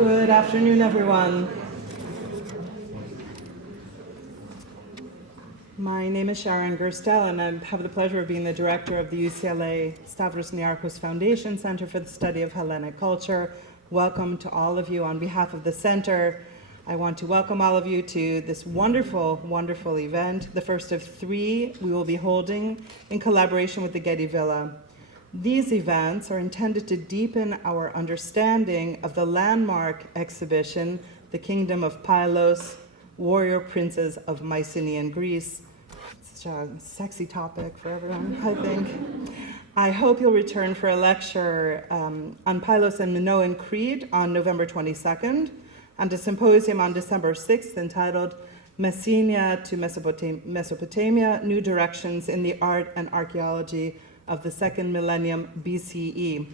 Good afternoon, everyone. My name is Sharon Gerstel, and I have the pleasure of being the director of the UCLA Stavros Niarchos Foundation Center for the Study of Hellenic Culture. Welcome to all of you. On behalf of the center, I want to welcome all of you to this wonderful, wonderful event, the first of three we will be holding in collaboration with the Getty Villa. These events are intended to deepen our understanding of the landmark exhibition, The Kingdom of Pylos, Warrior Princes of Mycenaean Greece. Such a sexy topic for everyone, I think. I hope you'll return for a lecture on Pylos and Minoan Crete on November 22nd, and a symposium on December 6th entitled Messenia to Mesopotamia, New Directions in the Art and Archaeology of the Second Millennium BCE.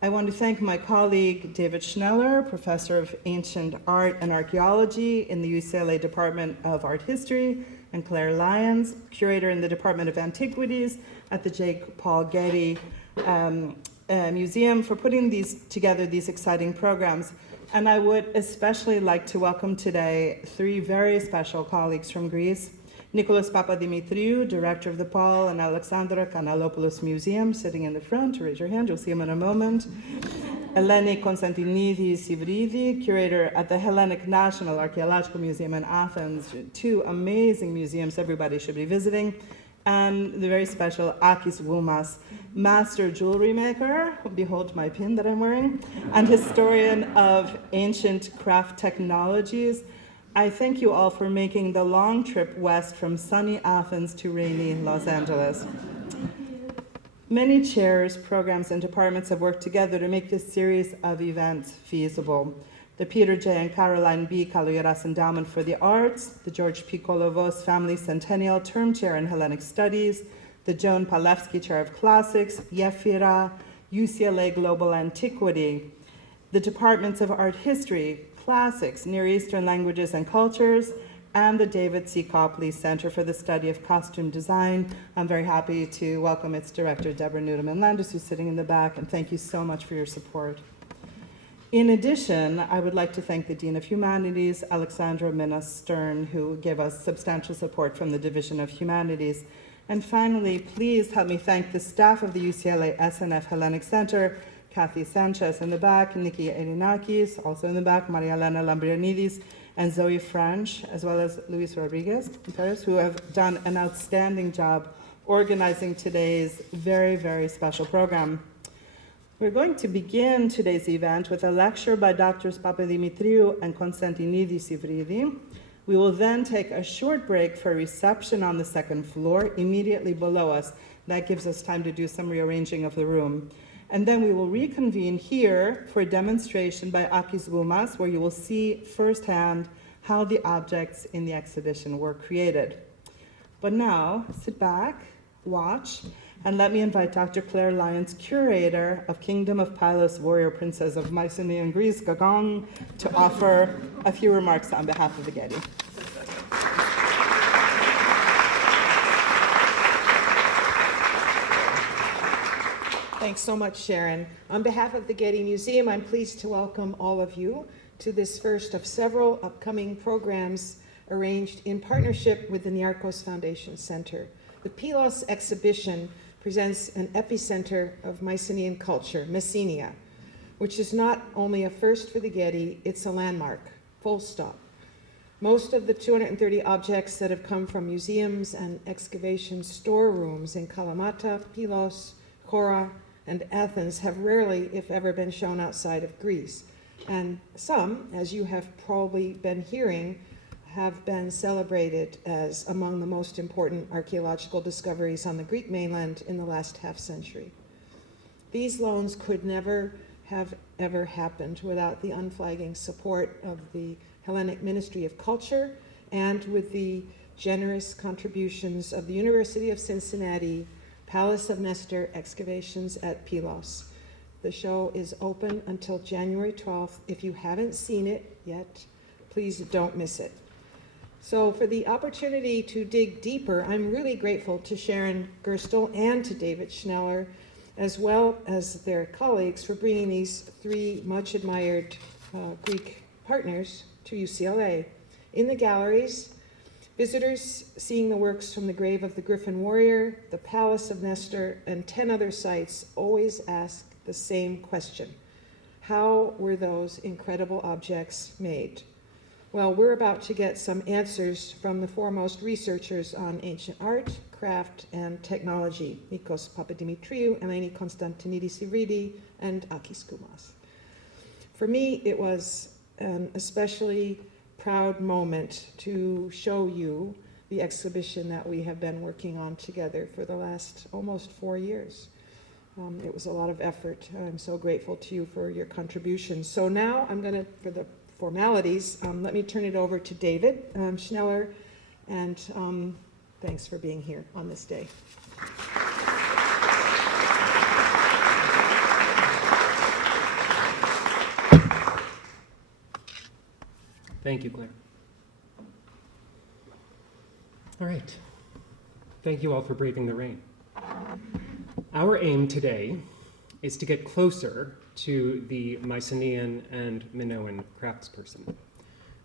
I want to thank my colleague David Schneller, Professor of Ancient Art and Archaeology in the UCLA Department of Art History, and Claire Lyons, Curator in the Department of Antiquities at the J. Paul Getty Museum, for putting together these exciting programs. And I would especially like to welcome today three very special colleagues from Greece: Nikolas Papadimitriou, Director of the Paul and Alexandra Canellopoulos Museum, sitting in the front. Raise your hand, you'll see him in a moment. Eleni Konstantinidi-Syvridi, Curator at the Hellenic National Archaeological Museum in Athens. Two amazing museums everybody should be visiting. And the very special Akis Goumas, master jewelry maker, behold my pin that I'm wearing, and historian of ancient craft technologies. I thank you all for making the long trip west from sunny Athens to rainy Los Angeles. Many chairs, programs, and departments have worked together to make this series of events feasible. The Peter J. and Caroline B. Kalouyeras Endowment for the Arts, the George P. Kolovos Family Centennial Term Chair in Hellenic Studies, the Joan Palevsky Chair of Classics, Yefira, UCLA Global Antiquity, the Departments of Art History, Classics, Near Eastern Languages and Cultures, and the David C. Copley Center for the Study of Costume Design. I'm very happy to welcome its director, Deborah Nudeman-Landis, who's sitting in the back, and thank you so much for your support. In addition, I would like to thank the Dean of Humanities, Alexandra Minas-Stern, who gave us substantial support from the Division of Humanities. And finally, please help me thank the staff of the UCLA SNF Hellenic Center, Kathy Sanchez in the back, Nikki Erinakis, also in the back, Maria Elena Lambrianidis, and Zoe French, as well as Luis Rodriguez, who have done an outstanding job organizing today's very, very special program. We're going to begin today's event with a lecture by Drs. Papadimitriou and Konstantinidi-Syvridi. We will then take a short break for a reception on the second floor, immediately below us. That gives us time to do some rearranging of the room. And then we will reconvene here for a demonstration by Akis Goumas, where you will see firsthand how the objects in the exhibition were created. But now, sit back, watch, and let me invite Dr. Claire Lyons, Curator of Kingdom of Pylos, Warrior Princes of Mycenaean Greece, Gagong, to offer a few remarks on behalf of the Getty. Thanks so much, Sharon. On behalf of the Getty Museum, I'm pleased to welcome all of you to this first of several upcoming programs arranged in partnership with the Niarchos Foundation Center. The Pylos exhibition presents an epicenter of Mycenaean culture, Messenia, which is not only a first for the Getty, it's a landmark, full stop. Most of the 230 objects that have come from museums and excavation storerooms in Kalamata, Pylos, Chora, and Athens have rarely, if ever, been shown outside of Greece. And some, as you have probably been hearing, have been celebrated as among the most important archaeological discoveries on the Greek mainland in the last half century. These loans could never have ever happened without the unflagging support of the Hellenic Ministry of Culture and with the generous contributions of the University of Cincinnati, Palace of Nestor excavations at Pylos. The show is open until January 12th. If you haven't seen it yet, please don't miss it. So for the opportunity to dig deeper, I'm really grateful to Sharon Gerstel and to David Schneller, as well as their colleagues, for bringing these three much admired Greek partners to UCLA. In the galleries, visitors seeing the works from the grave of the Griffin warrior, the palace of Nestor, and 10 other sites always ask the same question: how were those incredible objects made? Well, we're about to get some answers from the foremost researchers on ancient art, craft, and technology: Nikolas Papadimitriou, Eleni, Konstantinidi-Syvridi, and Akis Goumas. For me, it was an especially proud moment to show you the exhibition that we have been working on together for the last almost 4 years. It was a lot of effort. I'm so grateful to you for your contributions. So now I'm going to, for the formalities, let me turn it over to David Schneller, and thanks for being here on this day. Thank you, Claire. All right. Thank you all for braving the rain. Our aim today is to get closer to the Mycenaean and Minoan craftsperson,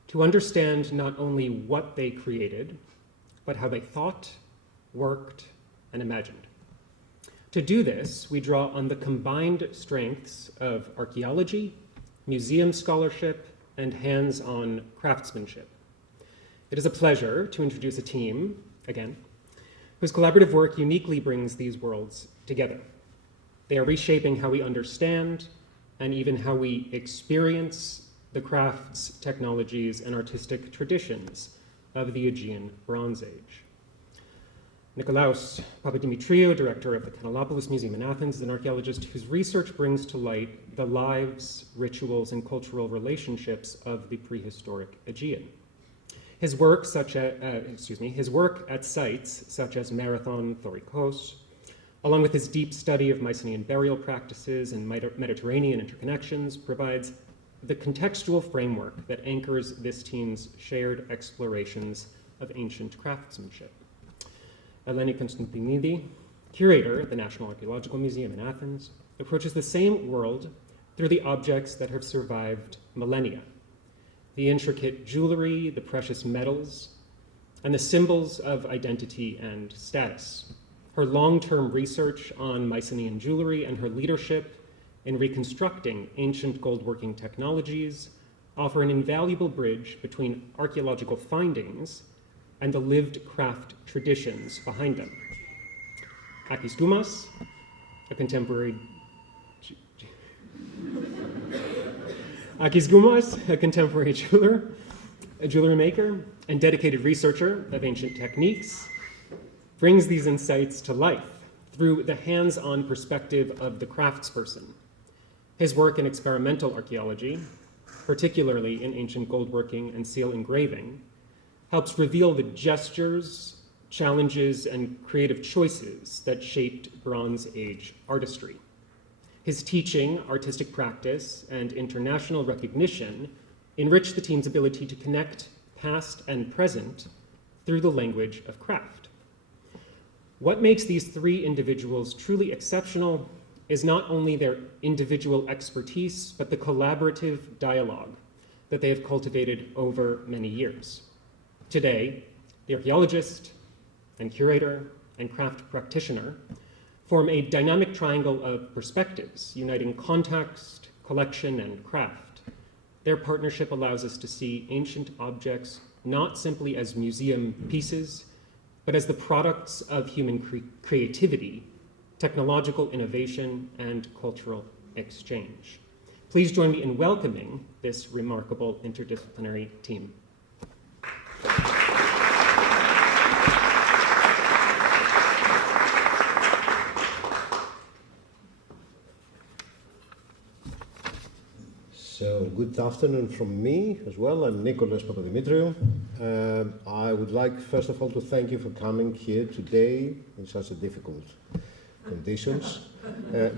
to understand not only what they created, but how they thought, worked, and imagined. To do this, we draw on the combined strengths of archaeology, museum scholarship, and hands-on craftsmanship. It is a pleasure to introduce a team, again, whose collaborative work uniquely brings these worlds together. They are reshaping how we understand and even how we experience the crafts, technologies, and artistic traditions of the Aegean Bronze Age. Nikolas Papadimitriou, director of the Canellopoulos Museum in Athens, is an archaeologist whose research brings to light the lives, rituals, and cultural relationships of the prehistoric Aegean. His work at sites such as Marathon, Thorikos, along with his deep study of Mycenaean burial practices and Mediterranean interconnections, provides the contextual framework that anchors this team's shared explorations of ancient craftsmanship. Eleni Konstantinidi, curator at the National Archaeological Museum in Athens, approaches the same world through the objects that have survived millennia: the intricate jewelry, the precious metals, and the symbols of identity and status. Her long-term research on Mycenaean jewelry and her leadership in reconstructing ancient gold-working technologies offer an invaluable bridge between archaeological findings and the lived craft traditions behind them. Akis Goumas, a contemporary jeweler, a jewelry maker, and dedicated researcher of ancient techniques, brings these insights to life through the hands-on perspective of the craftsperson. His work in experimental archaeology, particularly in ancient goldworking and seal engraving, helps reveal the gestures, challenges, and creative choices that shaped Bronze Age artistry. His teaching, artistic practice, and international recognition enrich the team's ability to connect past and present through the language of craft. What makes these three individuals truly exceptional is not only their individual expertise, but the collaborative dialogue that they have cultivated over many years. Today, the archaeologist and curator and craft practitioner form a dynamic triangle of perspectives, uniting context, collection, and craft. Their partnership allows us to see ancient objects not simply as museum pieces, but as the products of human creativity, technological innovation, and cultural exchange. Please join me in welcoming this remarkable interdisciplinary team. So, good afternoon from me as well. I'm Nikolas Papadimitriou. I would like, first of all, to thank you for coming here today in such a difficult conditions.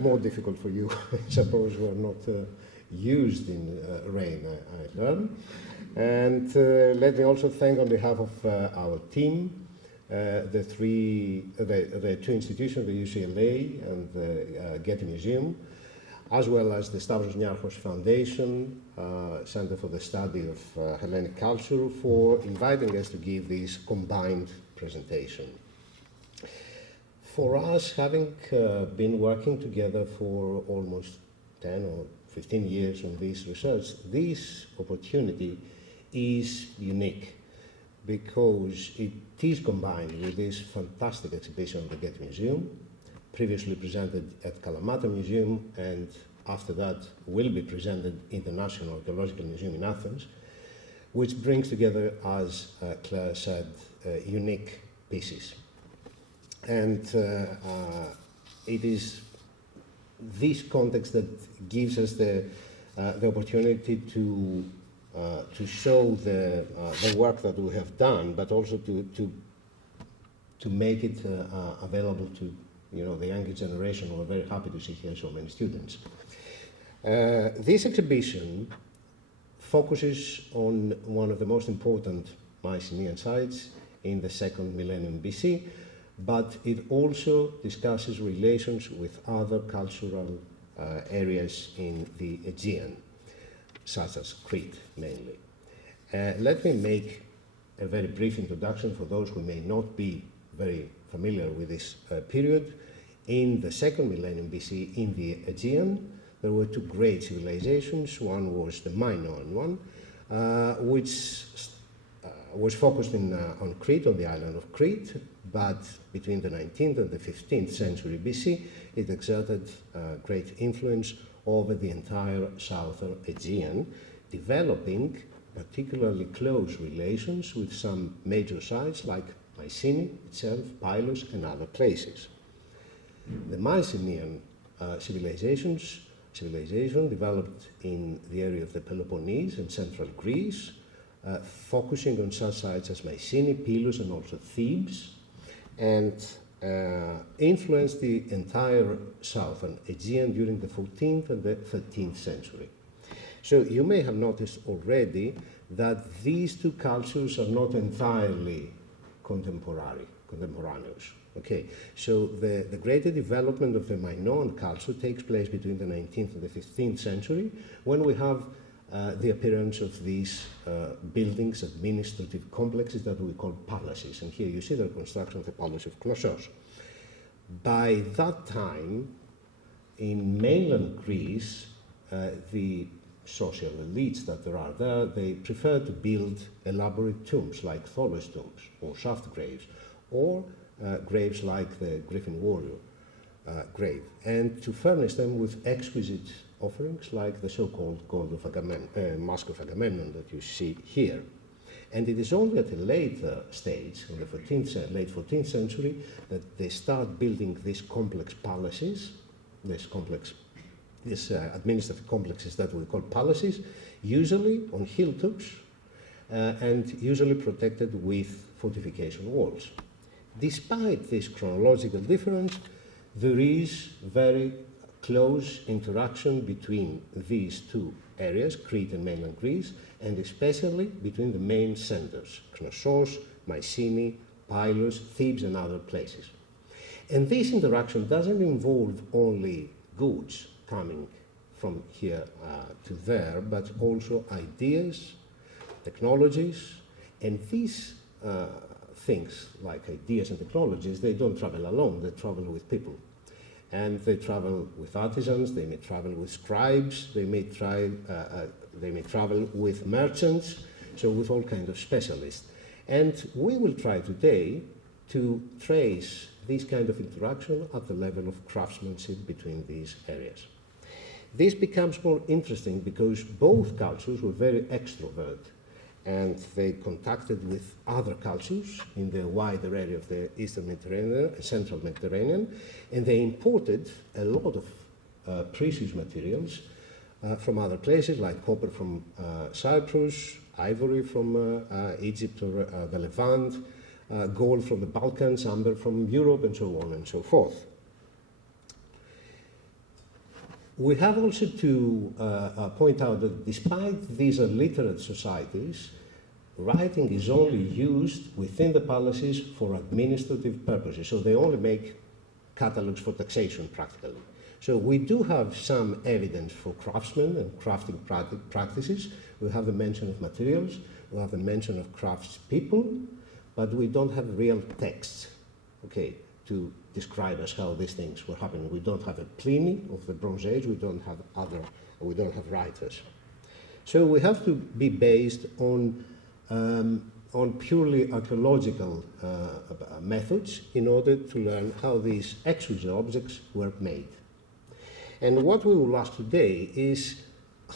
More difficult for you, I suppose. We're not used in rain, I learn. And let me also thank, on behalf of our team, the two institutions, the UCLA and the Getty Museum. as well as the Stavros Niarchos Foundation, Center for the Study of Hellenic Culture, for inviting us to give this combined presentation. For us, having been working together for almost 10 or 15 years on this research, this opportunity is unique because it is combined with this fantastic exhibition at the Getty Museum, previously presented at Kalamata Museum, and after that will be presented in the National Archaeological Museum in Athens, which brings together, as Claire said, unique pieces. And it is this context that gives us the opportunity to show the work that we have done, but also to make it available to the younger generation. We're very happy to see here so many students. This exhibition focuses on one of the most important Mycenaean sites in the second millennium BC, but it also discusses relations with other cultural areas in the Aegean, such as Crete mainly. Let me make a very brief introduction for those who may not be very familiar with this period. In the second millennium BC in the Aegean, there were two great civilizations. One was the Minoan one, which was focused on Crete, on the island of Crete, but between the 19th and the 15th century BC, it exerted great influence over the entire southern Aegean, developing particularly close relations with some major sites like Mycenae itself, Pylos, and other places. The Mycenaean civilization developed in the area of the Peloponnese and central Greece, focusing on such sites as Mycenae, Pylos, and also Thebes, and influenced the entire southern Aegean during the 14th and the 13th century. So you may have noticed already that these two cultures are not entirely contemporaneous. Okay, so the greater development of the Minoan culture takes place between the 19th and the 15th century, when we have the appearance of these buildings, administrative complexes that we call palaces. And here you see the construction of the Palace of Knossos. By that time, in mainland Greece, the social elites that there are there, they prefer to build elaborate tombs like Tholos tombs or shaft graves, or graves like the Griffin Warrior grave, and to furnish them with exquisite offerings like the so-called Mask of Agamemnon that you see here. And it is only at a later stage, in the late 14th century, that they start building these complex palaces, these administrative complexes that we call palaces, usually on hilltops and usually protected with fortification walls. Despite this chronological difference, there is very close interaction between these two areas, Crete and mainland Greece, and especially between the main centers, Knossos, Mycenae, Pylos, Thebes, and other places. And this interaction doesn't involve only goods coming from here to there, but also ideas, technologies, and these things, like ideas and technologies, they don't travel alone, they travel with people. And they travel with artisans, they may travel with scribes, they may travel with merchants, so with all kinds of specialists. And we will try today to trace this kind of interaction at the level of craftsmanship between these areas. This becomes more interesting because both cultures were very extrovert, and they contacted with other cultures in the wider area of the Eastern Mediterranean, Central Mediterranean, and they imported a lot of precious materials from other places, like copper from Cyprus, ivory from Egypt or the Levant, gold from the Balkans, amber from Europe, and so on and so forth. We have also to point out that despite these illiterate societies, writing is only used within the palaces for administrative purposes. So they only make catalogs for taxation practically. So we do have some evidence for craftsmen and crafting practices. We have the mention of materials, we have the mention of craftspeople, but we don't have real texts, okay, to describe us how these things were happening. We don't have a Pliny of the Bronze Age, we don't have writers. So we have to be based on purely archaeological methods in order to learn how these exquisite objects were made. And what we will ask today is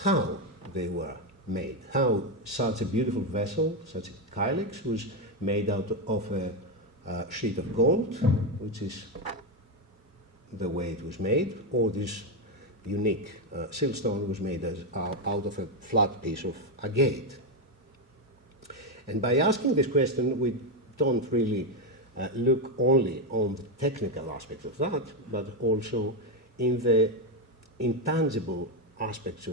how they were made, how such a beautiful vessel, such a kylix, was made out of a sheet of gold, which is the way it was made, or this unique siltstone was made out of a flat piece of agate. And by asking this question, we don't really look only on the technical aspects of that, but also in the intangible aspects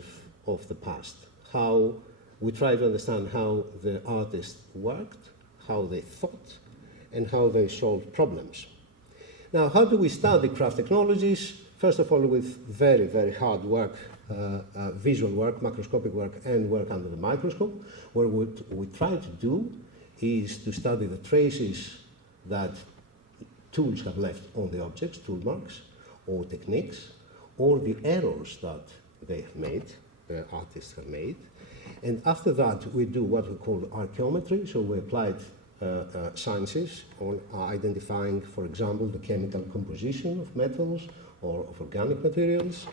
of the past. How we try to understand how the artists worked, how they thought, and how they solved problems. Now, how do we study craft technologies? First of all, with very, very hard work, visual work, macroscopic work, and work under the microscope, where what we try to do is to study the traces that tools have left on the objects, tool marks, or techniques, or the errors that they have made, the artists have made. And after that, we do what we call archaeometry, so we applied sciences on identifying, for example, the chemical composition of metals or of organic materials.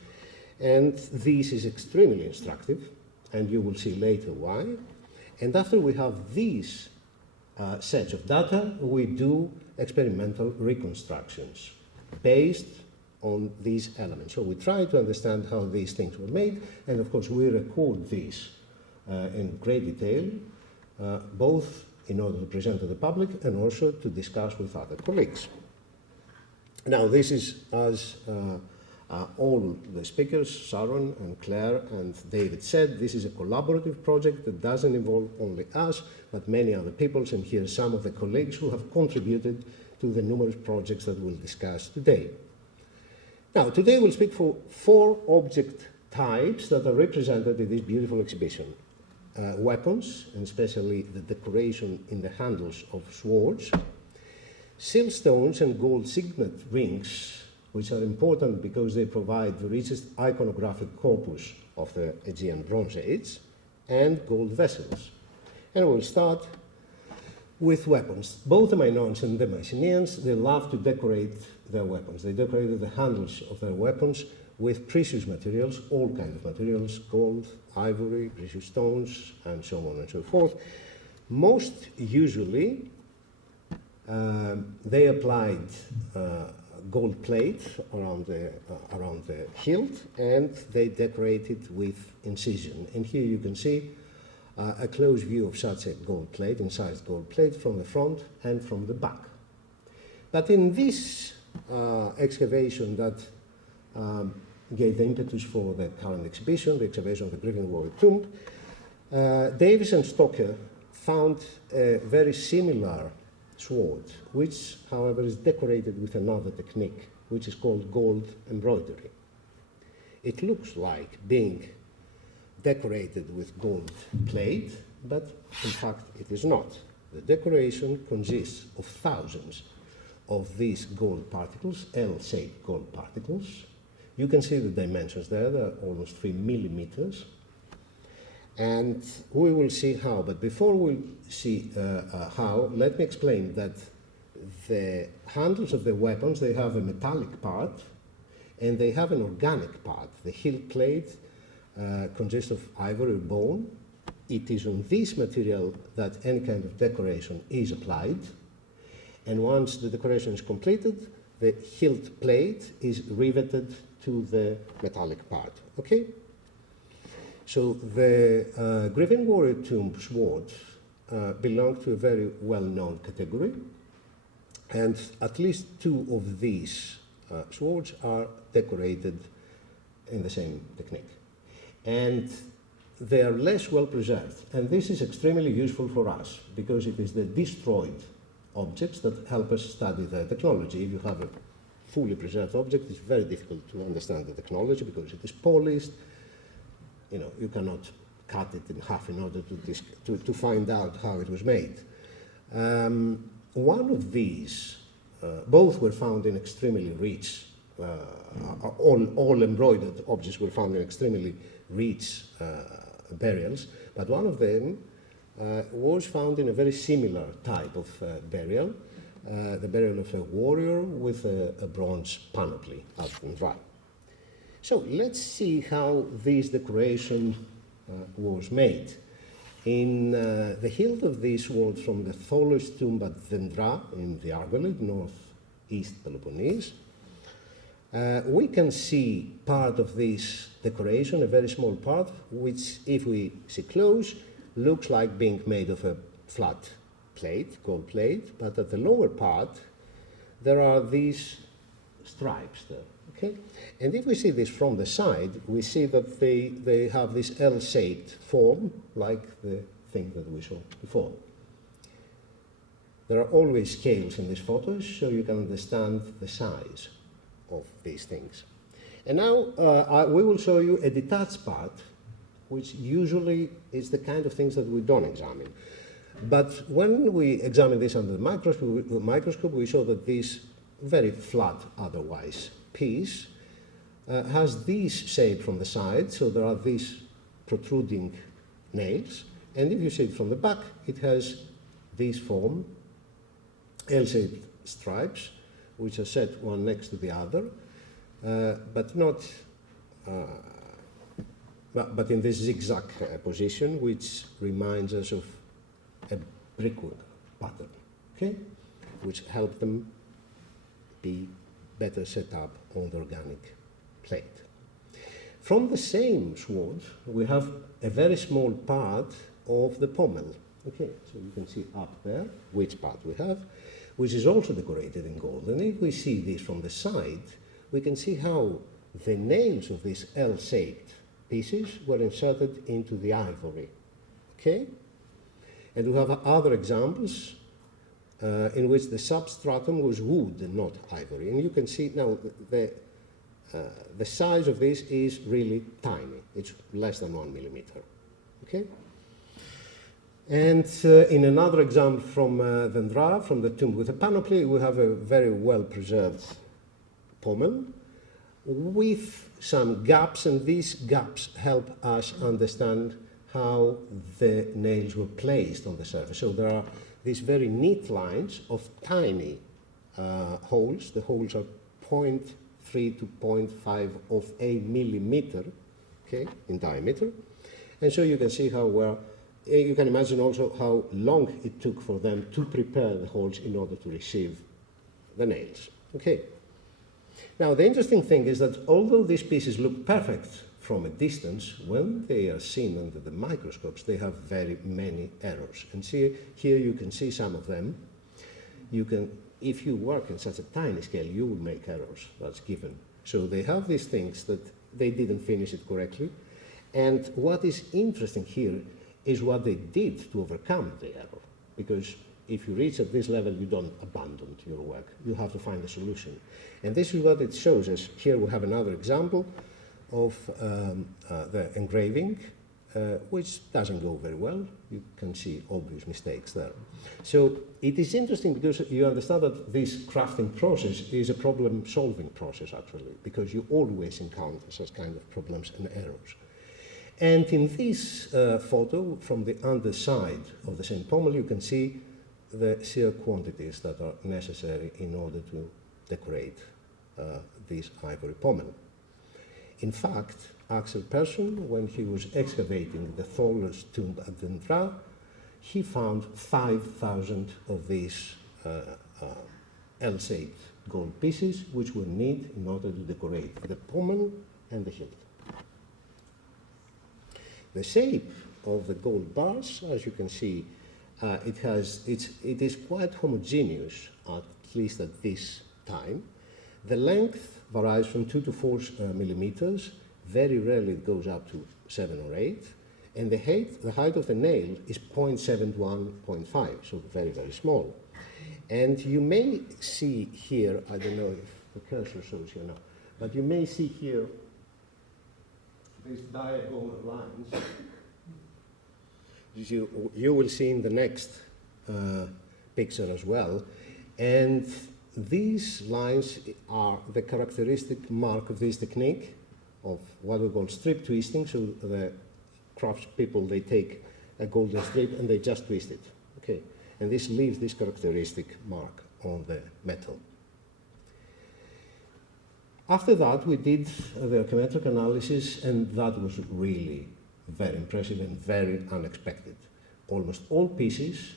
And this is extremely instructive, and you will see later why. And after we have these sets of data, we do experimental reconstructions based on these elements. So we try to understand how these things were made, and of course we record these in great detail, both in order to present to the public and also to discuss with other colleagues. Now, this is, as all the speakers, Sharon and Claire and David said, this is a collaborative project that doesn't involve only us, but many other peoples, and here are some of the colleagues who have contributed to the numerous projects that we'll discuss today. Now, today we'll speak for 4 object types that are represented in this beautiful exhibition. Weapons, and especially the decoration in the handles of swords, siltstones and gold signet rings, which are important because they provide the richest iconographic corpus of the Aegean Bronze Age, and gold vessels. And we'll start with weapons. Both the Minoans and the Mycenaeans, they love to decorate their weapons. They decorated the handles of their weapons with precious materials, all kinds of materials, gold, ivory, precious stones, and so on and so forth. Most usually, they applied gold plate around the hilt, and they decorated with incision. And here you can see a close view of such a gold plate, incised gold plate, from the front and from the back. But in this excavation that gave the impetus for the current exhibition, the excavation of the Griffin Warrior Tomb, Davis and Stoker found a very similar sword, which, however, is decorated with another technique, which is called gold embroidery. It looks like being decorated with gold plate, but in fact it is not. The decoration consists of thousands of these gold particles, L-shaped gold particles. You can see the dimensions there, they're almost 3 millimeters. And we will see how, but before we see how, let me explain that the handles of the weapons, they have a metallic part and they have an organic part. The hilt plate consists of ivory or bone. It is on this material that any kind of decoration is applied. And once the decoration is completed, the hilt plate is riveted to the metallic part, okay? So the Griffin Warrior Tomb sword belong to a very well-known category, and at least 2 of these swords are decorated in the same technique. And they are less well preserved, and this is extremely useful for us because it is the destroyed objects that help us study the technology. If you have a fully preserved object, it's very difficult to understand the technology because it is polished. You know, you cannot cut it in half in order to find out how it was made. One of these, both were found in extremely rich, all embroidered objects were found in extremely rich burials, but one of them was found in a very similar type of burial, the burial of a warrior with a bronze panoply at Vendra. So let's see how this decoration was made. In the hilt of this was from the Tholos tomb at Vendra in the Argolid, northeast Peloponnese. We can see part of this decoration, a very small part, which, if we see close, looks like being made of a flat plate, gold plate, but at the lower part, there are these stripes there, okay? And if we see this from the side, we see that they have this L-shaped form, like the thing that we saw before. There are always scales in these photos, so you can understand the size of these things. And now we will show you a detached part, which usually is the kind of things that we don't examine. But when we examine this under the microscope, we show that this very flat, otherwise, piece has this shape from the side, so there are these protruding nails, and if you see it from the back, it has this form, L-shaped stripes, which are set one next to the other, but not, but in this zigzag position, which reminds us of a brickwork pattern, okay, which help them be better set up on the organic plate. From the same sword, we have a very small part of the pommel. Okay, so you can see up there which part we have, which is also decorated in gold. And if we see this from the side, we can see how the nails of these L-shaped pieces were inserted into the ivory. Okay? And we have other examples in which the substratum was wood and not ivory. And you can see now the size of this is really tiny. It's less than 1 millimeter. Okay? And in another example from Vendra, from the tomb with a panoply, we have a very well-preserved pommel with some gaps, and these gaps help us understand how the nails were placed on the surface. So there are these very neat lines of tiny holes. The holes are 0.3 to 0.5 of a millimeter, okay, in diameter. And so you can see how well, you can imagine also how long it took for them to prepare the holes in order to receive the nails. Okay. Now, the interesting thing is that although these pieces look perfect from a distance, when they are seen under the microscopes, they have very many errors. And see, here you can see some of them. You can, if you work in such a tiny scale, you will make errors, that's given. So they have these things that they didn't finish it correctly. And what is interesting here is what they did to overcome the error. Because if you reach at this level, you don't abandon your work. You have to find a solution. And this is what it shows us. Here we have another example of the engraving, which doesn't go very well. You can see obvious mistakes there. So it is interesting because you understand that this crafting process is a problem-solving process, actually, because you always encounter such kind of problems and errors. And in this photo, from the underside of the same pommel, you can see the sheer quantities that are necessary in order to decorate this ivory pommel. In fact, Axel Persson, when he was excavating the Tholos tomb at Vendra, he found 5,000 of these L-shaped gold pieces, which were needed in order to decorate the pommel and the hilt. The shape of the gold bars, as you can see, it is quite homogeneous, at least at this time. The length varies from 2 to 4 millimeters. Very rarely it goes up to 7 or 8. And the height of the nail is 0.7 to 1.5, so very, very small. And you may see here, I don't know if the cursor shows here now. But you may see here these diagonal lines. You will see in the next picture as well. And these lines are the characteristic mark of this technique of what we call strip twisting. So the craftspeople, they take a golden strip and they just twist it. Okay. And this leaves this characteristic mark on the metal. After that, we did the archaeometric analysis, and that was really very impressive and very unexpected. Almost all pieces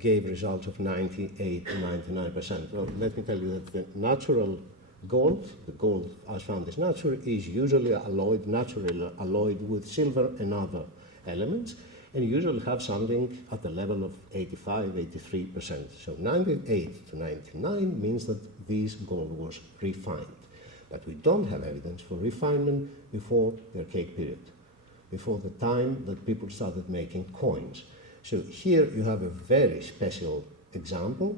gave results of 98 to 99%. Well, let me tell you that the natural gold, the gold as found is natural, is usually naturally alloyed with silver and other elements, and usually have something at the level of 85, 83%. So 98 to 99 means that this gold was refined. But we don't have evidence for refinement before the archaic period, before the time that people started making coins. So here you have a very special example,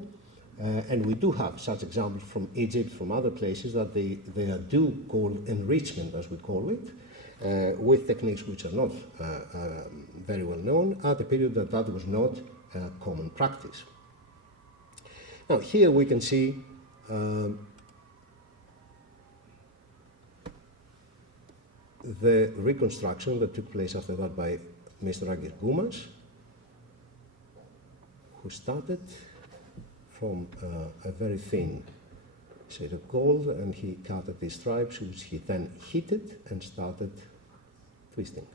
and we do have such examples from Egypt, from other places, that they do gold enrichment, as we call it, with techniques which are not very well known, at a period that was not a common practice. Now here we can see the reconstruction that took place after that by Mr. Akis Goumas, who started from a very thin sheet of gold, and he cut these stripes, which he then heated and started twisting.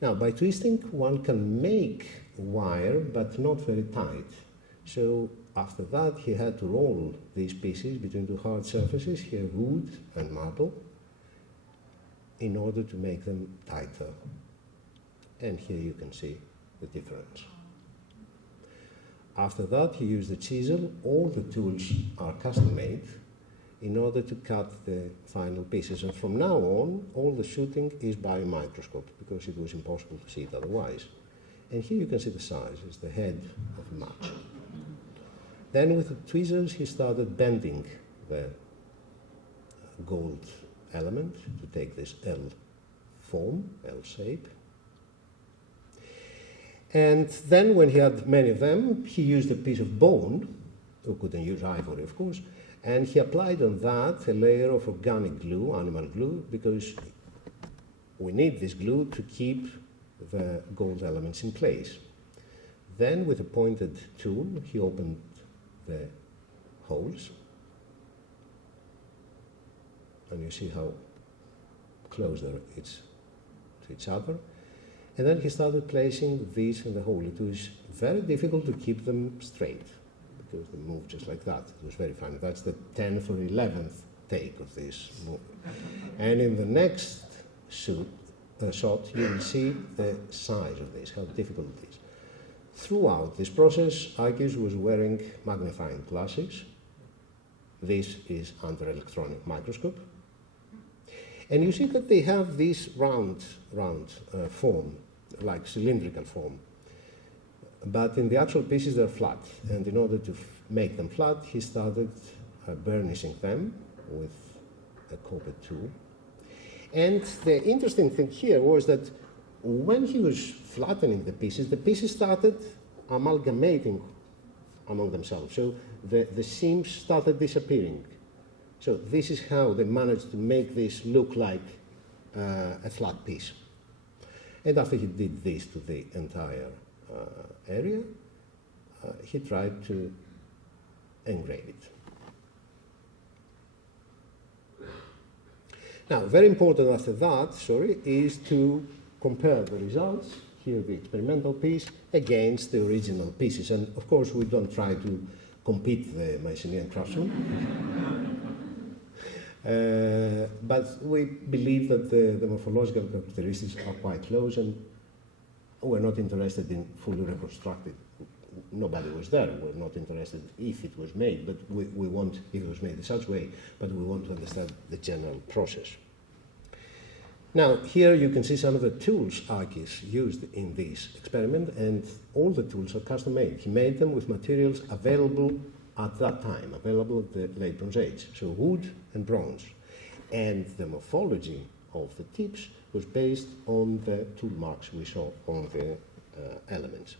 Now, by twisting, one can make wire, but not very tight. So after that, he had to roll these pieces between two hard surfaces, here wood and marble, in order to make them tighter. And here you can see the difference. After that, he used the chisel. All the tools are custom-made in order to cut the final pieces. And from now on, all the shooting is by a microscope, because it was impossible to see it otherwise. And here you can see the size. It's the head of a match. Then with the tweezers, he started bending the gold element to take this L form, L shape. And then when he had many of them, he used a piece of bone, who couldn't use ivory, of course, and he applied on that a layer of organic glue, animal glue, because we need this glue to keep the gold elements in place. Then with a pointed tool, he opened the holes, and you see how close it's to each other. And then he started placing these in the hole. It was very difficult to keep them straight, because they moved just like that. It was very funny. That's the 10th or 11th take of this movement. And in the next shot, you will see the size of this, how difficult it is. Throughout this process, Akis was wearing magnifying glasses. This is under electronic microscope. And you see that they have this round form, like cylindrical form. But in the actual pieces, they're flat. And in order to make them flat, he started burnishing them with a copper tool. And the interesting thing here was that when he was flattening the pieces started amalgamating among themselves. So the seams started disappearing. So this is how they managed to make this look like a flat piece. And after he did this to the entire area, he tried to engrave it. Now, very important after that, is to compare the results, here the experimental piece, against the original pieces. And of course, we don't try to compete the Mycenaean craftsmen. But we believe that the morphological characteristics are quite close, and we're not interested in fully reconstructed. Nobody was there. We're not interested if it was made, but we want, if it was made in such a way, but we want to understand the general process. Now, here you can see some of the tools Akis used in this experiment, and all the tools are custom-made. He made them with materials available at that time, available at the Late Bronze Age, so wood and bronze. And the morphology of the tips was based on the tool marks we saw on the elements.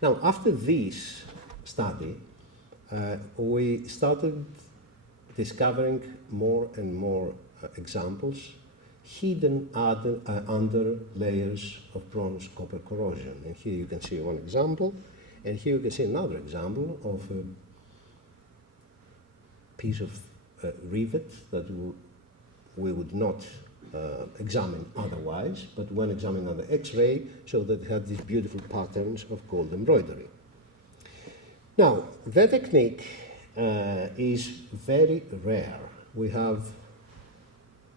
Now, after this study, we started discovering more and more examples hidden under layers of bronze copper corrosion. And here you can see one example, and here you can see another example of a piece of rivet that we would not examine otherwise, but when examined under X-ray, showed that it had these beautiful patterns of gold embroidery. Now, the technique is very rare. We have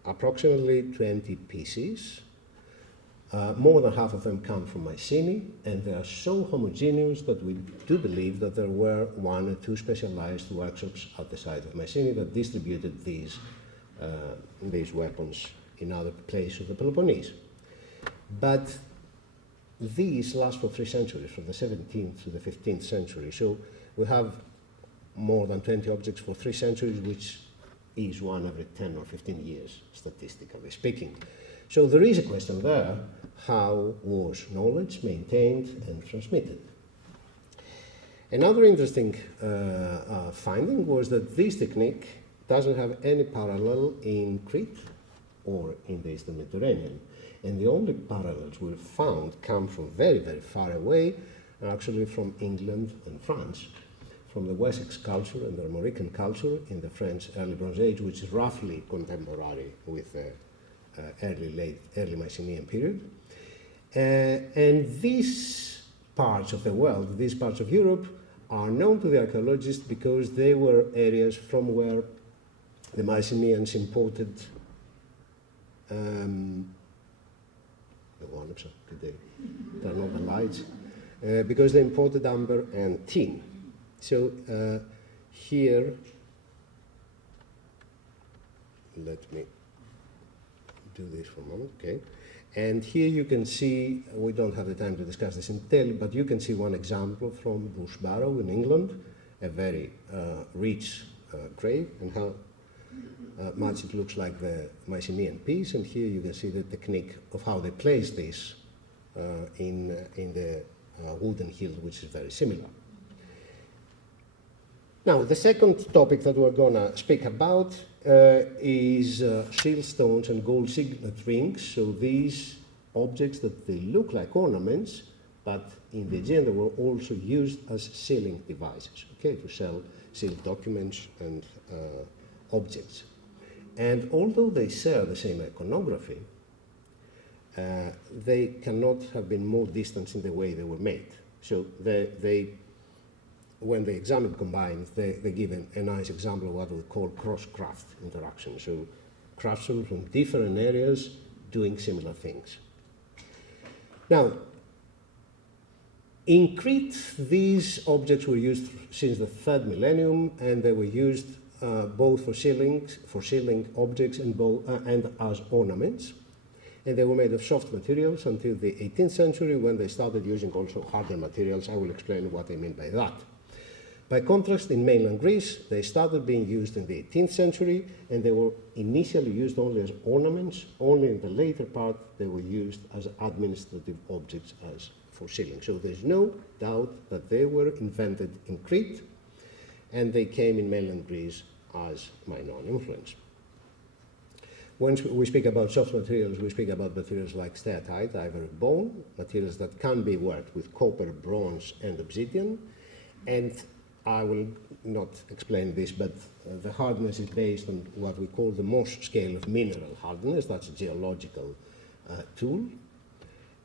approximately 20 pieces. More than half of them come from Mycenae, and they are so homogeneous that we do believe that there were one or two specialized workshops at the site of Mycenae that distributed these weapons in other places of the Peloponnese. But these last for 3 centuries, from the 17th to the 15th century. So we have more than 20 objects for 3 centuries, which is one every 10 or 15 years, statistically speaking. So there is a question there, how was knowledge maintained and transmitted? Another interesting finding was that this technique doesn't have any parallel in Crete or in the Eastern Mediterranean. And the only parallels we found come from very, very far away, actually from England and France, from the Wessex culture and the Armorican culture in the French early Bronze Age, which is roughly contemporary with the early Mycenaean period. And these parts of the world, these parts of Europe, are known to the archaeologists because they were areas from where the Mycenaeans imported turn on the lights, because they imported amber and tin. So here, let me do this for a moment, okay. And here you can see, we don't have the time to discuss this in detail, but you can see one example from Bush Barrow in England, a very rich grave, and how much it looks like the Mycenaean piece. And here you can see the technique of how they place this in the wooden hilt, which is very similar. Now, the second topic that we're going to speak about is seal stones and gold signet rings. So these objects that they look like ornaments, but in the Aegean they were also used as sealing devices, okay, to seal documents and objects. And although they share the same iconography, they cannot have been more distant in the way they were made. So when they examine combined, they give a nice example of what we call cross-craft interaction. So craftsmen from different areas doing similar things. Now, in Crete, these objects were used since the 3rd millennium, and they were used both for sealing objects and as ornaments. And they were made of soft materials until the 18th century, when they started using also harder materials. I will explain what I mean by that. By contrast, in mainland Greece, they started being used in the 18th century, and they were initially used only as ornaments. Only in the later part, they were used as administrative objects as for sealing. So there's no doubt that they were invented in Crete, and they came in mainland Greece as Minoan influence. When we speak about soft materials, we speak about materials like steatite, ivory bone, materials that can be worked with copper, bronze, and obsidian. And I will not explain this, but the hardness is based on what we call the Mohs scale of mineral hardness. That's a geological tool.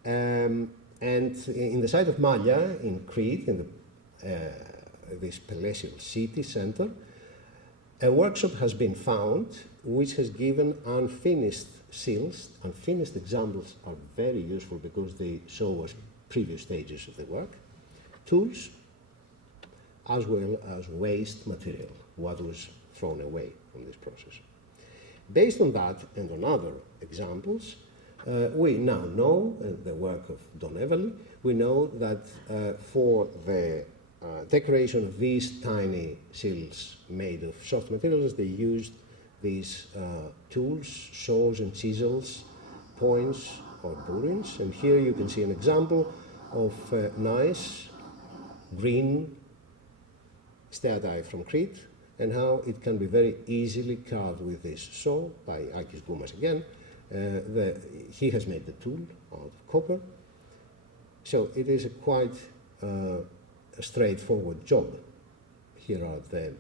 And in the site of Mallia in Crete, in this palatial city center, a workshop has been found which has given unfinished seals. Unfinished examples are very useful because they show us previous stages of the work, tools, as well as waste material, what was thrown away from this process. Based on that and on other examples, we now know, the work of Don Everly, we know that for the decoration of these tiny seals made of soft materials, they used these tools, saws and chisels, points or burins. And here you can see an example of nice green steatite from Crete, and how it can be very easily carved with this saw by Akis Goumas again. He has made the tool out of copper. So it is a quite a straightforward job. Here are the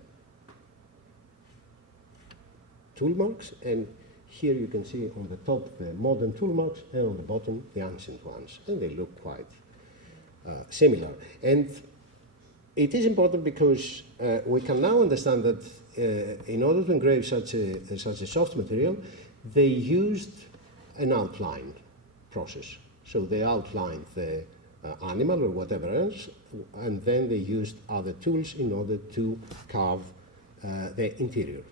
tool marks, and here you can see on the top the modern tool marks, and on the bottom the ancient ones, and they look quite similar. And it is important because we can now understand that in order to engrave such a soft material, they used an outline process. So they outlined the animal or whatever else, and then they used other tools in order to carve the interior.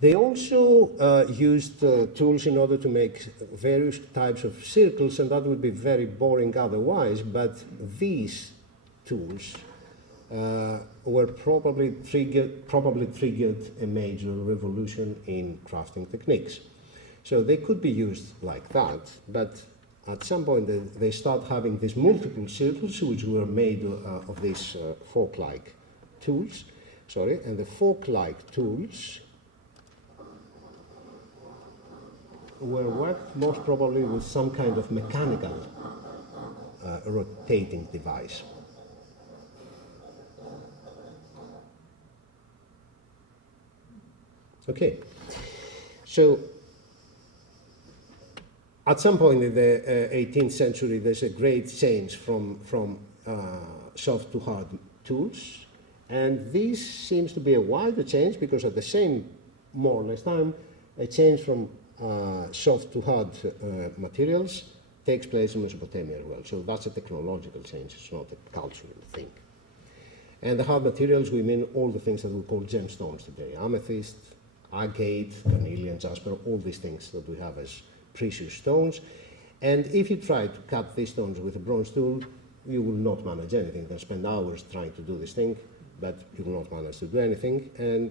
They also used tools in order to make various types of circles, and that would be very boring otherwise, but these tools were probably triggered a major revolution in crafting techniques. So they could be used like that, but at some point they start having these multiple circles which were made of these fork-like tools. And the fork-like tools were worked most probably with some kind of mechanical rotating device. Okay, so at some point in the 18th century, there's a great change from soft to hard tools, and this seems to be a wider change because at the same, more or less time, a change from soft to hard materials takes place in Mesopotamia as well. So that's a technological change, it's not a cultural thing. And the hard materials, we mean all the things that we call gemstones today: amethyst, agate, carnelian, jasper, all these things that we have as precious stones. And if you try to cut these stones with a bronze tool, you will not manage anything. You can spend hours trying to do this thing, but you will not manage to do anything. And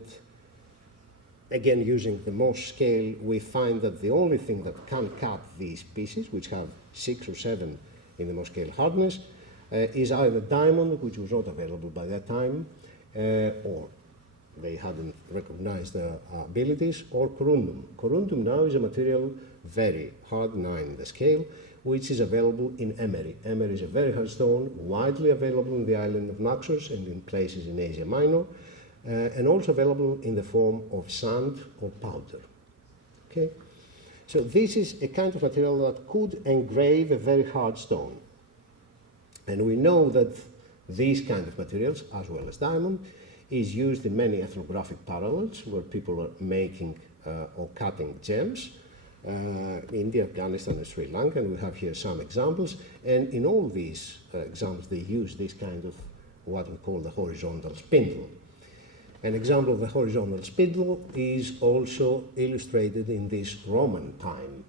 again, using the Mohs scale, we find that the only thing that can cut these pieces, which have 6 or 7 in the Mohs scale hardness, is either diamond, which was not available by that time, or they hadn't recognized their abilities, or corundum. Corundum now is a material very hard, 9 in the scale, which is available in emery. Emery is a very hard stone, widely available in the island of Naxos and in places in Asia Minor, and also available in the form of sand or powder. Okay? So this is a kind of material that could engrave a very hard stone. And we know that these kind of materials, as well as diamond, is used in many ethnographic parallels where people are making or cutting gems. India, Afghanistan, and Sri Lanka, and we have here some examples. And in all these examples, they use this kind of what we call the horizontal spindle. An example of the horizontal spindle is also illustrated in this Roman time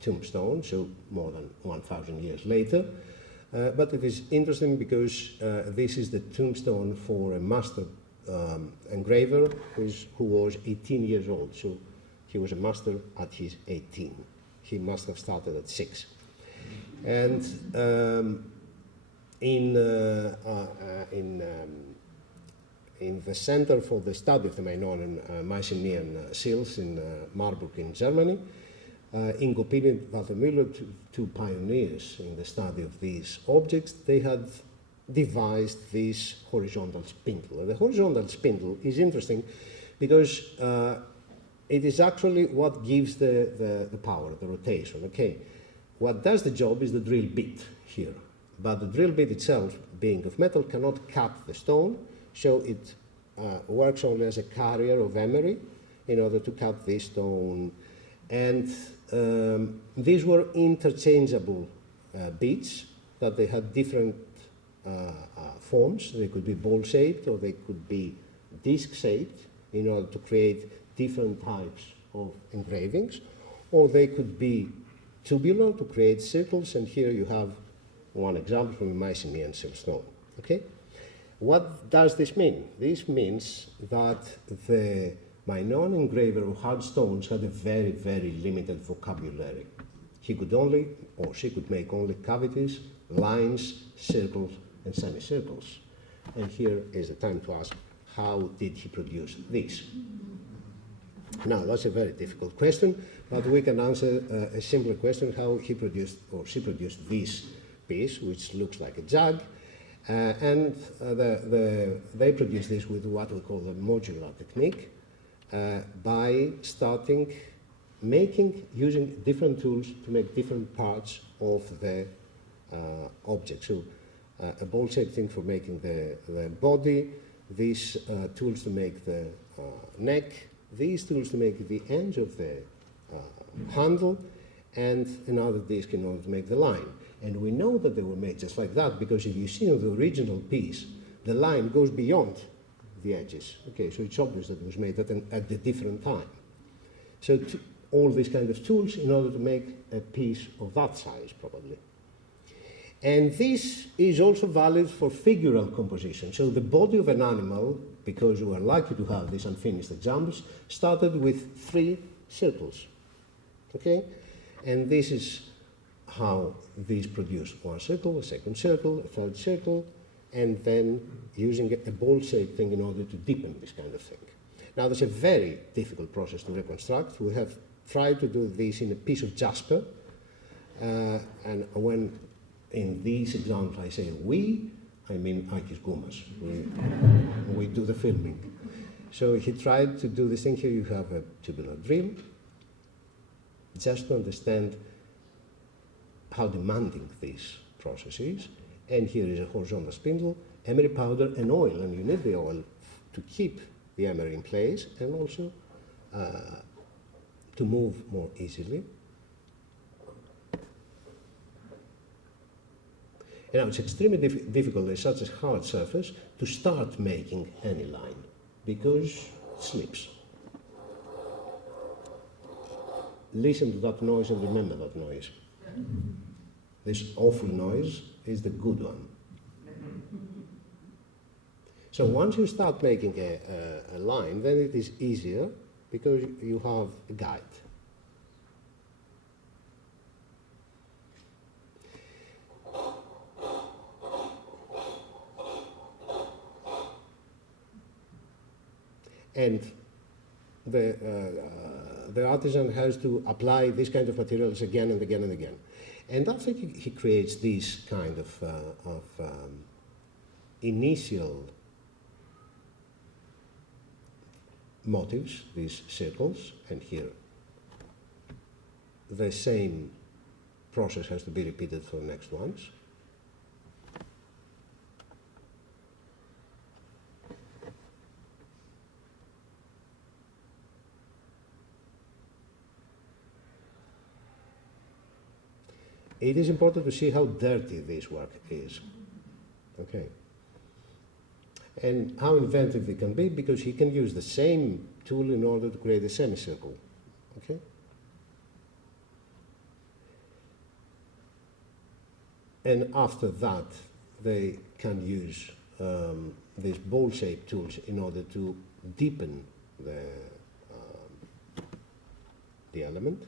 tombstone, so more than 1,000 years later. But it is interesting because this is the tombstone for a master engraver who was 18 years old. So he was a master at his 18. He must have started at 6. And in the Center for the Study of the Minoan and Mycenaean seals in Marburg in Germany, Ingo Pili and Walter Müller, two pioneers in the study of these objects, they had devised this horizontal spindle. And the horizontal spindle is interesting because it is actually what gives the power, the rotation. Okay, what does the job is the drill bit here, but the drill bit itself, being of metal, cannot cut the stone, so it works only as a carrier of emery in order to cut this stone. And these were interchangeable bits that they had different forms. They could be ball-shaped or they could be disc-shaped in order to create different types of engravings, or they could be tubular to create circles, and here you have one example from a Mycenaean siltstone. Okay? What does this mean? This means that the Minoan engraver of hard stones had a very, very limited vocabulary. He could only, or she could make only cavities, lines, circles, and semicircles. And here is the time to ask, how did he produce this? Now, that's a very difficult question, but we can answer a simpler question, how he produced, or she produced this piece, which looks like a jug, and they produced this with what we call the modular technique, by starting using different tools to make different parts of the object. So a ball-shaped thing for making the body, these tools to make the neck, these tools to make the ends of the handle, and another disc in order to make the line. And we know that they were made just like that, because if you see on the original piece, the line goes beyond the edges. Okay, so it's obvious that it was made at a different time. So all these kind of tools in order to make a piece of that size, probably. And this is also valid for figural composition. So the body of an animal, because we are likely to have these unfinished examples, started with 3 circles. Okay? And this is how these produce one circle, a second circle, a third circle, and then using a ball-shaped thing in order to deepen this kind of thing. Now, that's a very difficult process to reconstruct. We have tried to do this in a piece of jasper, and when in these examples I say we, I mean Akis Goumas. We do the filming. So he tried to do this thing. Here you have a tubular drill, just to understand how demanding this process is. And here is a horizontal spindle, emery powder, and oil. And you need the oil to keep the emery in place and also to move more easily. And now it's extremely difficult, there's such a hard surface, to start making any line because it slips. Listen to that noise and remember that noise. This awful noise is the good one. So once you start making a line, then it is easier because you have a guide. And the artisan has to apply these kind of materials again and again and again. And after he creates these kind of initial motifs, these circles, and here the same process has to be repeated for the next ones. It is important to see how dirty this work is, okay? And how inventive it can be, because he can use the same tool in order to create a semicircle, okay? And after that, they can use these ball-shaped tools in order to deepen the element.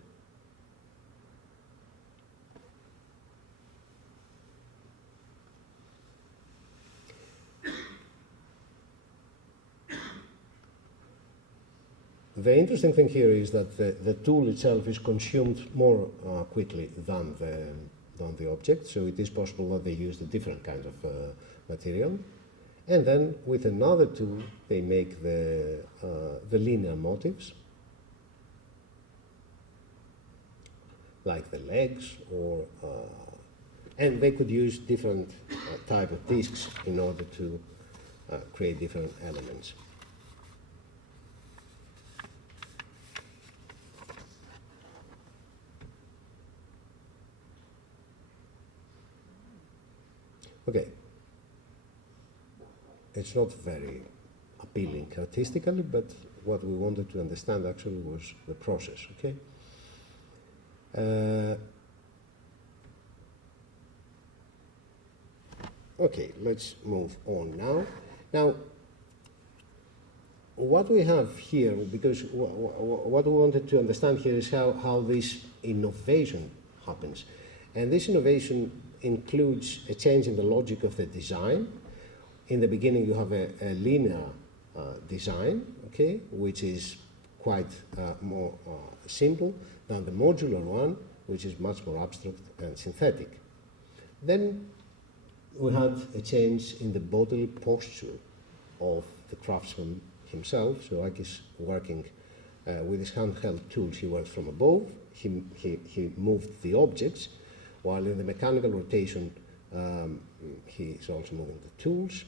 The interesting thing here is that the tool itself is consumed more quickly than the object, so it is possible that they used a different kind of material. And then with another tool, they make the linear motifs, like the legs, or and they could use different type of discs in order to create different elements. Okay, it's not very appealing artistically, but what we wanted to understand actually was the process, okay? Okay, let's move on now. Now, what we have here, because what we wanted to understand here is how this innovation happens. And this innovation includes a change in the logic of the design. In the beginning, you have a linear design, okay, which is quite more simple than the modular one, which is much more abstract and synthetic. Then we had a change in the bodily posture of the craftsman himself. So Akis, working with his handheld tools, he worked from above. He moved the objects, while in the mechanical rotation, he is also moving the tools.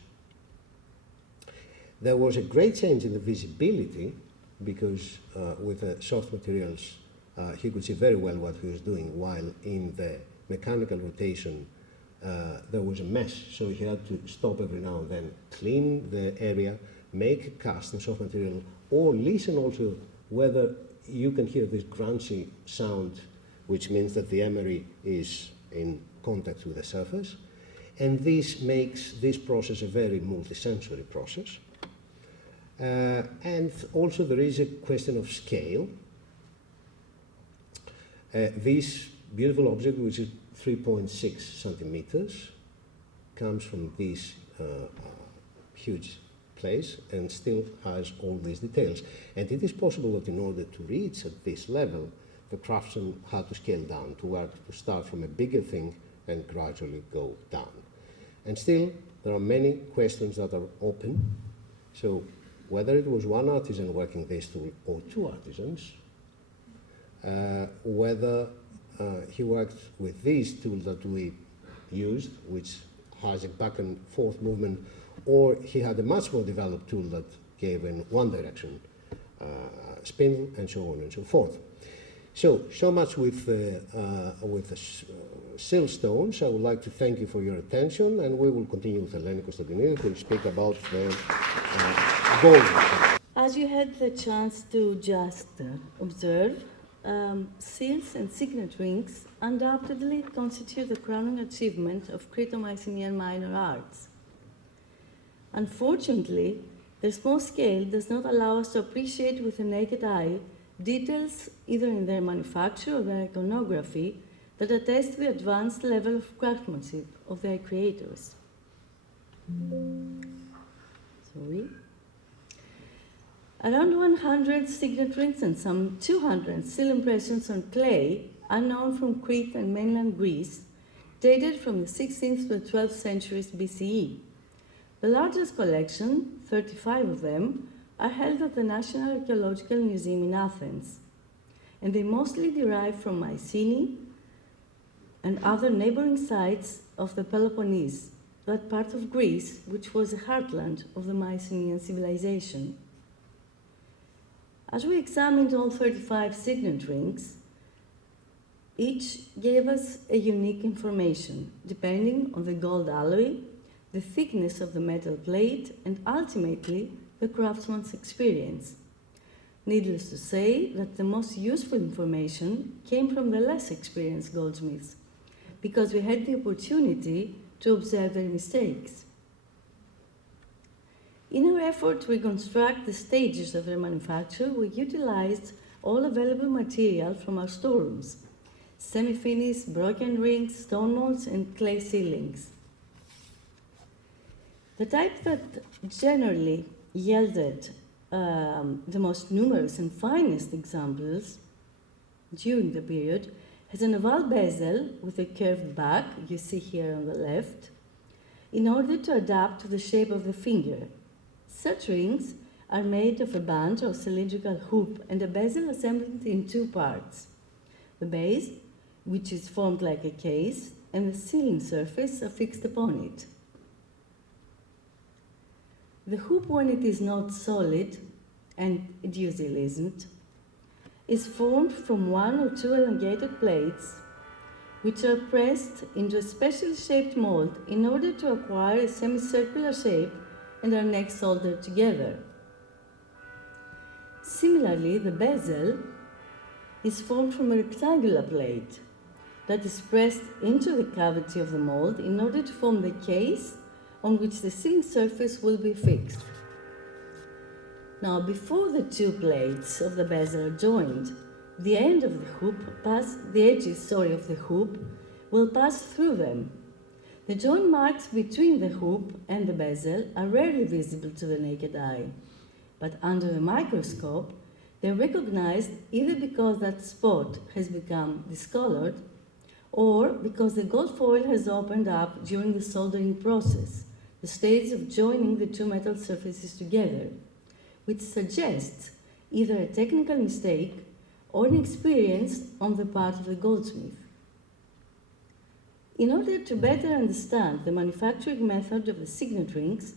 There was a great change in the visibility because with the soft materials, he could see very well what he was doing, while in the mechanical rotation, there was a mess. So he had to stop every now and then, clean the area, make a cast in soft material, or listen also whether you can hear this crunchy sound, which means that the emery is in contact with the surface. And this makes this process a very multisensory process. And also there is a question of scale. This beautiful object, which is 3.6 centimeters, comes from this huge place and still has all these details. And it is possible that in order to reach at this level, the craftsman had to scale down, to start from a bigger thing and gradually go down. And still, there are many questions that are open. So whether it was one artisan working this tool or two artisans, whether he worked with these tools that we used, which has a back and forth movement, or he had a much more developed tool that gave in one direction spin, and so on and so forth. So much with the siltstones. I would like to thank you for your attention, and we will continue with Eleni Konstantinidi, who will speak about the gold. As you had the chance to just observe, seals and signet rings undoubtedly constitute the crowning achievement of Creto-Mycenaean minor arts. Unfortunately, their small scale does not allow us to appreciate with the naked eye details either in their manufacture or their iconography that attest to the advanced level of craftsmanship of their creators. Around 100 signet rings and some 200 seal impressions on clay are known from Crete and mainland Greece, dated from the 16th to the 12th centuries BCE. The largest collection, 35 of them, are held at the National Archaeological Museum in Athens, and they mostly derive from Mycenae and other neighboring sites of the Peloponnese, that part of Greece which was the heartland of the Mycenaean civilization. As we examined all 35 signet rings, each gave us a unique information, depending on the gold alloy, the thickness of the metal plate, and ultimately, the craftsman's experience. Needless to say that the most useful information came from the less experienced goldsmiths, because we had the opportunity to observe their mistakes. In our effort to reconstruct the stages of their manufacture, we utilized all available material from our storerooms: semi-finished, broken rings, stone molds, and clay ceilings. The type that generally yielded the most numerous and finest examples during the period has an oval bezel with a curved back, you see here on the left, in order to adapt to the shape of the finger. Such rings are made of a band or cylindrical hoop and a bezel assembled in two parts: the base, which is formed like a case, and the sealing surface affixed upon it. The hoop, when it is not solid, and it usually isn't, is formed from one or two elongated plates which are pressed into a specially shaped mold in order to acquire a semicircular shape and are next soldered together. Similarly, the bezel is formed from a rectangular plate that is pressed into the cavity of the mold in order to form the case on which the ceiling surface will be fixed. Now, before the two plates of the bezel are joined, the edges of the hoop will pass through them. The joint marks between the hoop and the bezel are rarely visible to the naked eye, but under the microscope, they're recognized either because that spot has become discolored or because the gold foil has opened up during the soldering process, the stage of joining the two metal surfaces together, which suggests either a technical mistake or inexperience on the part of the goldsmith. In order to better understand the manufacturing method of the signet rings,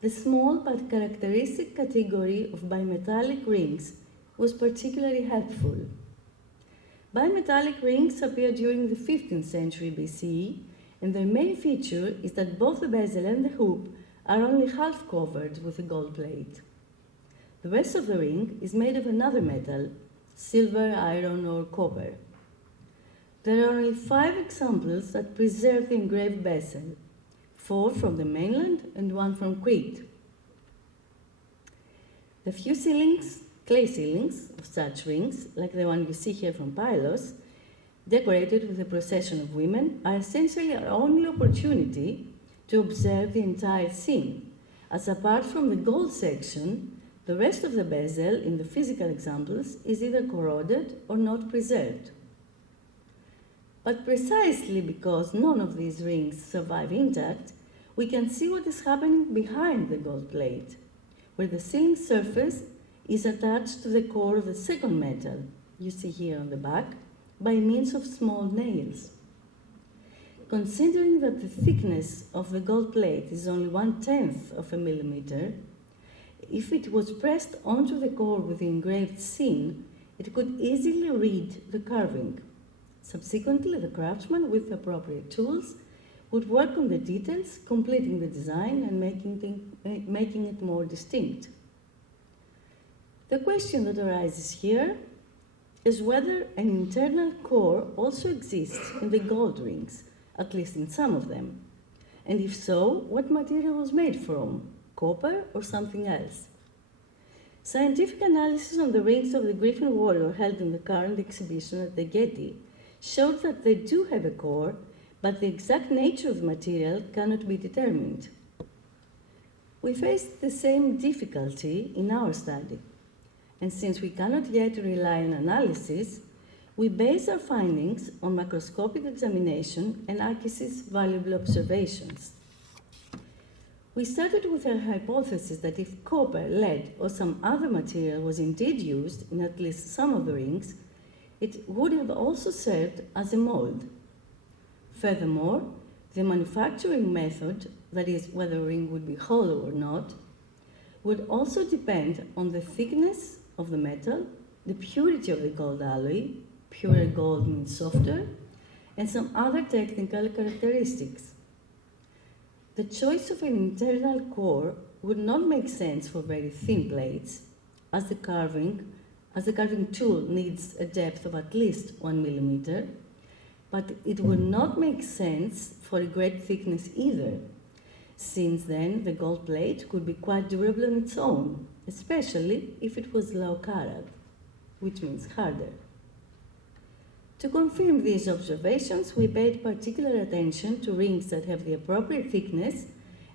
the small but characteristic category of bimetallic rings was particularly helpful. Bimetallic rings appeared during the 15th century BCE, and their main feature is that both the bezel and the hoop are only half covered with a gold plate. The rest of the ring is made of another metal, silver, iron, or copper. There are only 5 examples that preserve the engraved bezel, 4 from the mainland and 1 from Crete. The few clay ceilings of such rings, like the one you see here from Pylos, decorated with a procession of women, are essentially our only opportunity to observe the entire scene, as apart from the gold section, the rest of the bezel in the physical examples is either corroded or not preserved. But precisely because none of these rings survive intact, we can see what is happening behind the gold plate, where the ceiling surface is attached to the core of the second metal, you see here on the back, by means of small nails. Considering that the thickness of the gold plate is only 1/10 of a millimeter, if it was pressed onto the core with the engraved scene, it could easily read the carving. Subsequently, the craftsman, with the appropriate tools, would work on the details, completing the design and making it more distinct. The question that arises here is whether an internal core also exists in the gold rings, at least in some of them, and if so, what material was made from, copper or something else? Scientific analysis on the rings of the Griffin warrior held in the current exhibition at the Getty showed that they do have a core, but the exact nature of the material cannot be determined. We faced the same difficulty in our study, and since we cannot yet rely on analysis, we base our findings on macroscopic examination and Akis's valuable observations. We started with a hypothesis that if copper, lead, or some other material was indeed used in at least some of the rings, it would have also served as a mold. Furthermore, the manufacturing method, that is, whether a ring would be hollow or not, would also depend on the thickness of the metal, the purity of the gold alloy, purer gold means softer, and some other technical characteristics. The choice of an internal core would not make sense for very thin plates, as the carving tool needs a depth of at least 1 millimeter, but it would not make sense for a great thickness either, since then the gold plate could be quite durable on its own, especially if it was low carat, which means harder. To confirm these observations, we paid particular attention to rings that have the appropriate thickness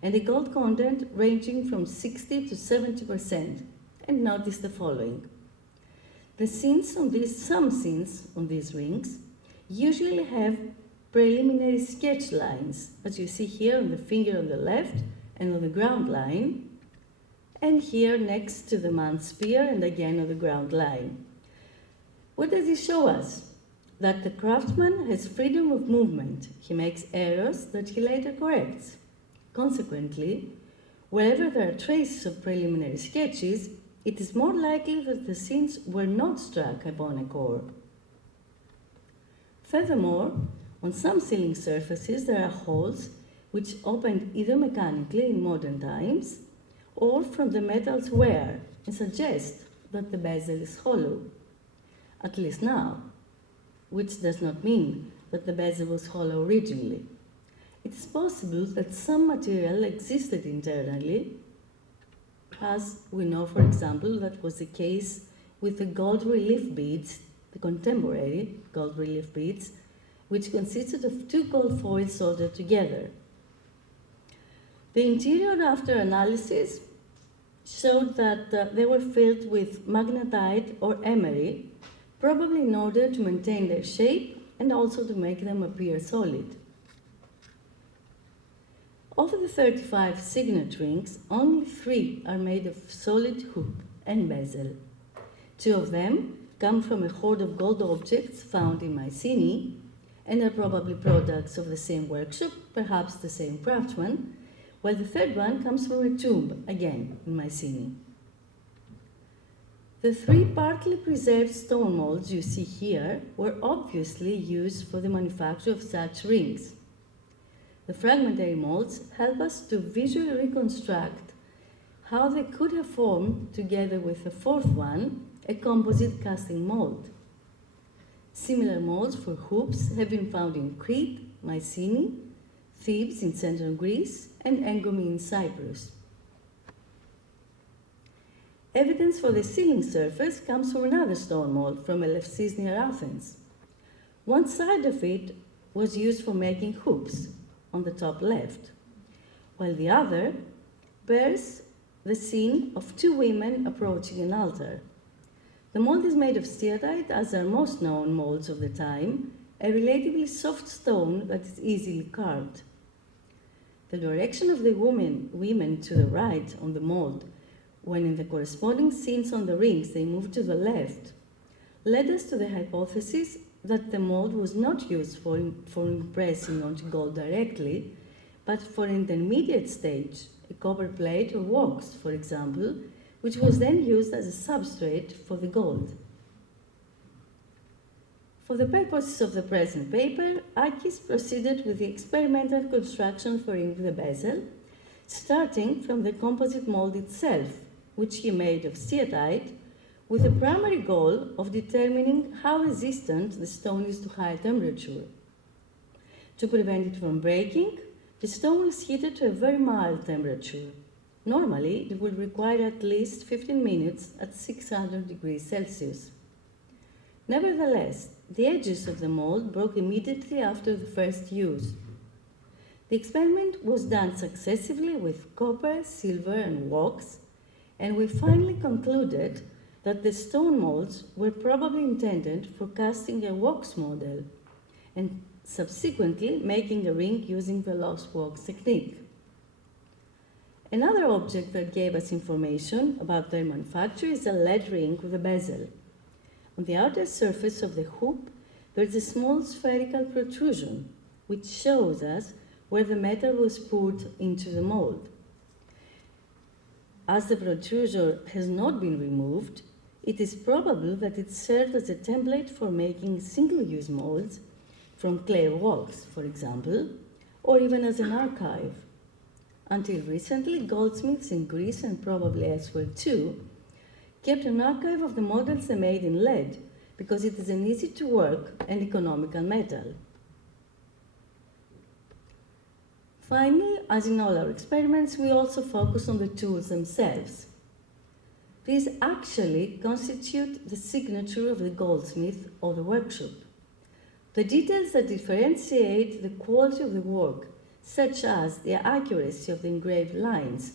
and a gold content ranging from 60 to 70%, and notice the following. Some scenes on these rings usually have preliminary sketch lines, as you see here on the finger on the left and on the ground line, and here next to the man's spear and again on the ground line. What does this show us? That the craftsman has freedom of movement. He makes errors that he later corrects. Consequently, wherever there are traces of preliminary sketches, it is more likely that the scenes were not struck upon a core. Furthermore, on some ceiling surfaces there are holes which opened either mechanically in modern times or from the metal's wear and suggest that the bezel is hollow, at least now, which does not mean that the bezel was hollow originally. It is possible that some material existed internally, as we know, for example, that was the case with the gold relief beads, the contemporary gold relief beads, which consisted of 2 gold foils soldered together. The interior, after analysis, showed that they were filled with magnetite or emery, probably in order to maintain their shape and also to make them appear solid. Of the 35 signet rings, only 3 are made of solid hoop and bezel. 2 of them come from a hoard of gold objects found in Mycenae and are probably products of the same workshop, perhaps the same craftsman, while the third one comes from a tomb, again in Mycenae. The 3 partly preserved stone molds you see here were obviously used for the manufacture of such rings. The fragmentary molds help us to visually reconstruct how they could have formed, together with the 4th one, a composite casting mold. Similar molds for hoops have been found in Crete, Mycenae, Thebes in central Greece, and Engome in Cyprus. Evidence for the ceiling surface comes from another stone mold from Elefsis near Athens. One side of it was used for making hoops, on the top left, while the other bears the scene of 2 women approaching an altar. The mold is made of steatite, as are most known molds of the time, a relatively soft stone that is easily carved. The direction of the women to the right on the mold, when in the corresponding scenes on the rings they moved to the left, led us to the hypothesis that the mold was not used for impressing onto gold directly, but for an intermediate stage, a copper plate or wax, for example, which was then used as a substrate for the gold. For the purposes of the present paper, Akis proceeded with the experimental construction for the bezel, starting from the composite mold itself, which he made of steatite, with the primary goal of determining how resistant the stone is to high temperature. To prevent it from breaking, the stone was heated to a very mild temperature. Normally, it would require at least 15 minutes at 600 degrees Celsius. Nevertheless, the edges of the mold broke immediately after the first use. The experiment was done successively with copper, silver, and wax, and we finally concluded that the stone molds were probably intended for casting a wax model and subsequently making a ring using the lost wax technique. Another object that gave us information about their manufacture is a lead ring with a bezel. On the outer surface of the hoop, there is a small spherical protrusion, which shows us where the metal was poured into the mold. As the protrusion has not been removed, it is probable that it served as a template for making single-use molds from clay wax, for example, or even as an archive. Until recently, goldsmiths in Greece and probably elsewhere too kept an archive of the models they made in lead because it is an easy-to-work and economical metal. Finally, as in all our experiments, we also focus on the tools themselves. These actually constitute the signature of the goldsmith or the workshop. The details that differentiate the quality of the work, such as the accuracy of the engraved lines,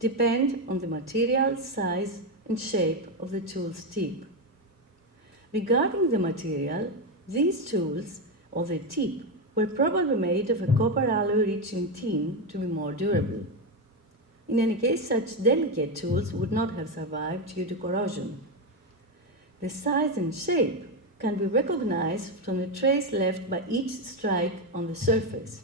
depend on the material, size, and shape of the tool's tip. Regarding the material, these tools, or the tip, were probably made of a copper alloy rich in tin to be more durable. In any case, such delicate tools would not have survived due to corrosion. The size and shape can be recognized from the trace left by each strike on the surface.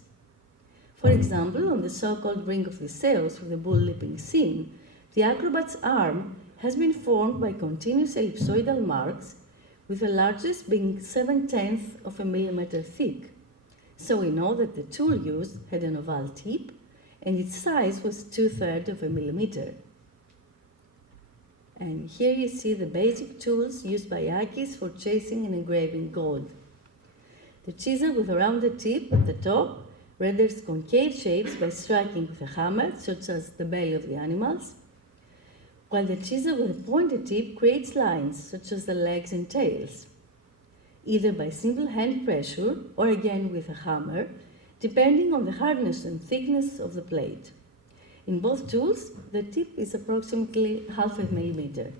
For example, on the so-called ring of Theseus with the bull leaping scene, the acrobat's arm has been formed by continuous ellipsoidal marks, with the largest being 7/10 of a millimeter thick. So we know that the tool used had an oval tip, and its size was 2/3 of a millimeter. And here you see the basic tools used by Akis for chasing and engraving gold. The chisel with a rounded tip at the top renders concave shapes by striking with a hammer, such as the belly of the animals, while the chisel with a pointed tip creates lines, such as the legs and tails, either by simple hand pressure or again with a hammer, depending on the hardness and thickness of the plate. In both tools, the tip is approximately 0.5 millimeter.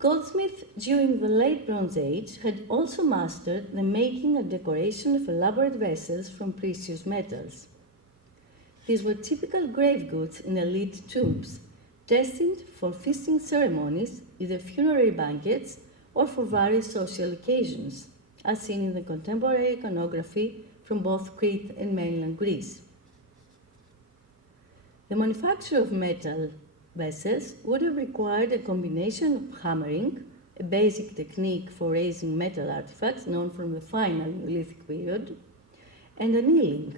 Goldsmiths during the late Bronze Age had also mastered the making and decoration of elaborate vessels from precious metals. These were typical grave goods in elite tombs, destined for feasting ceremonies, either funerary banquets or for various social occasions, as seen in the contemporary iconography from both Crete and mainland Greece. The manufacture of metal vessels would have required a combination of hammering, a basic technique for raising metal artifacts known from the final Neolithic period, and annealing,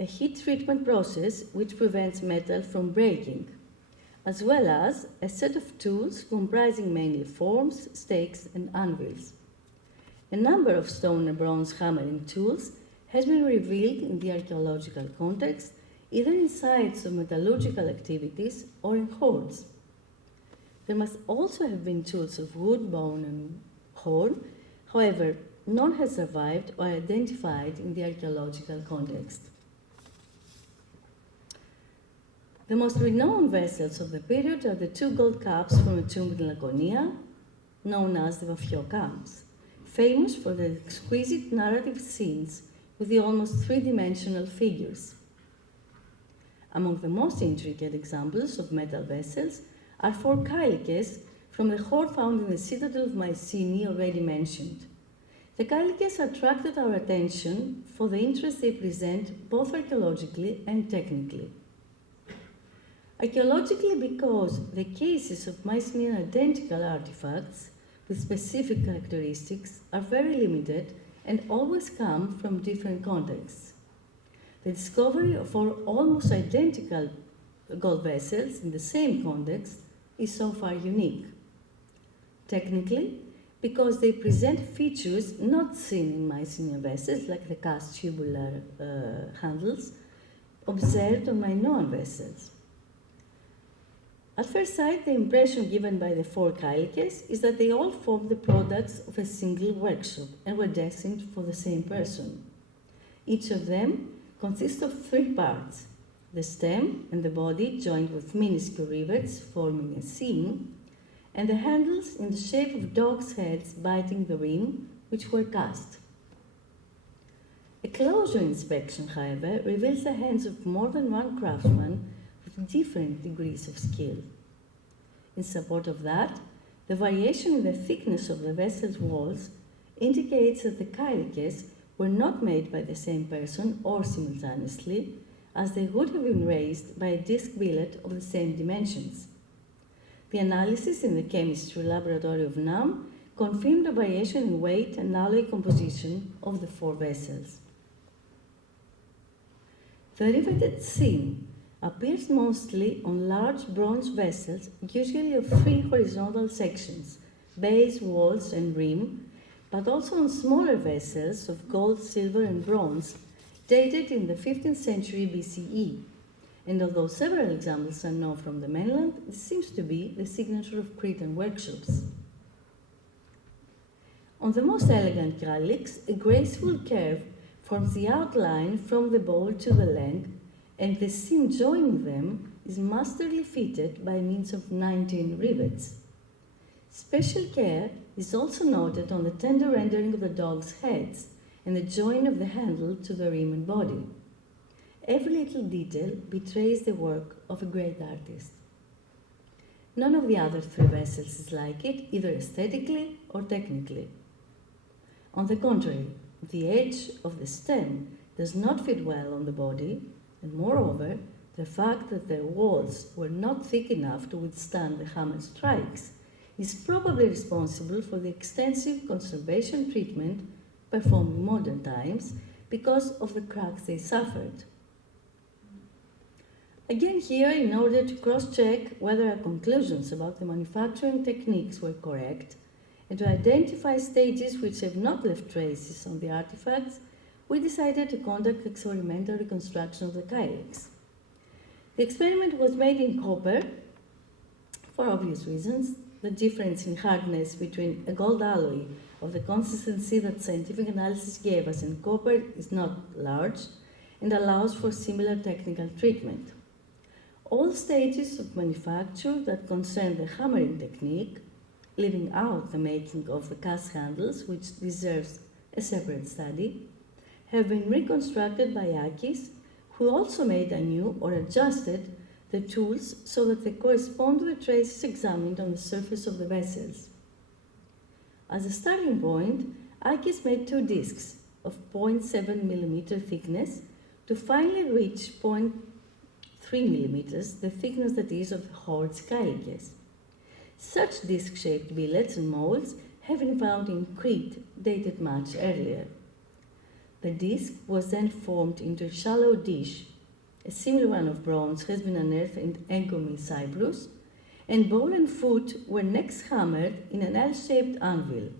a heat treatment process which prevents metal from breaking, as well as a set of tools comprising mainly forms, stakes, and anvils. A number of stone and bronze hammering tools has been revealed in the archaeological context, either in sites of metallurgical activities or in hoards. There must also have been tools of wood, bone, and horn. However, none has survived or identified in the archaeological context. The most renowned vessels of the period are the 2 gold cups from a tomb in Laconia, known as the Vafio camps, famous for their exquisite narrative scenes with the almost three-dimensional figures. Among the most intricate examples of metal vessels are 4 kylikes from the hoard found in the citadel of Mycenae already mentioned. The kylikes attracted our attention for the interest they present both archaeologically and technically. Archaeologically, because the cases of Mycenaean identical artifacts with specific characteristics are very limited and always come from different contexts. The discovery of 4 almost identical gold vessels in the same context is so far unique. Technically, because they present features not seen in Mycenaean vessels, like the cast tubular handles, observed on Minoan vessels. At first sight, the impression given by the 4 kylikes is that they all form the products of a single workshop and were destined for the same person. Each of them consists of 3 parts: the stem and the body joined with minuscule rivets forming a seam, and the handles in the shape of dogs' heads biting the rim, which were cast. A closer inspection, however, reveals the hands of more than one craftsman with different degrees of skill. In support of that, the variation in the thickness of the vessel's walls indicates that the kylikes were not made by the same person or simultaneously, as they would have been raised by a disc billet of the same dimensions. The analysis in the chemistry laboratory of NAM confirmed a variation in weight and alloy composition of the 4 vessels. The riveted seam appears mostly on large bronze vessels, usually of 3 horizontal sections, base, walls, and rim, but also on smaller vessels of gold, silver, and bronze, dated in the 15th century BCE. And although several examples are known from the mainland, this seems to be the signature of Cretan workshops. On the most elegant kylikes, a graceful curve forms the outline from the bowl to the length, and the seam joining them is masterly fitted by means of 19 rivets. Special care is also noted on the tender rendering of the dogs' heads and the join of the handle to the rim and body. Every little detail betrays the work of a great artist. None of the other 3 vessels is like it, either aesthetically or technically. On the contrary, the edge of the stem does not fit well on the body, and moreover, the fact that their walls were not thick enough to withstand the hammer strikes is probably responsible for the extensive conservation treatment performed in modern times because of the cracks they suffered. Again here, in order to cross-check whether our conclusions about the manufacturing techniques were correct, and to identify stages which have not left traces on the artifacts, we decided to conduct experimental reconstruction of the calyx. The experiment was made in copper, for obvious reasons. The difference in hardness between a gold alloy of the consistency that scientific analysis gave us and copper is not large and allows for similar technical treatment. All stages of manufacture that concern the hammering technique, leaving out the making of the cast handles, which deserves a separate study, have been reconstructed by Akis, who also made anew or adjusted the tools so that they correspond to the traces examined on the surface of the vessels. As a starting point, Akis made two discs of 0.7 millimeter thickness to finally reach 0.3 millimeters, the thickness that is of the hoard's calyces. Such disc-shaped billets and molds have been found in Crete, dated much earlier. The disc was then formed into a shallow dish. A similar one of bronze has been unearthed in Aegean in Cyprus, and bowl and foot were next hammered in an L-shaped anvil.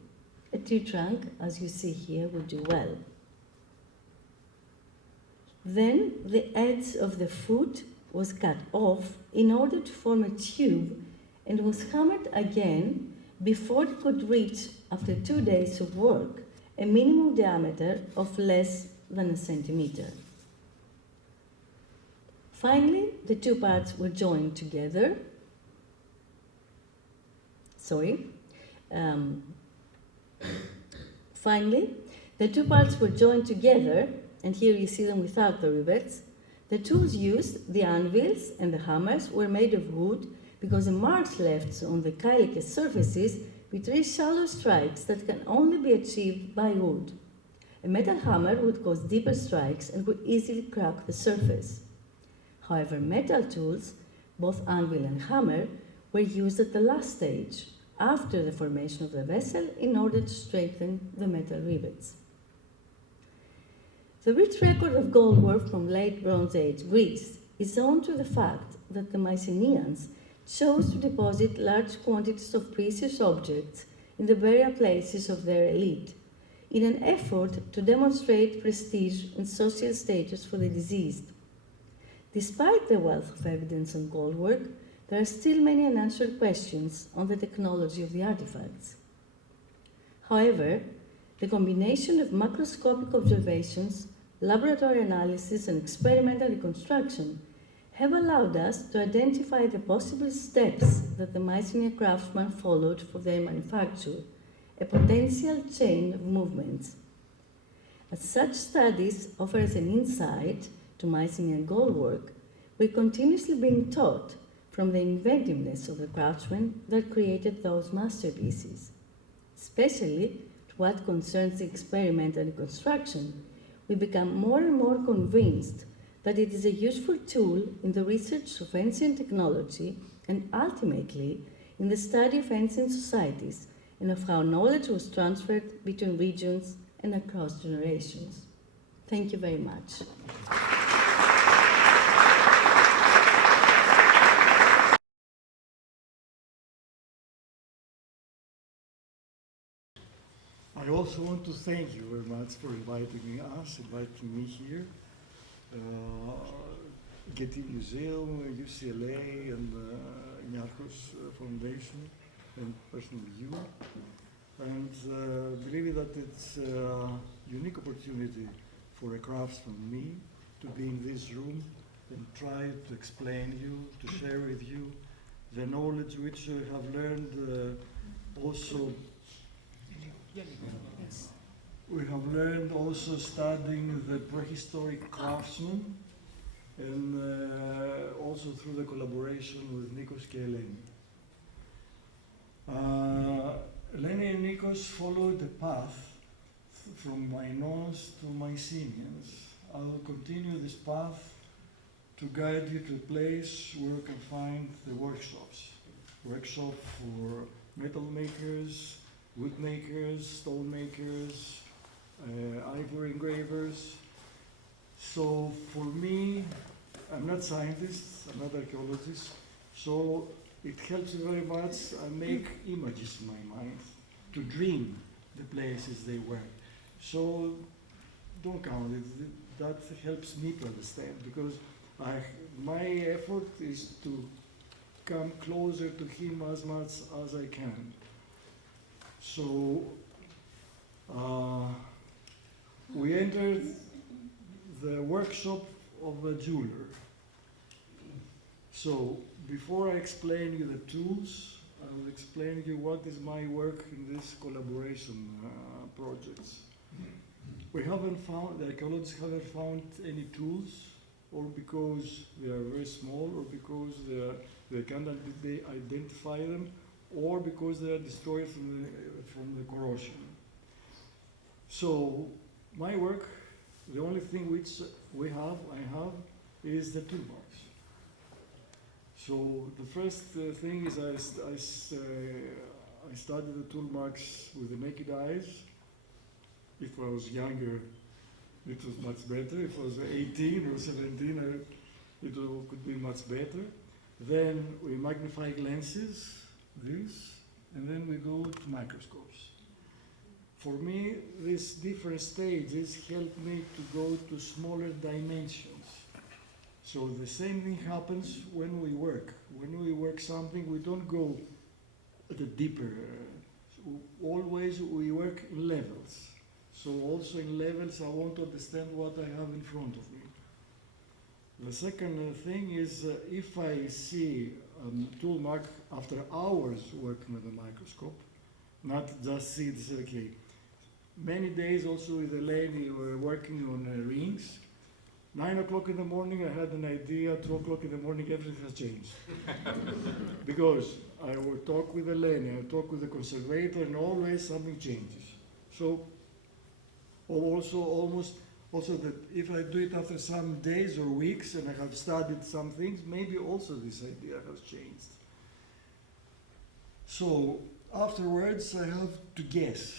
A tree trunk, as you see here, would do well. Then the edge of the foot was cut off in order to form a tube and was hammered again before it could reach, after 2 days of work, a minimum diameter of less than a centimeter. Finally, the two parts were joined together. Finally, the two parts were joined together, and here you see them without the rivets. The tools used, the anvils and the hammers, were made of wood because the marks left on the calyx surfaces betray shallow strikes that can only be achieved by wood. A metal hammer would cause deeper strikes and would easily crack the surface. However, metal tools, both anvil and hammer, were used at the last stage, after the formation of the vessel, in order to strengthen the metal rivets. The rich record of gold work from late Bronze Age Greece is owed to the fact that the Mycenaeans chose to deposit large quantities of precious objects in the burial places of their elite, in an effort to demonstrate prestige and social status for the deceased. Despite the wealth of evidence on gold work, there are still many unanswered questions on the technology of the artifacts. However, the combination of macroscopic observations, laboratory analysis, and experimental reconstruction have allowed us to identify the possible steps that the Mycenaean craftsmen followed for their manufacture, a potential chain of movements. As such studies offer us an insight to Mycenaean gold work, we're continuously being taught from the inventiveness of the craftsmen that created those masterpieces. Especially to what concerns the experimental reconstruction, we become more and more convinced that it is a useful tool in the research of ancient technology and ultimately in the study of ancient societies and of how knowledge was transferred between regions and across generations. Thank you very much. I also want to thank you very much for inviting me here. Getty Museum, UCLA, and Niarchos Foundation, and personally you. And believe that it's a unique opportunity for a craftsman, me, to be in this room and try to explain you, to share with you the knowledge which I have learned also. We have learned also studying the prehistoric craftsmen and also through the collaboration with Nikos and Eleni. Eleni and Nikos followed the path from Minoans to Mycenaeans. I will continue this path to guide you to a place where you can find the workshops. Workshop for metal makers, wood makers, stone makers, ivory engravers. So for me, I'm not scientist, I'm not archaeologist, so it helps me very much. I make images in my mind to dream the places they were. So don't count it. That helps me to understand, because my effort is to come closer to him as much as I can. So we entered the workshop of a jeweler. So before I explain you the tools, I will explain you what is my work in this collaboration projects. We haven't found, the archaeologists haven't found any tools, or because they are very small, or because they can't identify them, or because they are destroyed from the corrosion. So my work, the only thing which I have, is the toolbox. So the first thing is I studied the tool marks with the naked eyes. If I was younger, it was much better. If I was 18 or 17, it could be much better. Then we magnify lenses, this, and then we go to microscopes. For me, these different stages help me to go to smaller dimensions. So the same thing happens when we work. When we work something, we don't go at a deeper. Always we work in levels. So also in levels, I want to understand what I have in front of me. The second thing is if I see a tool mark after hours working with a microscope, not just see this, okay. Many days also with Eleni, we were working on rings. 9 o'clock in the morning, I had an idea. 2 o'clock in the morning, everything has changed. Because I will talk with Eleni, I will talk with the conservator, and always something changes. So, also that if I do it after some days or weeks, and I have studied some things, maybe also this idea has changed. So afterwards, I have to guess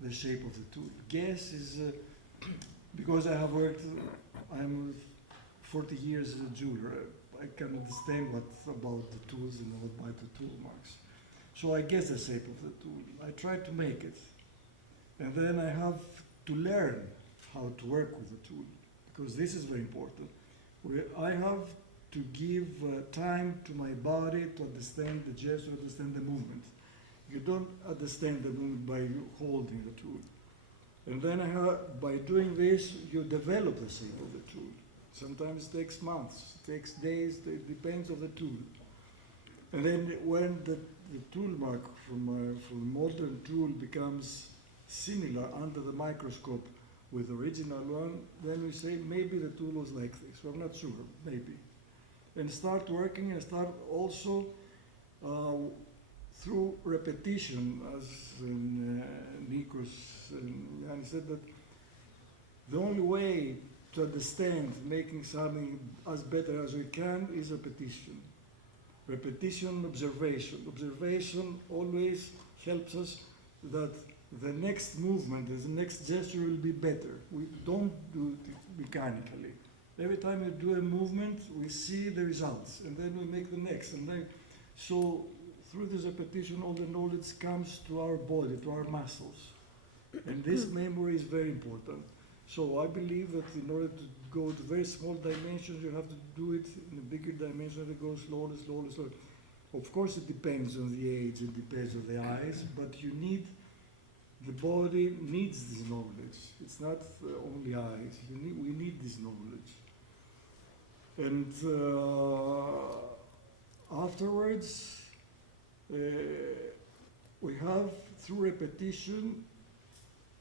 the shape of the tool. Guess is because I have worked. I'm 40 years as a jeweler. I can understand what about the tools and what about the tool marks. So I guess the shape of the tool. I try to make it, and then I have to learn how to work with the tool, because this is very important. I have to give time to my body to understand the gesture, understand the movement. You don't understand the movement by holding the tool. And then by doing this, you develop the shape of the tool. Sometimes it takes months, it takes days, it depends on the tool. And then when the tool mark from modern tool becomes similar under the microscope with the original one, then we say maybe the tool was like this. So I'm not sure, maybe. And start working and start also through repetition, as Nikos and said that the only way to understand making something as better as we can is repetition. Repetition, observation. Observation always helps us that the next movement, the next gesture will be better. We don't do it mechanically. Every time we do a movement, we see the results, and then we make the next. And then, so through this repetition, all the knowledge comes to our body, to our muscles. And this memory is very important. So I believe that in order to go to very small dimensions, you have to do it in a bigger dimension that goes slowly, slowly, slowly. Of course, it depends on the age, it depends on the eyes, but you need, the body needs this knowledge. It's not only eyes, we need this knowledge. And afterwards, we have, through repetition,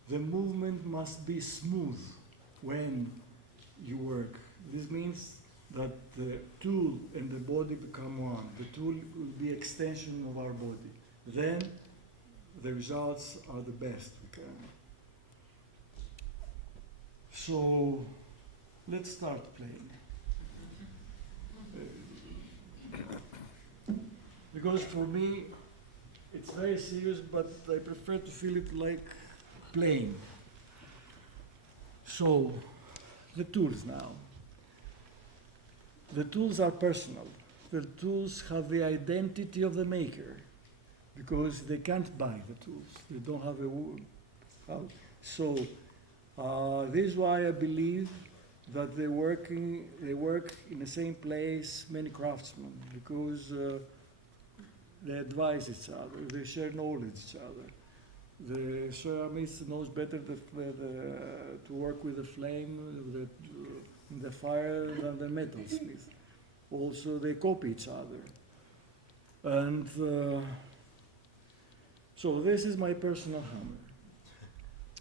the movement must be smooth when you work. This means that the tool and the body become one. The tool will be extension of our body. Then the results are the best we can. So let's start playing. Because for me, it's very serious, but I prefer to feel it like playing. So, the tools now. the tools are personal. The tools have the identity of the maker because they can't buy the tools. They don't have a wood. So this is why I believe that they work in the same place, many craftsmen, because they advise each other, they share knowledge each other. The ceramist knows better to work with the flame, the fire than the metalsmith. Also, they copy each other. And so this is my personal hammer.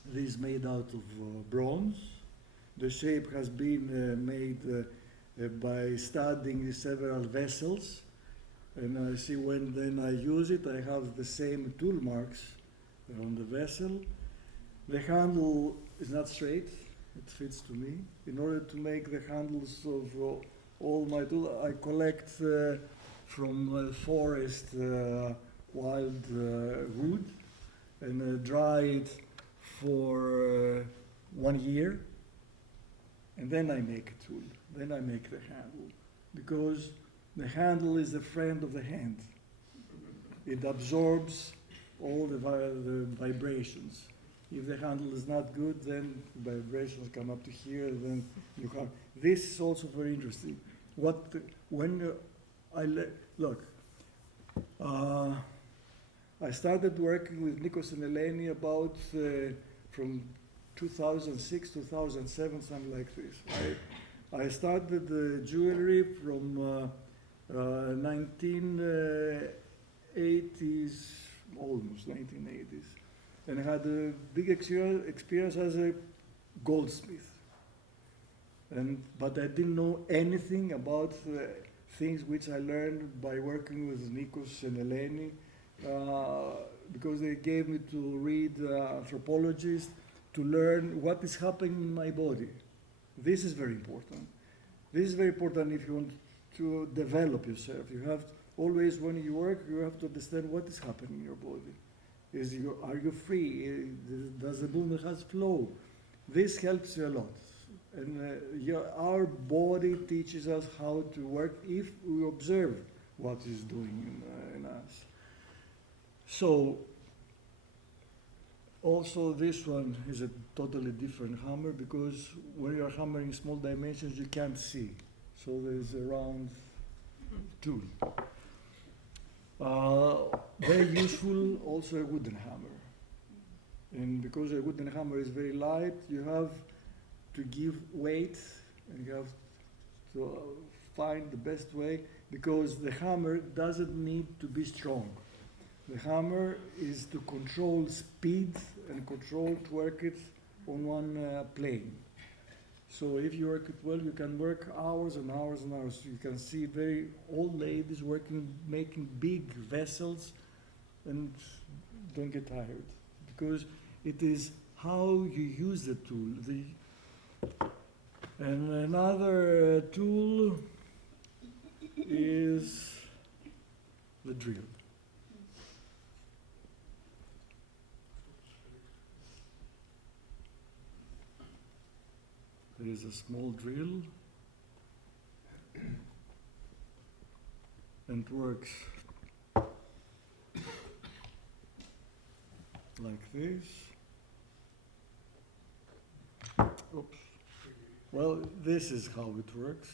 This is made out of bronze. The shape has been made by studying several vessels. And I see when then I use it, I have the same tool marks on the vessel. The handle is not straight, it fits to me. In order to make the handles of all my tools, I collect from forest wild wood and dry it for 1 year. And then I make a tool, then I make the handle. Because the handle is the friend of the hand. It absorbs all the vibrations. If the handle is not good, then vibrations come up to here, then you have. This is also very interesting. I started working with Nikos and Eleni about from 2006, 2007, something like this. I started jewelry from 1980s, almost 1980s, and I had a big experience as a goldsmith. But I didn't know anything about things which I learned by working with Nikos and Eleni, because they gave me to read anthropologists to learn what is happening in my body. This is very important. This is very important if you want to develop yourself. You have always, when you work, you have to understand what is happening in your body. Are you free? Does the movement has flow? This helps you a lot. And our body teaches us how to work if we observe what is doing in us. So, also this one is a totally different hammer because when you're hammering small dimensions, you can't see. So there's a round tool. Very useful, also a wooden hammer. And because a wooden hammer is very light, you have to give weight and you have to find the best way because the hammer doesn't need to be strong. The hammer is to control speed and control to work it on one plane. So if you work it well, you can work hours and hours and hours. You can see very old ladies making big vessels and don't get tired because it is how you use the tool. And another tool is the drill. There is a small drill and it works like this. Oops. Well, this is how it works.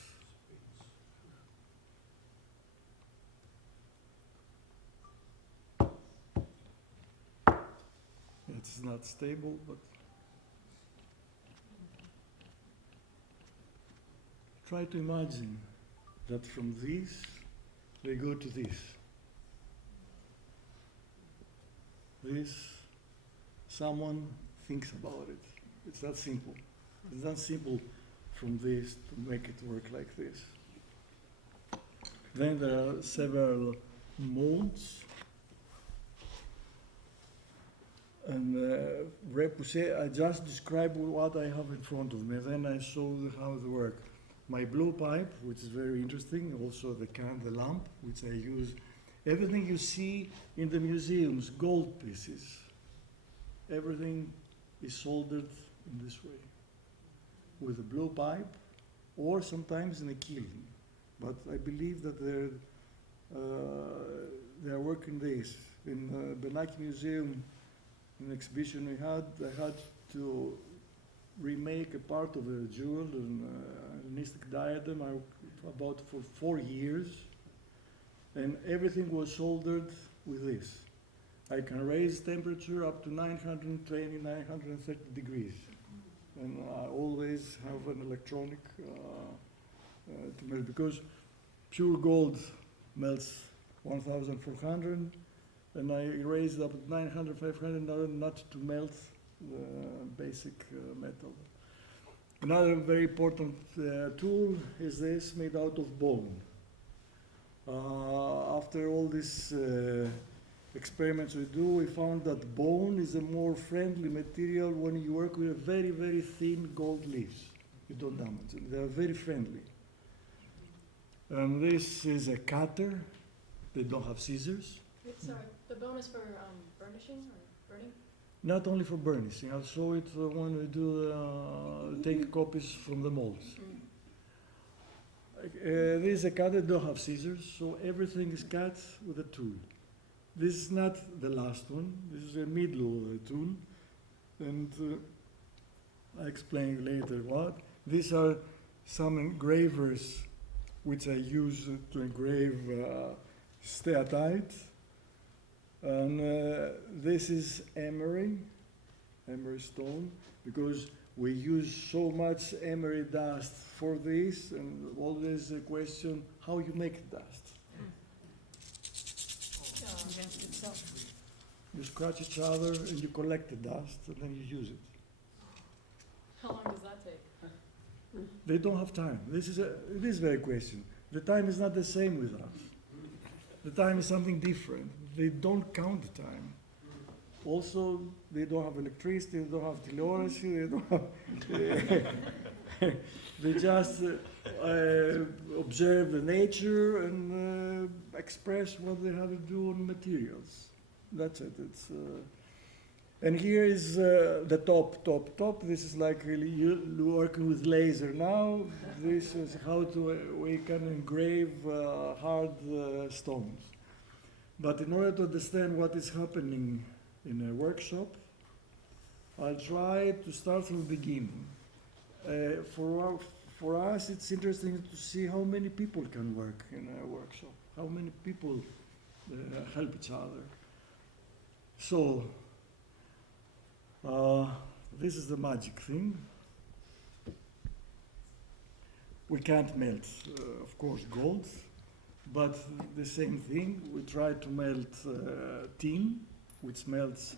It's not stable, but try to imagine that from this, they go to this. Someone thinks about it. It's that simple. It's not simple from this to make it work like this. Then there are several molds. And repoussé, I just described what I have in front of me. Then I show how they work. My blue pipe, which is very interesting, also the lamp, which I use. Everything you see in the museums, gold pieces, everything is soldered in this way, with a blue pipe, or sometimes in a kiln. but I believe that they are working this. In the Benaki Museum, in the exhibition I had to remake a part of a jewel, an Hellenistic diadem, about for 4 years, and everything was soldered with this. I can raise temperature up to 920, 930 degrees, and I always have an electronic to melt, because pure gold melts 1,400, and I raise it up to 900, 500 in order not to melt the basic metal. Another very important tool is this, made out of bone. After all these experiments we do, we found that bone is a more friendly material when you work with very, very thin gold leaves. You don't damage them. They are very friendly. And this is a cutter. They don't have scissors. Sorry, the bone is for burnishing or burning? Not only for burnishing. I'll show it when we do take copies from the molds. This is a cutter. They don't have scissors, so everything is cut with a tool. This is not the last one. This is a middle tool, and I explain later what. These are some engravers which I use to engrave steatite. And this is emery stone, because we use so much emery dust for this, and always a question how you make dust. You scratch each other and you collect the dust, and then you use it. How long does that take? They don't have time. It is very question. The time is not the same with us. The time is something different. They don't count the time. Also, they don't have electricity, they don't have teleorasi, they don't have... they just observe the nature and express what they have to do on materials. That's it. And here is the top. This is like really working with laser now. This is how we can engrave hard stones. But in order to understand what is happening in a workshop, I'll try to start from the beginning. For us, it's interesting to see how many people can work in a workshop, how many people help each other. So, this is the magic thing. We can't melt, of course, gold, but the same thing. We try to melt tin, which melts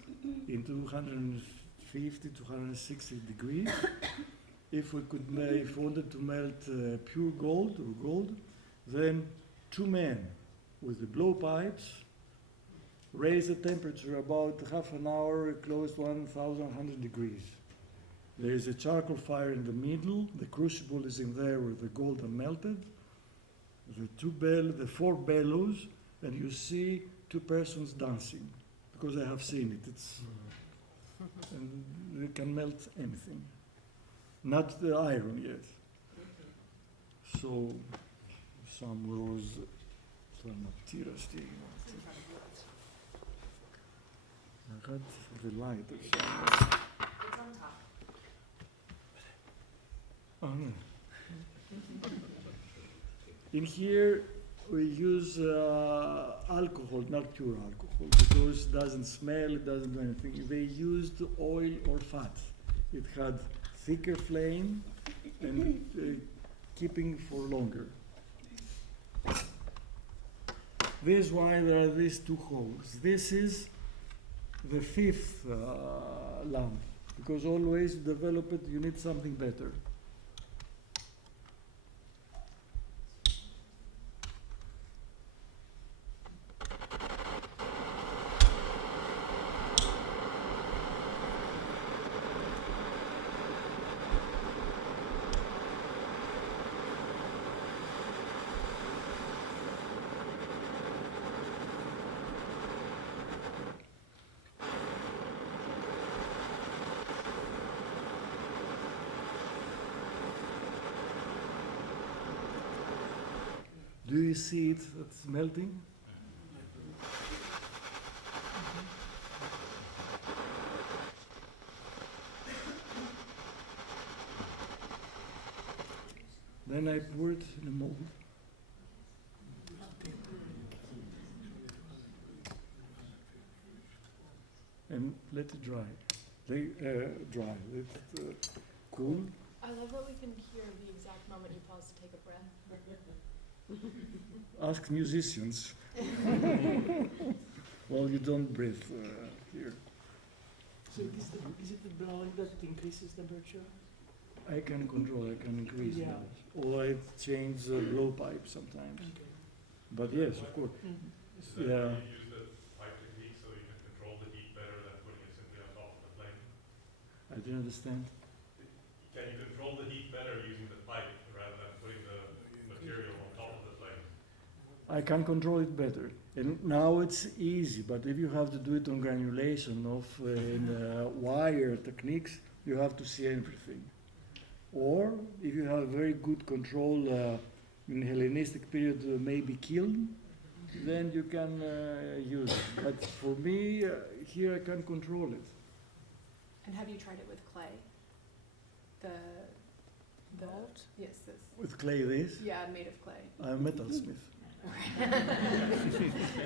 in 250 to 160 degrees. If we wanted to melt pure gold, then 2 men with the blowpipes raise the temperature about half an hour, close to 1,100 degrees. There is a charcoal fire in the middle. The crucible is in there where the gold are melted. The 4 bellows, and you see 2 persons dancing, because I have seen it. And they can melt anything, not the iron yet. So, some rose, I got the light or something. It's on top. Oh, no. In here, we use alcohol, not pure alcohol, because it doesn't smell, it doesn't do anything. They used oil or fat. It had thicker flame and keeping for longer. This is why there are these 2 holes. This is the 5th lamp, because always to develop it, you need something better. Do you see it? It's melting. Then I pour it in a mold. And let it dry. Let it cool. I love that we can hear the exact moment you pause to take a breath. Ask musicians. Well, you don't breathe here. So is it the blowing that increases temperature? I can control, I can increase Yeah. that. Or I change the blowpipe sometimes. Okay. But yes, of course. So Yeah. you use the pipe technique so you can control the heat better than putting it simply on top of the flame? I didn't understand. Can you control the heat better using the pipe rather than putting the material on top of the flame? I can control it better. And now it's easy, but if you have to do it on granulation of wire techniques, you have to see everything. Or if you have very good control in Hellenistic period, maybe kiln, then you can use it. But for me, here I can control it. And have you tried it with clay? The Mold? Yes, this. With clay this, Yeah, made of clay. I'm a metalsmith.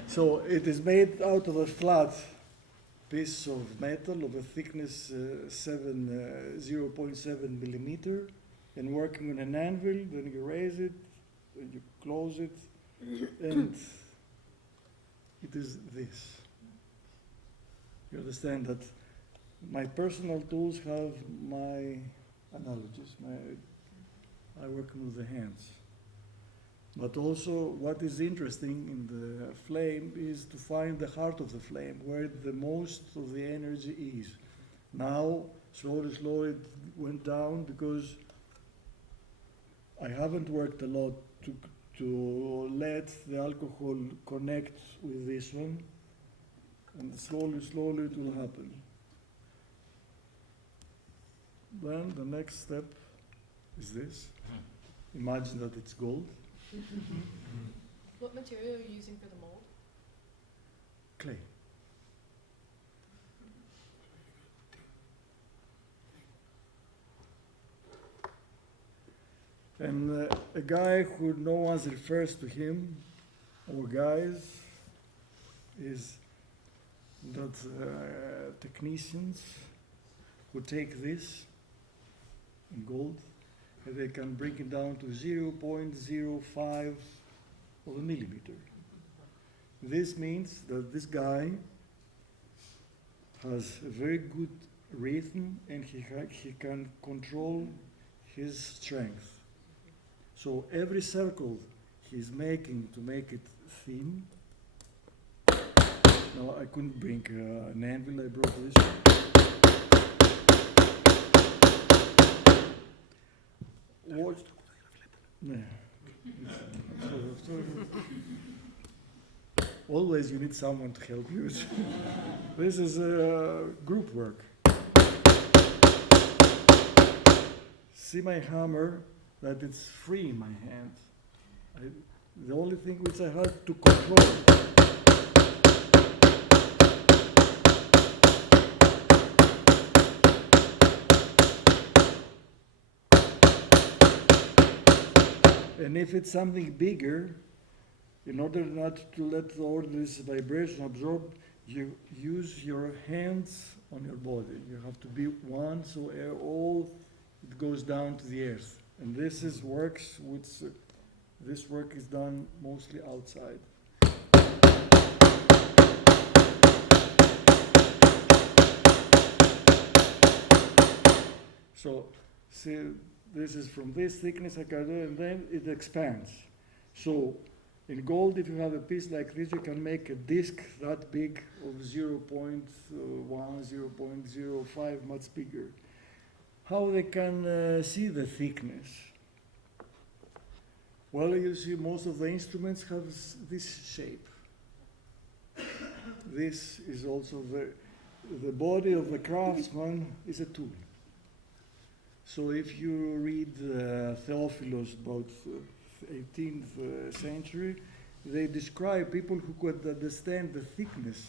So it is made out of a flat piece of metal of a thickness 0.7 millimeter, and working on an anvil. Then you raise it, then you close it, and it is this. You understand that my personal tools have my analogies. I work with the hands. But also, what is interesting in the flame is to find the heart of the flame, where the most of the energy is. Now, slowly, it went down because I haven't worked a lot to let the alcohol connect with this one, and slowly it will happen. Then the next step is this. Imagine that it's gold. What material are you using for the mold? Clay. And a guy who no one refers to him, or guys, is that technicians who take this in gold and they can bring it down to 0.05 of a millimeter. This means that this guy has a very good rhythm and he can control his strength. So every circle he's making to make it thin. Now I couldn't bring an anvil, I brought this one. What? No. Always you need someone to help you. This is group work. See my hammer, that it's free in my hand. The only thing which I had to control. And if it's something bigger, in order not to let all this vibration absorb, you use your hands on your body. You have to be one, so all it goes down to the earth. And this is works which this work is done mostly outside. So see, this is from this thickness I can do, and then it expands. So in gold, if you have a piece like this, you can make a disc that big of 0.1, 0.05, much bigger. How they can see the thickness? Well, you see most of the instruments have this shape. This is also the body of the craftsman is a tool. So if you read Theophilos about 18th century, they describe people who could understand the thickness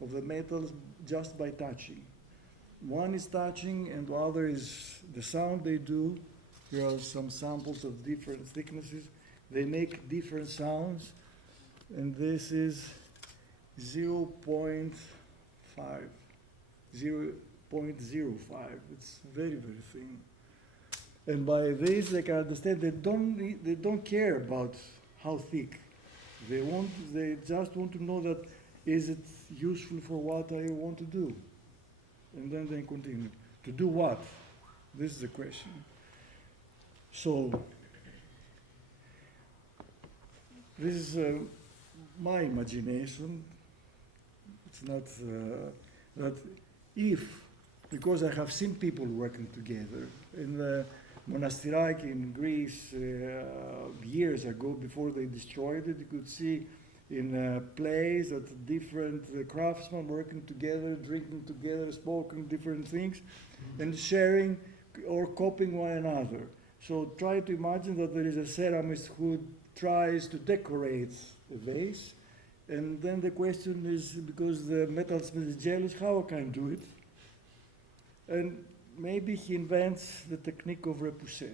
of the metals just by touching. One is touching and the other is the sound they do. Here are some samples of different thicknesses. They make different sounds, and this is 0.5, 0.05. It's very, very thin. And by this, they can understand they don't care about how thick. They just want to know that is it useful for what I want to do? And then they continue. To do what? This is the question. So, this is my imagination. It's not that if, because I have seen people working together in the Monastiraki in Greece years ago, before they destroyed it, you could see in plays that different craftsmen working together, drinking together, smoking different things, and sharing or copying one another. So try to imagine that there is a ceramist who tries to decorate a vase, and then the question is, because the metalsmith is jealous, how can I do it? And maybe he invents the technique of repoussé.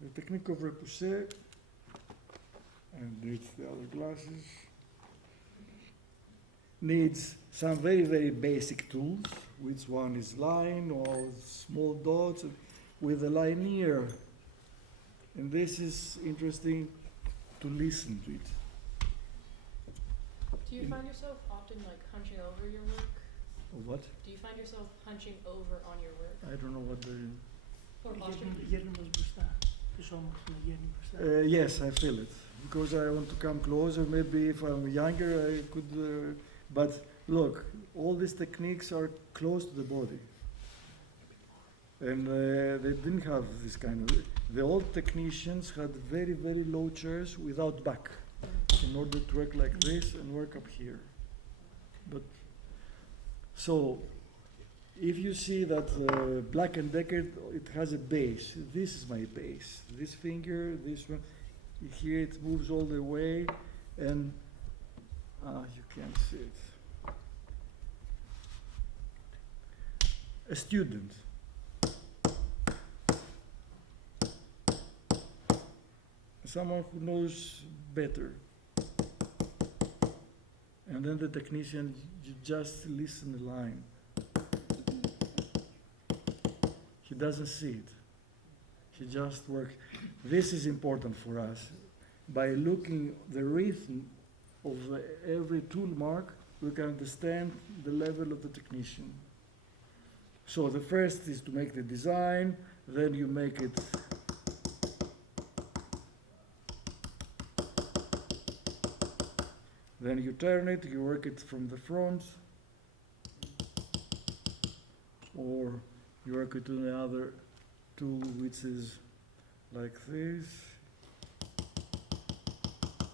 The technique of repoussé, and it's the other glasses, needs some very, very basic tools, which one is line or small dots with a linear. And this is interesting to listen to it. Do you find yourself often like hunching over your work? What? Do you find yourself hunching over on your work? I don't know what the... Or posture? Γέρνει μας μπροστά. Το σώμα σου να γέρνει μπροστά. Yes, I feel it. Because I want to come closer. Maybe if I'm younger, I could... but look, all these techniques are close to the body. And they didn't have this kind of... The old technicians had very, very low chairs without back in order to work like this and work up here. But so, if you see that Black and Decker, it has a base. This is my base. This finger, this one, here it moves all the way, and you can't see it. A student. Someone who knows better. And then the technician, you just listen the line. He doesn't see it. He just works. This is important for us. By looking the rhythm of every tool mark, we can understand the level of the technician. So the first is to make the design, then you make it then you turn it, you work it from the front, or you work it on the other tool, which is like this.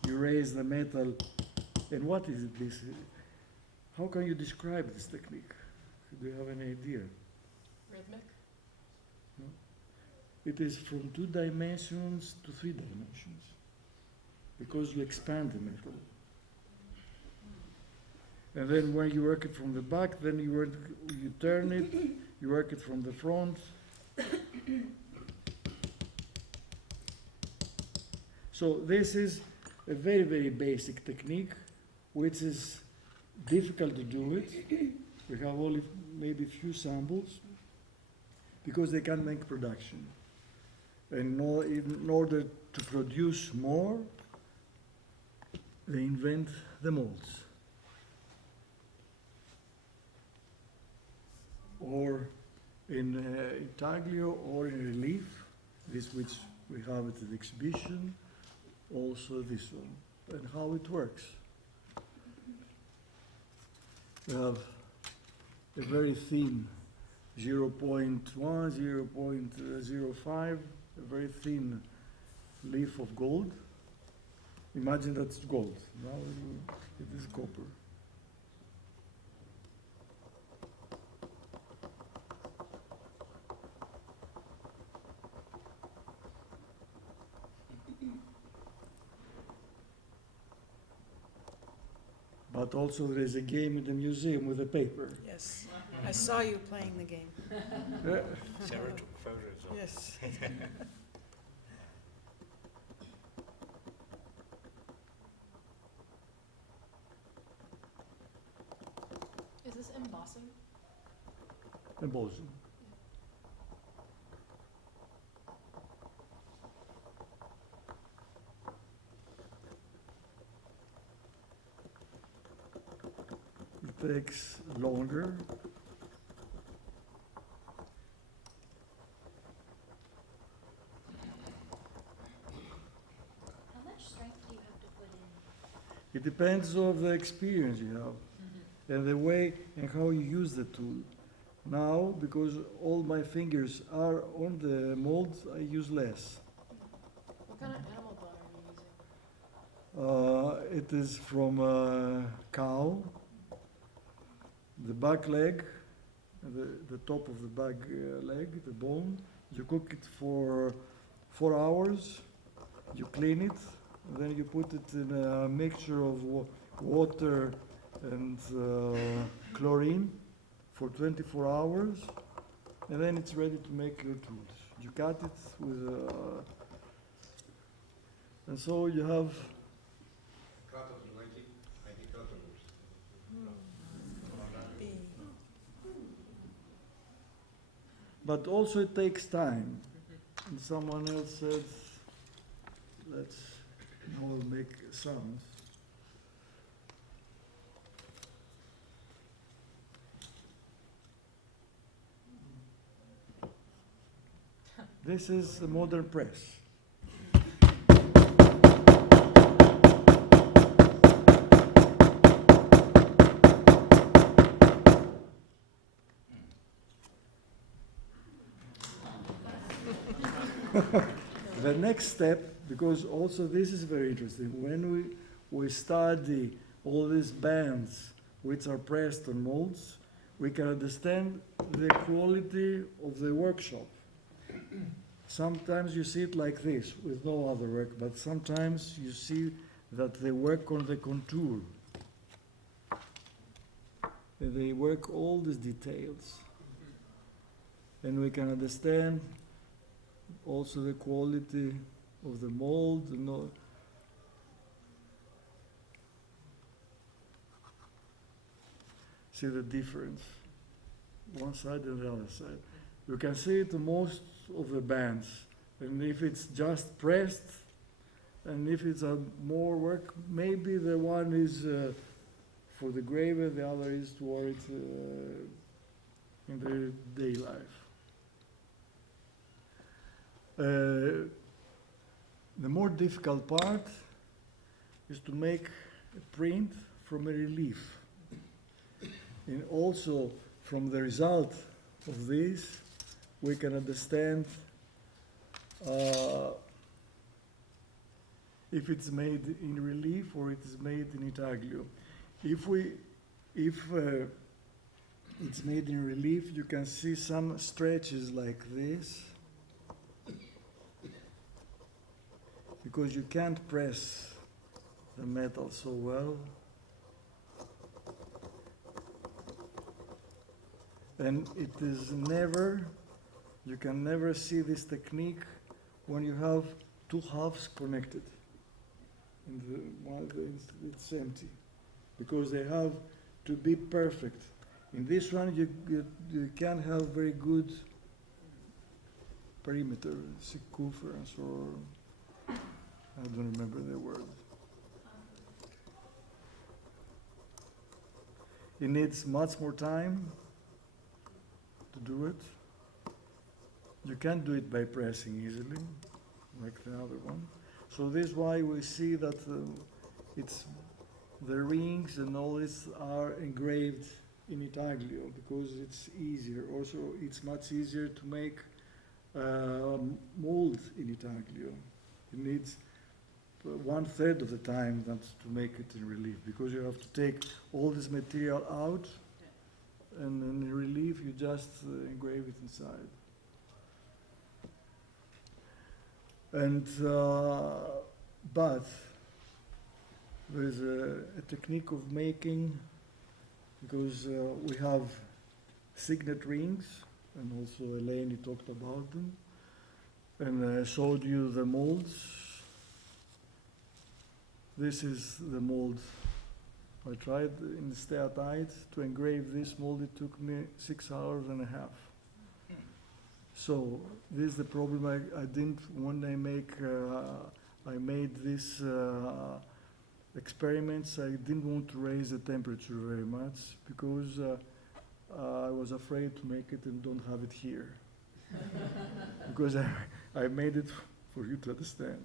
You raise the metal, and what is it, this? How can you describe this technique? Do you have any idea? Rhythmic? No? It is from 2 dimensions to 3 dimensions, because you expand the metal. And then when you work it from the back, then you turn it, you work it from the front. So this is a very, very basic technique, which is difficult to do it. We have only maybe few samples, because they can't make production. And in order to produce more, they invent the molds. Or in intaglio or in relief, this which we have at the exhibition, also this one, and how it works. We have a very thin 0.1, 0.05, a very thin leaf of gold. Imagine that's gold. Now it is copper. but also there is a game in the museum with a paper. Yes, I saw you playing the game. Sarah took photos of it. Yes. Is this embossing? Embossing. It takes longer. How much strength do you have to put in? It depends on the experience you have and the way and how you use the tool. Now, because all my fingers are on the mold, I use less. What kind of animal bone are you using? It is from a cow, the back leg, the top of the back leg, the bone. You cook it for 4 hours, you clean it, and then you put it in a mixture of water and chlorine for 24 hours, and then it's ready to make your tools. You cut it with, and so you have but also it takes time. And someone else said, let's all make sounds. This is a modern press. The next step, because also this is very interesting, when we study all these bands which are pressed on molds, we can understand the quality of the workshop. Sometimes you see it like this, with no other work, but sometimes you see that they work on the contour. And they work all these details. And we can understand also the quality of the mold. See the difference, one side and the other side. You can see it in most of the bands, and if it's just pressed, and if it's a more work, maybe the one is for the graver, the other is to wear it in their day life. The more difficult part is to make a print from a relief. And also from the result of this, we can understand if it's made in relief or it is made in intaglio. If it's made in relief, you can see some stretches like this, because you can't press the metal so well. And it is never, you can never see this technique when you have two halves connected. And one it's empty, because they have to be perfect. In this one, you can have very good perimeter, circumference, or I don't remember the word. It needs much more time to do it. You can't do it by pressing easily, like the other one. So this is why we see that it's the rings and all this are engraved in intaglio, because it's easier. Also, it's much easier to make mold in intaglio. It needs 1/3 of the time than to make it in relief, because you have to take all this material out, and in relief you just engrave it inside. And but There's a technique of making, because we have signet rings, and also Eleni talked about them, and I showed you the molds. This is the mold. I tried in steatite to engrave this mold. It took me 6 hours and a half. So this is the problem. I didn't, when I made this experiments, I didn't want to raise the temperature very much because I was afraid to make it and don't have it here. Because I made it for you to understand.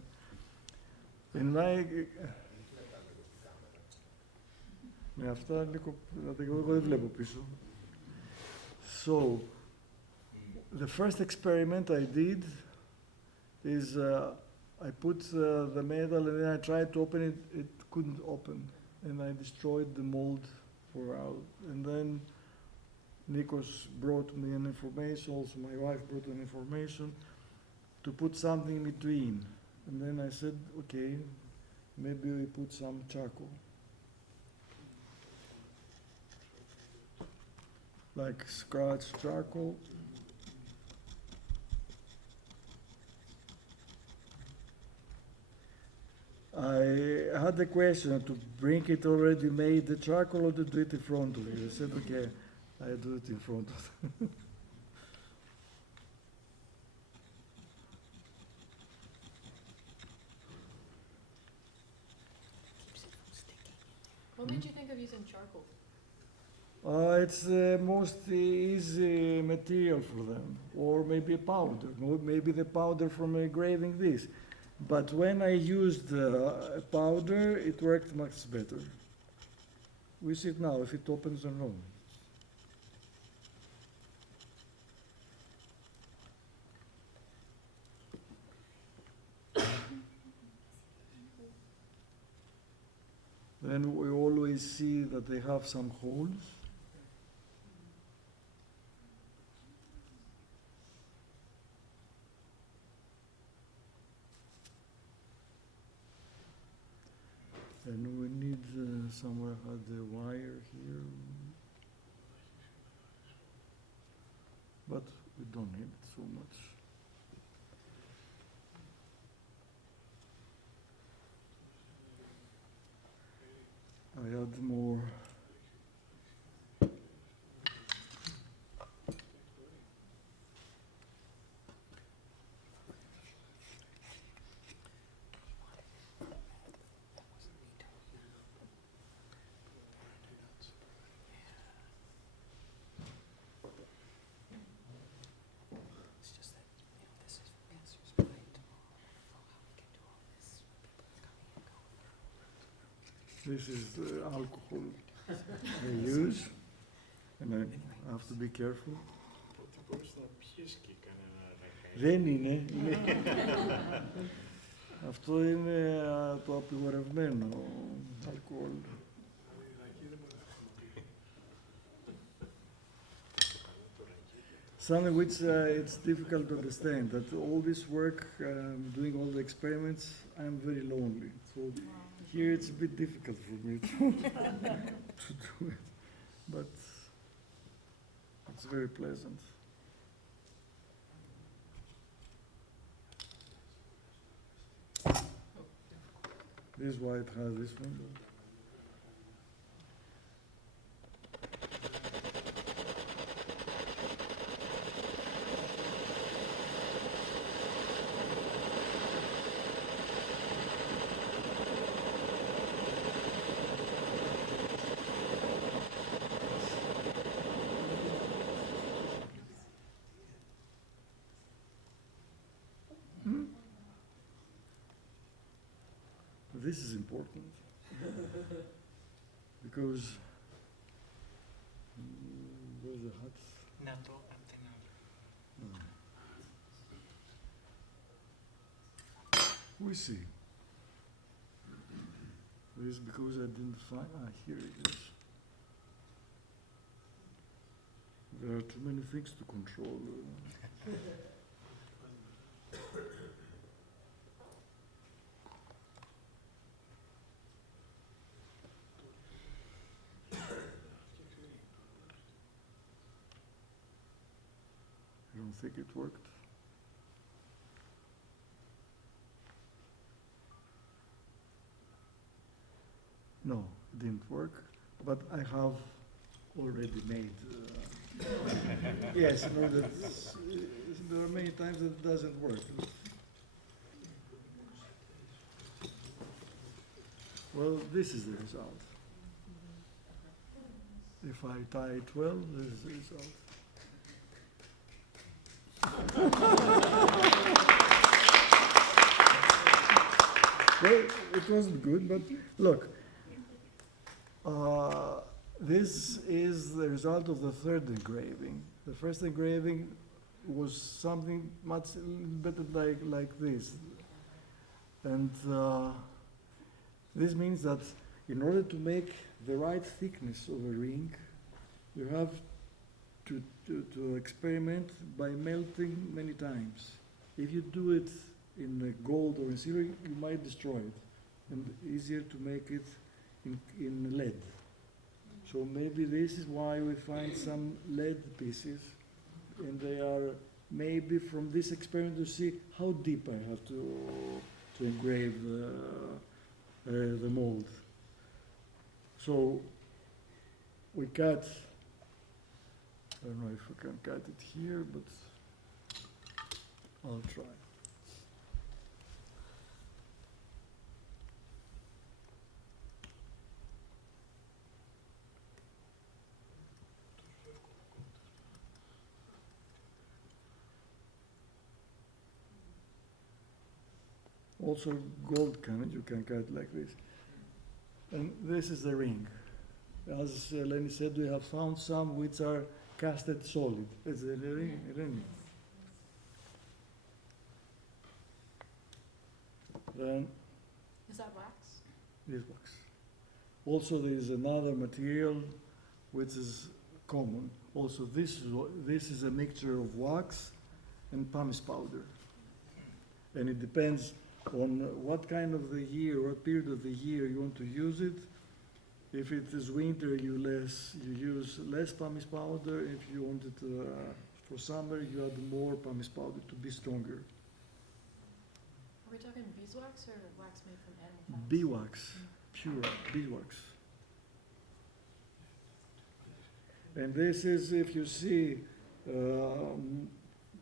In my... Με αυτά λίγο, εγώ δεν βλέπω πίσω. So, the first experiment I did is I put the metal and then I tried to open it, it couldn't open. And I destroyed the mold for out. And then Nikos brought me an information, also my wife brought an information to put something in between. And then I said, okay, maybe we put some charcoal. Like scratch charcoal. I had the question to bring it already made the charcoal or to do it in front of you. I said, okay, I do it in front of them. What made you think of using charcoal? It's the most easy material for them, or maybe a powder, or maybe the powder from engraving this. But when I used a powder, it worked much better. We see it now, if it opens or not. Then we always see that they have some holes. And we need somewhere had the wire here. But we don't need it so much. I add more. This is the alcohol I use, and I have to be careful. Δεν είναι. Αυτό είναι το απειγορευμένο αλκοόλ. Something which it's difficult to understand, that all this work, doing all the experiments, I'm very lonely. So here it's a bit difficult for me to do it, but it's very pleasant. This is why it has this window. This is important because there's a hut. NATO antenna. We see. This is because I didn't find. Here it is. There are too many things to control. don't think it worked. No, it didn't work, but I have already made. Yes, no, there are many times that it doesn't work. Well, this is the result. If I tie 12, this is the result. Well, it wasn't good, but look, this is the result of the third engraving. The first engraving was something much better like this. And this means that in order to make the right thickness of a ring, you have to experiment by melting many times. If you do it in gold or in silver, you might destroy it, and easier to make it in lead. So maybe this is why we find some lead pieces, and they are maybe from this experiment to see how deep I have to engrave the mold. So we cut, I don't know if I can cut it here, but I'll try. Also gold you can cut like this. And this is the ring. As Eleni said, we have found some which are casted solid. It's the ring. Then Is that wax? this wax. Also there is another material which is common. Also this is a mixture of wax and pumice powder. And it depends on what kind of the year, what period of the year you want to use it. If it is winter, you use less pumice powder. If you want it for summer, you add more pumice powder to be stronger. Are we talking beeswax or wax made from animal fats? Beeswax, pure beeswax. And this is, if you see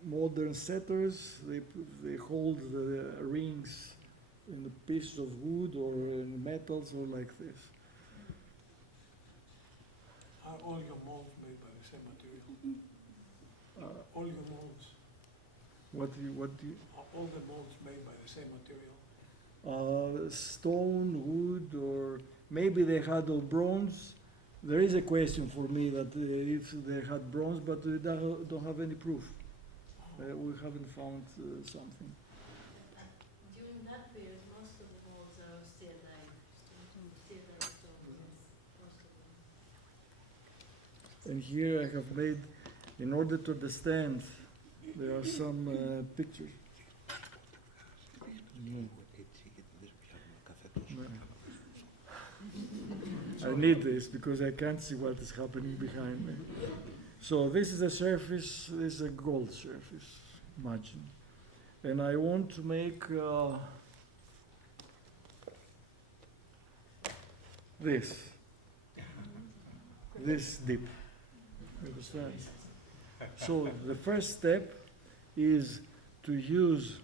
modern setters, they hold the rings in a piece of wood or in metals or like this. Are all your molds made by the same material? All your molds, What do you? are all the molds made by the same material? Stone, wood, or maybe they had all bronze. There is a question for me that if they had bronze, but we don't have any proof. We haven't found something. During that period, most of the molds are still alive. Still stones, most of them. And here I have made, in order to understand, there are some pictures. I need this because I can't see what is happening behind me. So this is a surface, this is a gold surface, imagine. And I want to make this dip. Understand? So the first step is to use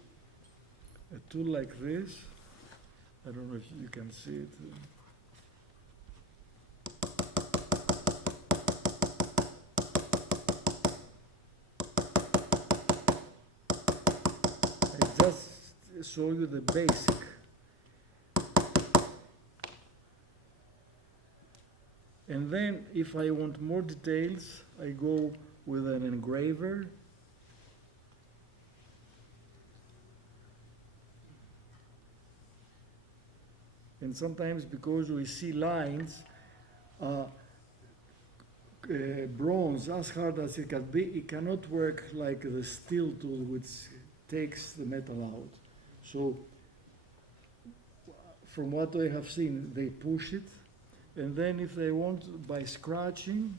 a tool like this. I don't know if you can see it. I just show you the basic. And then if I want more details, I go with an engraver. And sometimes because we see lines, bronze, as hard as it can be, it cannot work like the steel tool which takes the metal out. So from what I have seen, they push it. And then if they want, by scratching,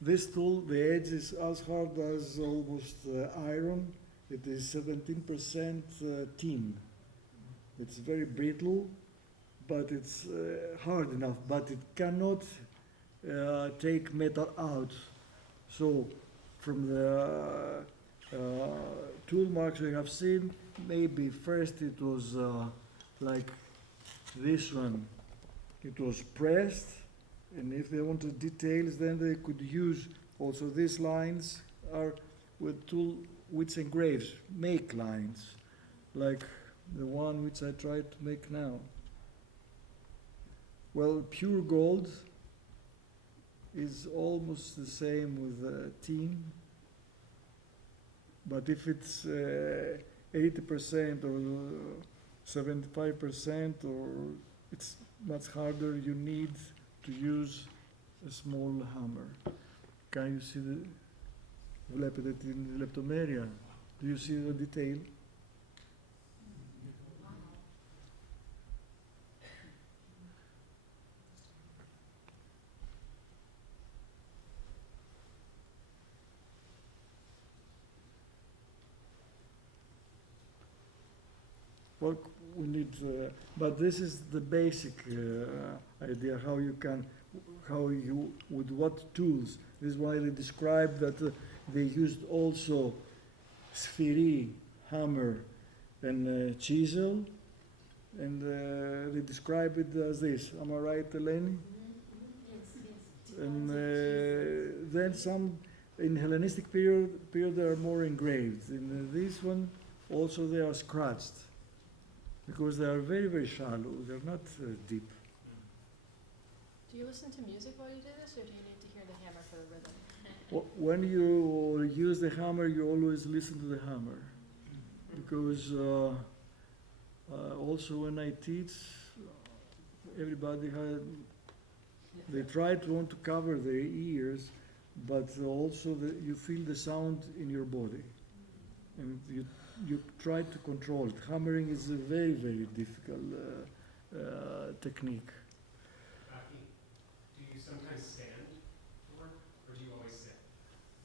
this tool, the edge is as hard as almost iron. It is 17% tin. It's very brittle, but it's hard enough, but it cannot take metal out. So from the tool marks we have seen, maybe first it was like this one. It was pressed, and if they wanted details, then they could use also these lines are with tool which engraves, make lines, like the one which I tried to make now. Well, pure gold is almost the same with tin, but if it's 80% or 75%, or it's much harder, you need to use a small hammer. Can you see the, βλέπετε την λεπτομέρεια? Do you see the detail? Well, we need, but this is the basic idea, how you, with what tools. This is why they describe that they used also sphere, hammer, and chisel, and they describe it as this. Am I right, Eleni? And then some, in Hellenistic period they are more engraved. In this one, also they are scratched, because they are very, very shallow. They're not deep. Do you listen to music while you do this, or do you need to hear the hammer for the rhythm? When you use the hammer, you always listen to the hammer, because also when I teach, everybody they try to want to cover their ears, but also you feel the sound in your body, and you try to control it. Hammering is a very, very difficult technique. Do you sometimes stand to work, or do you always sit?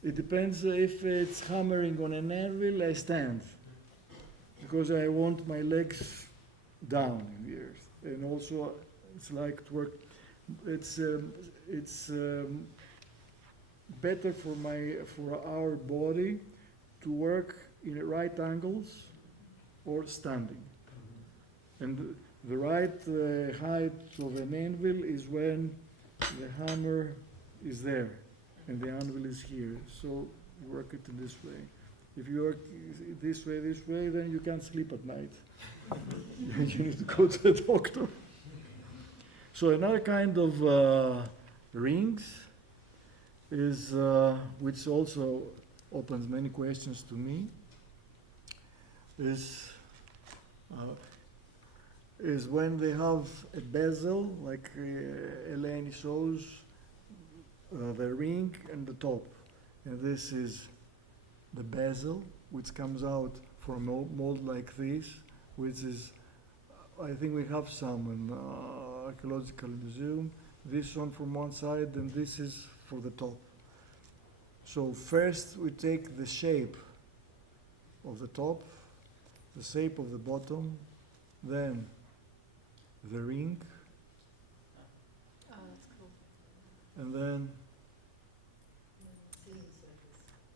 It depends. If it's hammering on an anvil, I stand, because I want my legs down in the earth. And also, it's like to work. It's better for our body to work in right angles or standing. And the right height of an anvil is when the hammer is there and the anvil is here. So you work it in this way. If you work this way, then you can't sleep at night. You need to go to the doctor. So another kind of rings is, which also opens many questions to me, is when they have a bezel, like Eleni shows, the ring and the top. And this is the bezel, which comes out from a mold like this, which is, I think we have some in Archaeological Museum. This one from one side, and this is for the top. So first we take the shape of the top, the shape of the bottom, then the ring, Oh, that's cool. and then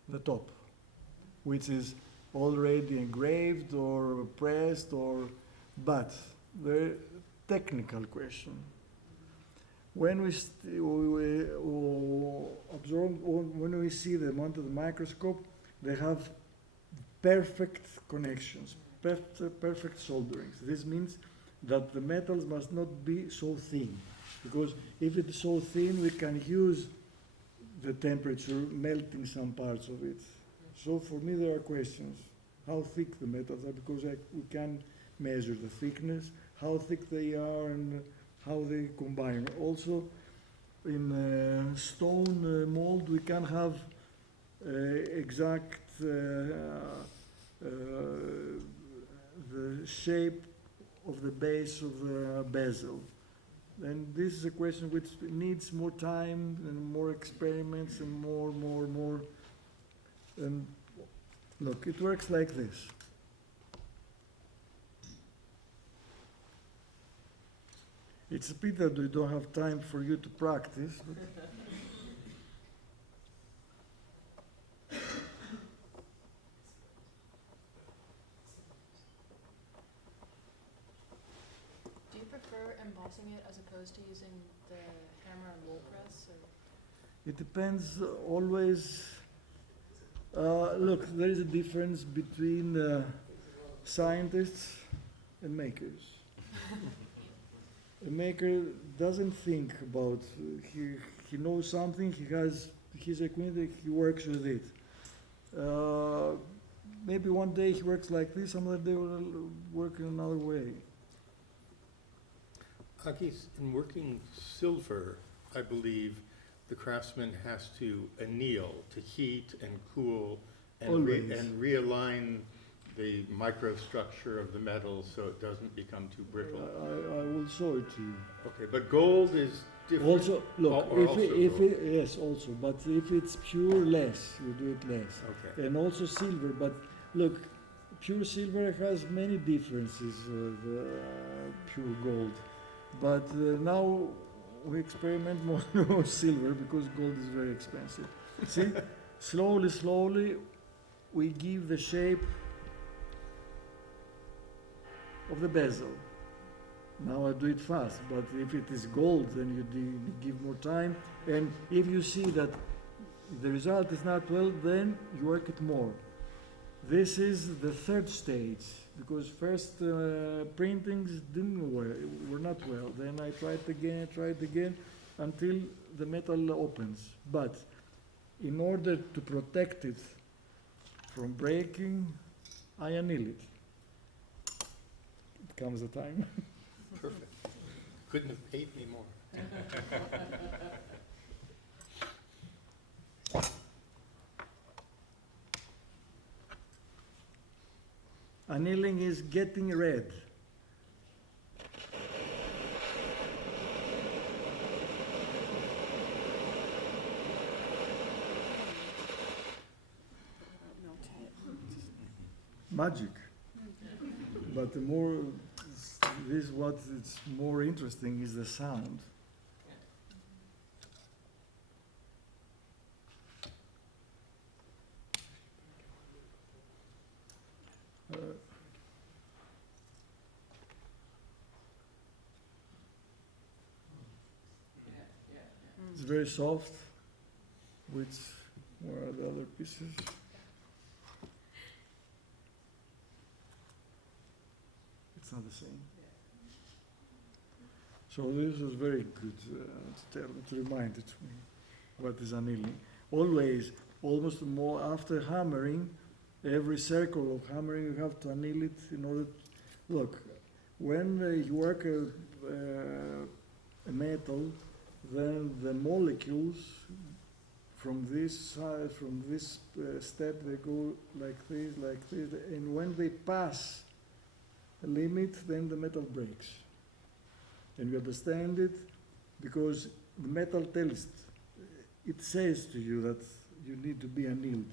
the top, which is already engraved or pressed, but the technical question. When we observe, when we see them under the microscope, they have perfect connections, perfect solderings. This means that the metals must not be so thin, because if it is so thin, we can use the temperature melting some parts of it. So for me, there are questions. How thick the metals are, because we can measure the thickness, how thick they are, and how they combine. Also, in stone mold, we can have exact the shape of the base of the bezel. And this is a question which needs more time and more experiments and more. And look, it works like this. It's a pity that we don't have time for you to practice. But Do you prefer embossing it as opposed to using the hammer and wool press? Or? it depends always. Look, there is a difference between scientists and makers. A maker doesn't think about, he knows something, he has his equipment, he works with it. Maybe one day he works like this, some other day will work in another way. Akis, in working silver, I believe the craftsman has to anneal, to heat and cool and, Always. and realign the microstructure of the metal so it doesn't become too brittle. I will show it to you. Okay, but gold is different. Also, look, Or if also if gold. yes, also, but if it's pure, less, you do it less. Okay. And also silver, but look, pure silver has many differences with pure gold. But now we experiment more on silver because gold is very expensive. See, slowly, we give the shape of the bezel. Now I do it fast, but if it is gold, then you give more time. And if you see that the result is not well, then you work it more. This is the third stage, because first printings were not well. Then I tried again, until the metal opens. But in order to protect it from breaking, I anneal it. It comes the time. Perfect. Couldn't have paid me more. Annealing is getting red. Magic. But the more, this is what is more interesting is the sound. It's very soft. Which, where are the other pieces? It's not the same. So this was very good to remind it to me what is annealing. Always, almost more after hammering, every circle of hammering you have to anneal it in order to, look, when you work a metal, then the molecules from this side, from this step, they go like this, and when they pass a limit, then the metal breaks. And you understand it because the metal tells, it says to you that you need to be annealed.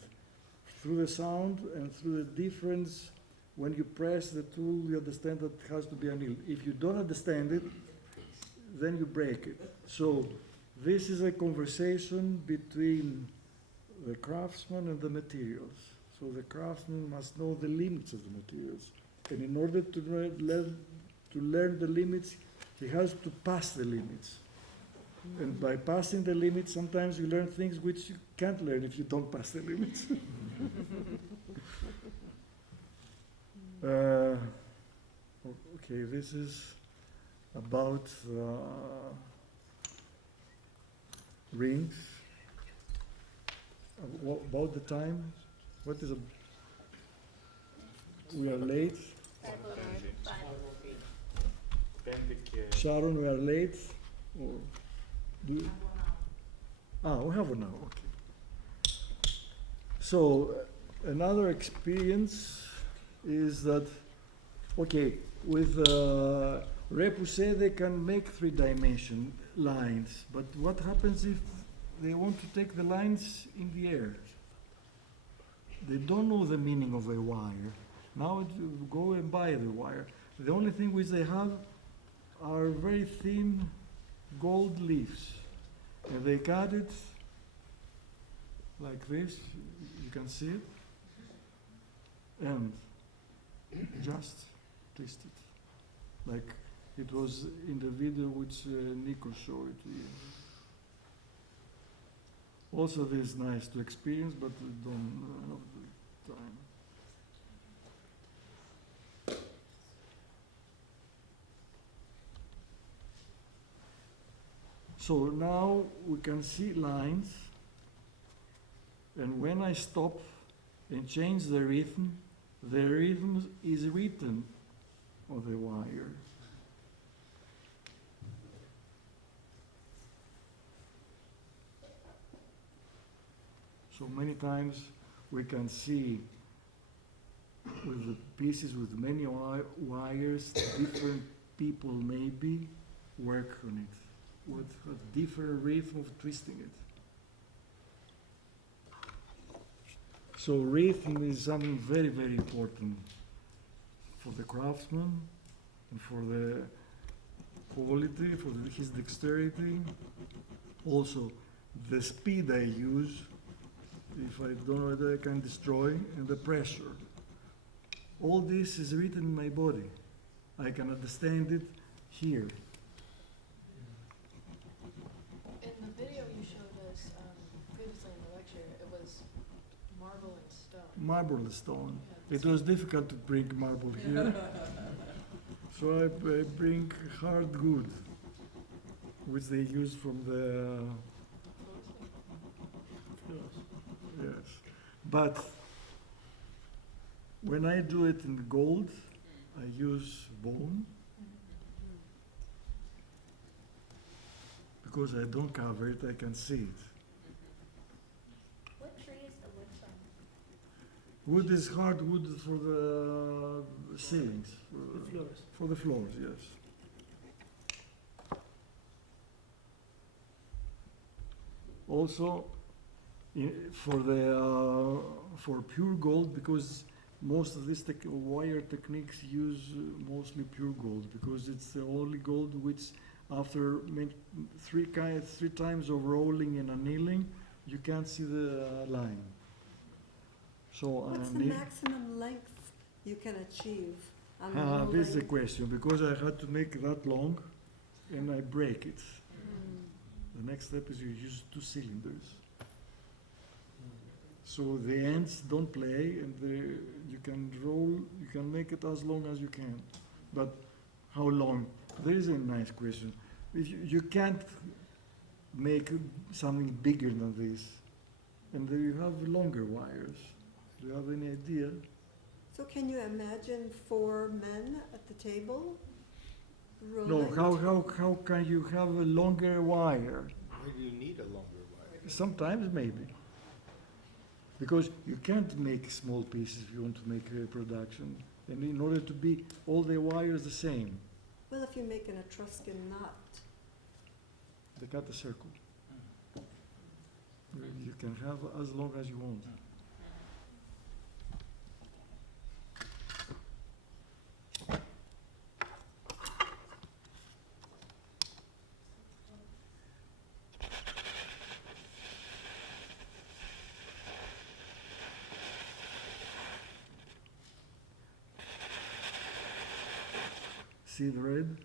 Through the sound and through the difference, when you press the tool, you understand that it has to be annealed. If you don't understand it, then you break it. So this is a conversation between the craftsman and the materials. So the craftsman must know the limits of the materials. And in order to learn the limits, he has to pass the limits. And by passing the limits, sometimes you learn things which you can't learn if you don't pass the limits. Okay, this is about rings. About the time. What is we are late. Sharon, we are late. Or do we have an hour. Okay. So another experience is that, okay, with Repoussé, they can make three-dimension lines, but what happens if they want to take the lines in the air? They don't know the meaning of a wire. Now go and buy the wire. The only thing which they have are very thin gold leaves. And they cut it like this, you can see it, and just twist it, like it was in the video which Nico showed to you. Also, this is nice to experience, but we don't have the time. So now we can see lines, and when I stop and change the rhythm is written on the wire. So many times we can see with the pieces with many wires, different people maybe work on it with a different rhythm of twisting it. So rhythm is something very, very important for the craftsman and for the quality, for his dexterity. Also, the speed I use, if I don't know whether I can destroy, and the pressure. All this is written in my body. I can understand it here. In the video you showed us previously in the lecture, it was marble and stone. Marble and stone. It was difficult to bring marble here. So I bring hard wood, which they use from the... Yes. But when I do it in gold, I use bone. Because I don't cover it, I can see it. What tree is the wood from? Wood is hard wood for the ceilings. For the floors, yes. Also, for pure gold, because most of these wire techniques use mostly pure gold, because it's the only gold which, after three times of rolling and annealing, you can't see the line. So What's the maximum length you can achieve on the this rolling? is the question, because I had to make that long, and I break it. The next step is you use 2 cylinders. So the ends don't play, and you can roll, you can make it as long as you can. But how long? There is a nice question. If you can't make something bigger than this, and then you have longer wires. Do you have any idea? So can you imagine 4 men at the table No, rolling? how can you have a longer wire? Why do you need a longer wire? Sometimes maybe. Because you can't make small pieces if you want to make a production. And in order to be all the wires the same, Well, if you make an Etruscan knot, they cut a circle. You can have as long as you want. See the red?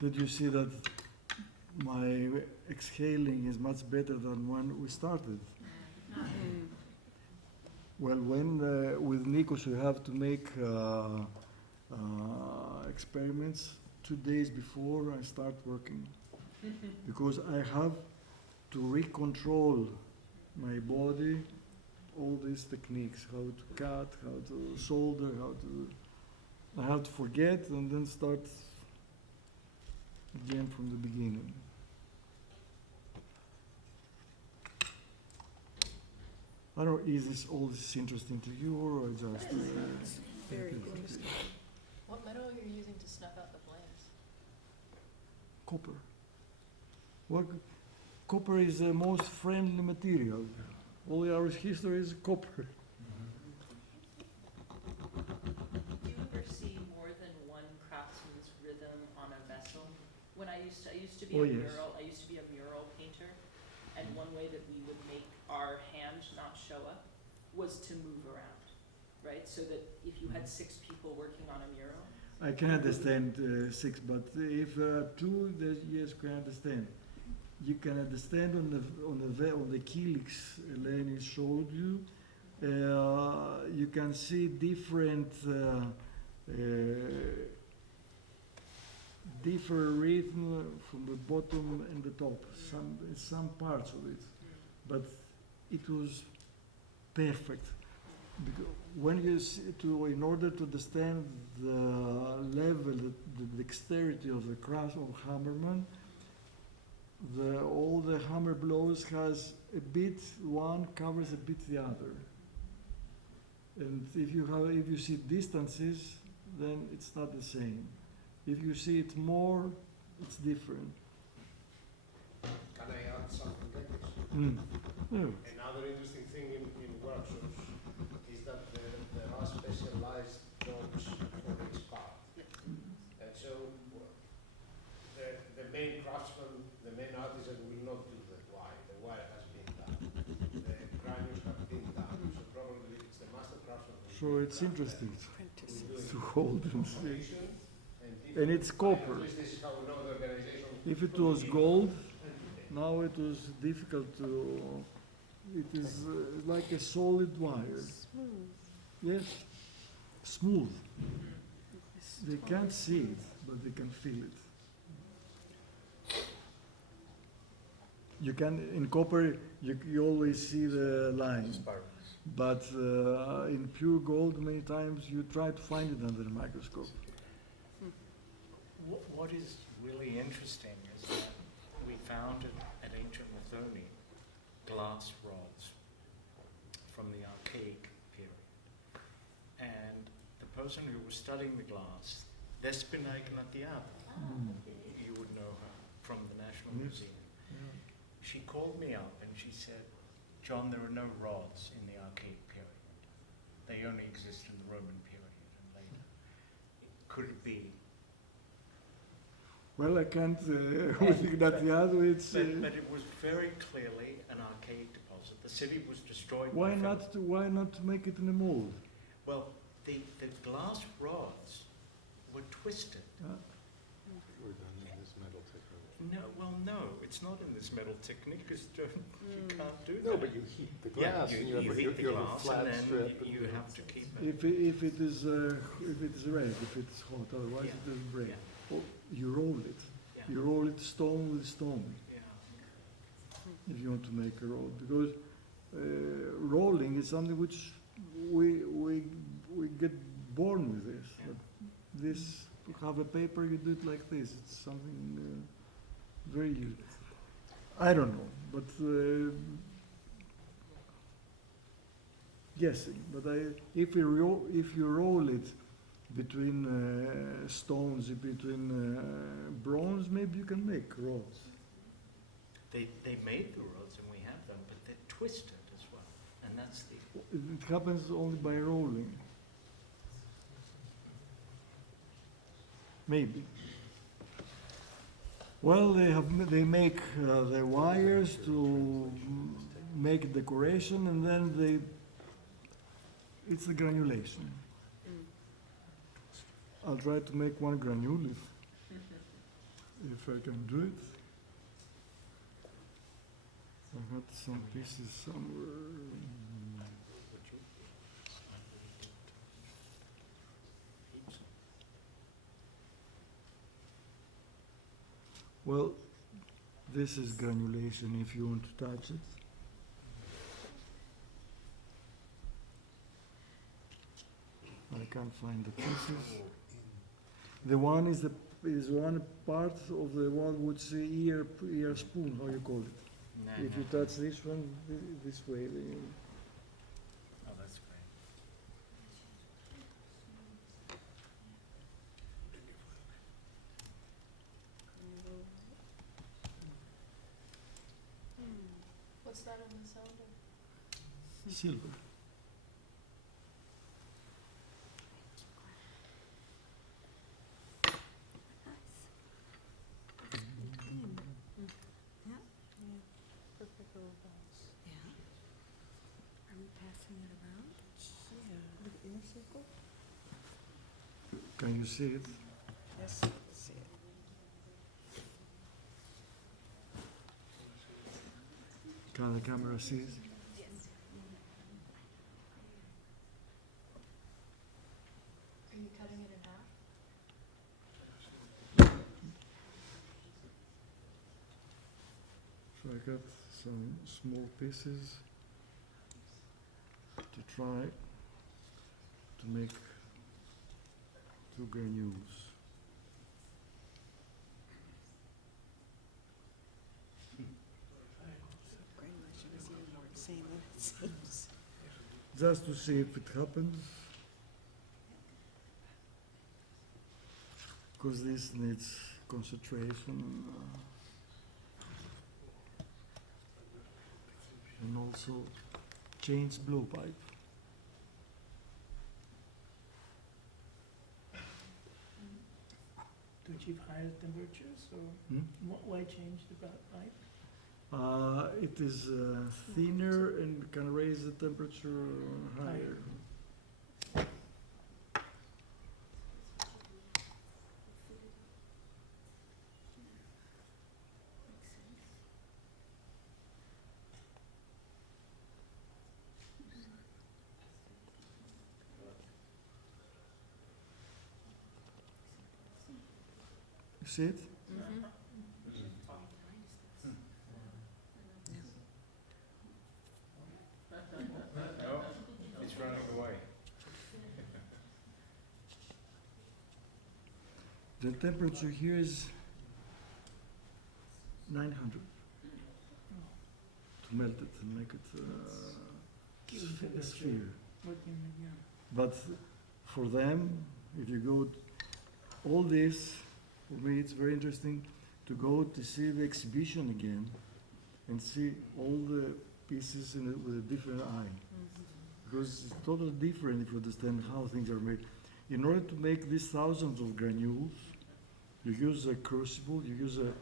Did you see that my exhaling is much better than when we started? Well, when with Nikos you have to make experiments 2 days before I start working, because I have to recontrol my body, all these techniques, how to cut, how to solder, I have to forget and then start again from the beginning. I don't know, is this all this interesting to you or just? Very interesting. What metal are you using to snuff out the flames? Copper. Well, copper is the most friendly material. All our history is copper. Do you ever see more than one craftsman's rhythm on a vessel? When I used to be Oh, a yes. mural, I used to be a mural painter, and one way that we would make our hand not show up was to move around, right? So that if you had 6 people working on a mural, I can understand 6, but if there are 2, then yes, can understand. You can understand on the helix Eleni showed you. You can see different rhythm from the bottom and the top. Some parts of it, but it was perfect. Because when you see in order to understand the level, the dexterity of the craft of hammerman, all the hammer blows has a bit, one covers a bit the other. And if you see distances, then it's not the same. If you see it more, it's different. Can I add something like this? Yeah. Another interesting thing in workshops is that there are specialized jobs for each part. And so the main craftsman, the main artisan will not do the wire. The wire has been done. The granules have been done. So probably it's the master craftsman. So it's interesting Apprentices. to hold and see. Foundation And it's copper. At least this is how we know the organization. If it was gold, now it was difficult to. It is like a solid wire. Yes, smooth. They can't see it, but they can feel it. You can in copper. You always see the line, but in pure gold, many times you try to find it under the microscope. What is really interesting is that we found at ancient Methoni glass rods from the archaic period. And the person who was studying the glass, Despina Ignatiadou, you would know her from the National Museum. She called me up and she said, John, there are no rods in the archaic period. They only exist in the Roman period and later. Could it be? Well, I can't, with Ignatiadou, it's... But it was very clearly an archaic deposit. The city was destroyed. Why not to make it in a mold? Well, the glass rods were twisted. We're done in this metal technique. No, well, no, it's not in this metal technique because you can't do that. No, but you heat the glass and you have heat the a glass flat and then strip. you have to keep it. If it is red, if it's hot, otherwise it doesn't break. Yeah. Or you roll it. Yeah. You roll it stone with stone Yeah. if you want to make a roll. Because rolling is something which we get born with this. Yeah. But this, you have a paper, you do it like this. It's something very useful. I don't know, but guessing. But if you roll it between stones, between bronze, maybe you can make rods. They made the rods and we have them, but they're twisted as well. And that's the... It happens only by rolling. Maybe. Well, they make the wires to make decoration, and then it's the granulation. I'll try to make one granule if I can do it. I got some pieces somewhere. Well, this is granulation if you want to touch it. I can't find the pieces. The one is one part of the one would say ear spoon, how you call it. If you touch this one this way, then What's that in the cylinder? Silver. Perfect little balls. Are we passing it around? Yeah. The inner circle? Can you see it? Yes, see it. Can the camera see it? Are you cutting it in half? So I got some small pieces to try to make 2 granules. Granulation is even more insane than it seems. Just to see if it happens. Because this needs concentration and also change blowpipe. To achieve higher temperatures, or why change the pipe? It is thinner and can raise the temperature higher. You see it? No, it's running away. The temperature here is 900 to melt it and make it a sphere. Working again. But for them, if you go, all this, for me it's very interesting to go to see the exhibition again and see all the pieces in it with a different eye. Because it's totally different if you understand how things are made. In order to make these thousands of granules, you use a crucible, you use a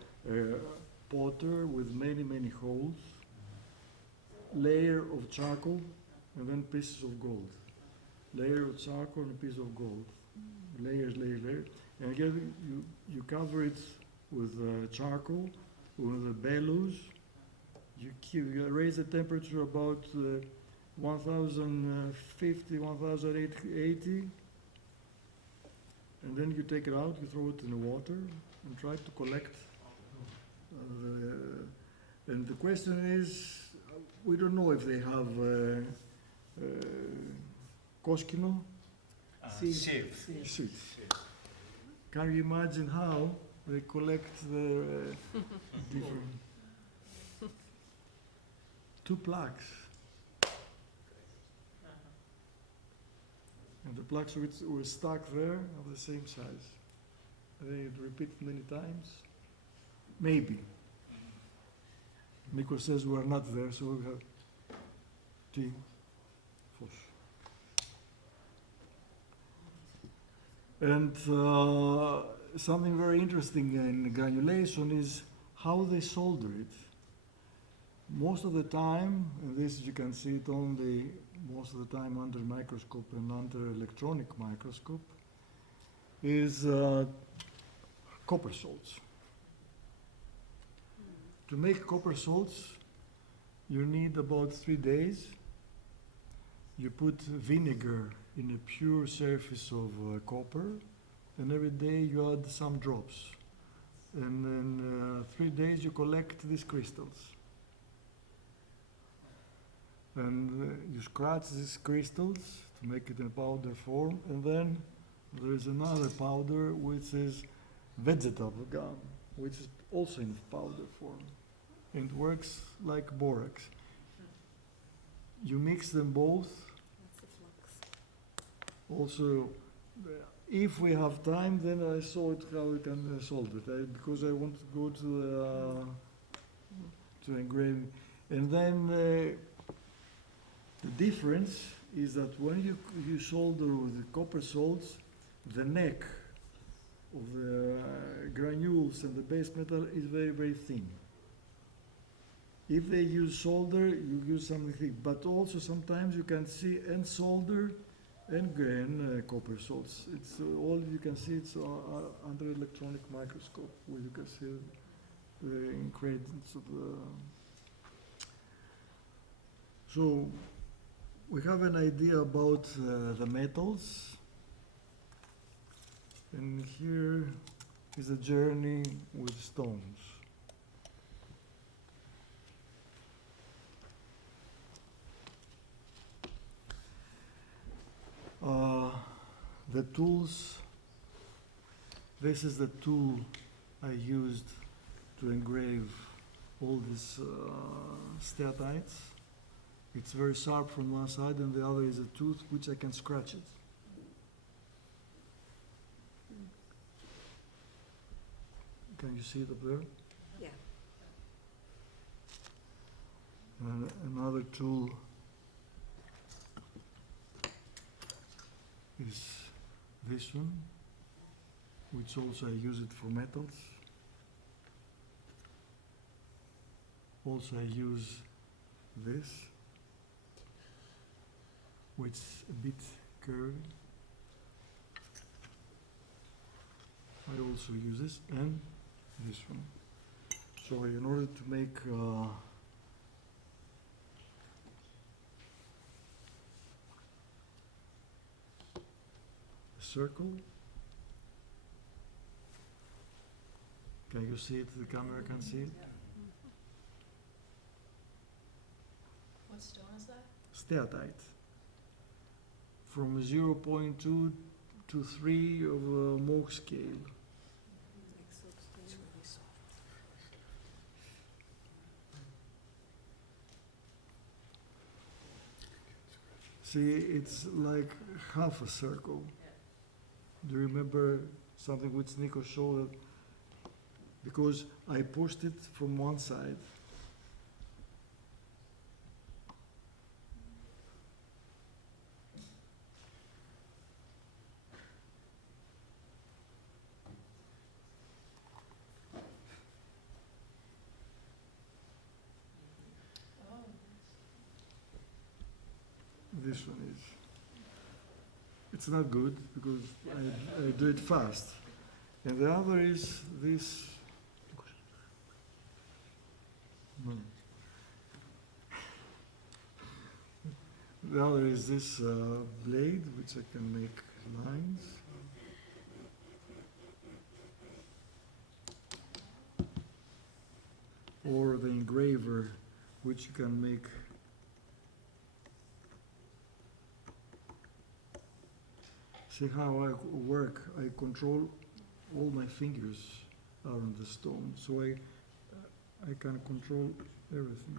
potter with many, many holes, layer of charcoal, and then pieces of gold. Layer of charcoal and a piece of gold. Layers, layers, layers. And again, you cover it with charcoal, with a bellows. You raise the temperature about 1050, 1080. And then you take it out, you throw it in the water, and try to collect. And the question is, we don't know if they have koskino. Sieve. Can you imagine how they collect the different 2 plaques? And the plaques were stuck there of the same size. They repeat many times. Maybe. Nico says we are not there, so we have T. Fosh. And something very interesting in granulation is how they solder it. Most of the time, and this you can see it only most of the time under microscope and under electronic microscope, is copper salts. To make copper salts, you need about 3 days. You put vinegar in a pure surface of copper, and every day you add some drops. And in 3 days you collect these crystals. And you scratch these crystals to make it in powder form, and then there is another powder which is vegetable gum, which is also in powder form, and works like borax. You mix them both. Also, if we have time, then I saw it how we can solve it, because I want to go to engraving. And then the difference is that when you solder with the copper salts, the neck of the granules and the base metal is very, very thin. If they use solder, you use something thick, but also sometimes you can see and solder and grain copper salts. It's all you can see. It's under electronic microscope where you can see the ingredients of the. So we have an idea about the metals, and here is a journey with stones. The tools, this is the tool I used to engrave all these steatites. It's very sharp from one side and the other is a tooth which I can scratch it. Can you see it up there? Yeah. And another tool is this one, which also I use it for metals. Also I use this, which is a bit curvy. I also use this and this one. So in order to make circle. Can you see it? The camera can see it? What stone is that? Steatite. From 0.2 to 3 of a Mohs scale. It's really soft. See, it's like half a circle. Do you remember something which Nico showed? Because I pushed it from one side. This one is. It's not good because I do it fast. And the other is this. No. The other is this blade, which I can make lines. Or the engraver, which you can make. See how I work? I control all my fingers are on the stone, so I can control everything.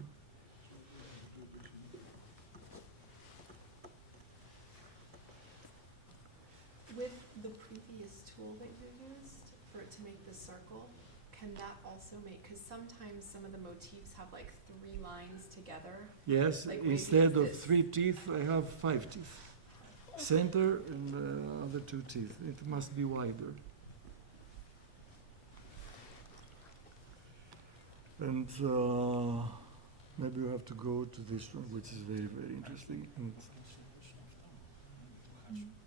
With the previous tool that you used for it to make the circle, can that also make, because sometimes some of the motifs have like 3 lines together. Yes, Like maybe instead of this. 3 teeth, I have 5 teeth. Center and the other 2 teeth. It must be wider. And maybe you have to go to this one, which is very, very interesting. And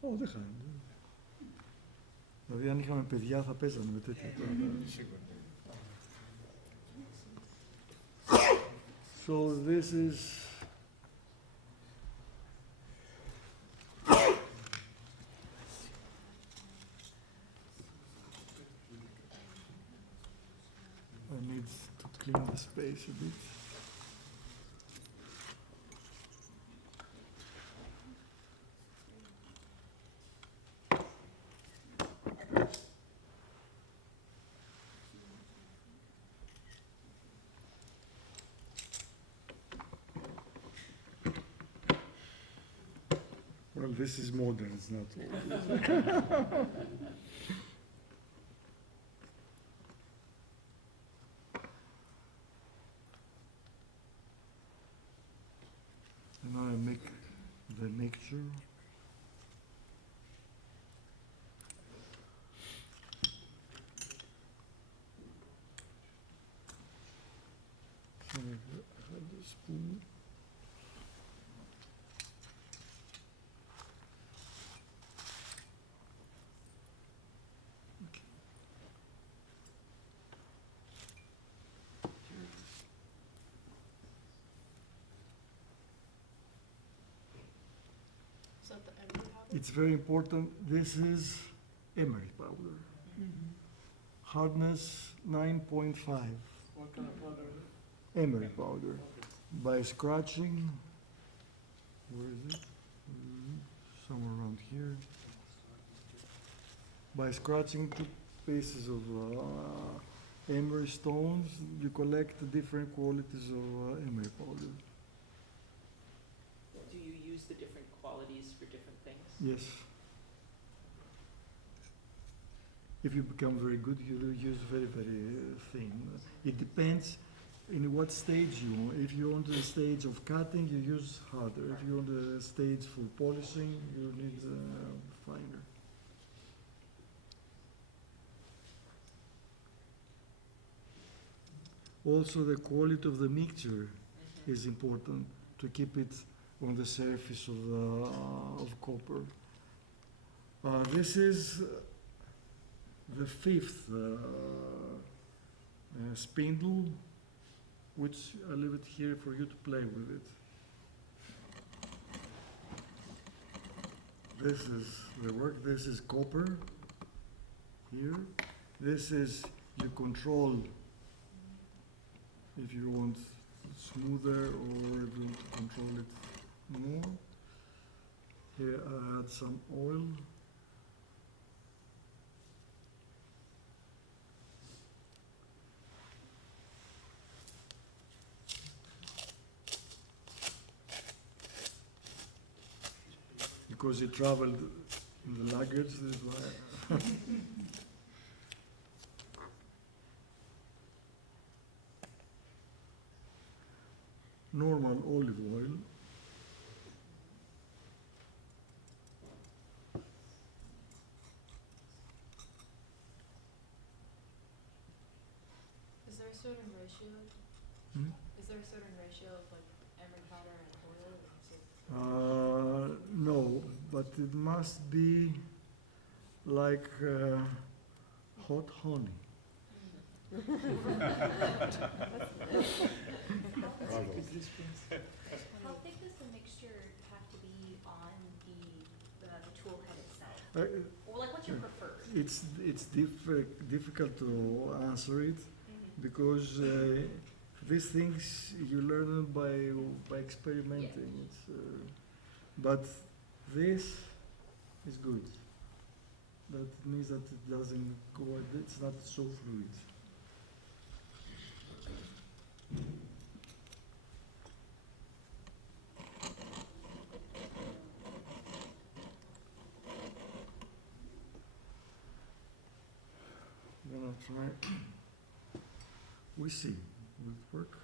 oh, δεν χάνει. Δηλαδή αν είχαμε παιδιά θα παίζανε με τέτοια πράγματα. So this is I need to clean the space a bit. Well, this is modern, it's not old. the mixture. I have the spoon. Is that the emery powder? It's very important. This is emery powder. Hardness 9.5. What kind of powder? Emery powder. By scratching, where is it? Somewhere around here. By scratching two pieces of emery stones, you collect the different qualities of emery powder. Do you use the different qualities for different things? Yes. If you become very good, you will use very, very thin. It depends in what stage you want. If you're on the stage of cutting, you use harder. If you're on the stage for polishing, you need finer. Also, the quality of the mixture is important to keep it on the surface of copper. This is the fifth spindle, which I leave it here for you to play with it. This is the work. This is copper here. This is you control if you want smoother or if you want to control it more. Here I add some oil. Because it traveled in the luggage, that's why. Normal olive oil. Is there a certain ratio? Hmm? Is there a certain ratio of like emery powder and oil? Or is it No, but it must be like hot honey. How thick does the mixture have to be on the tool head itself? Or like, what's your preferred? It's difficult to answer it because these things you learn by experimenting. It's, but this is good. That means that it doesn't go. It's not so fluid. I'm gonna try. We see. Will it work?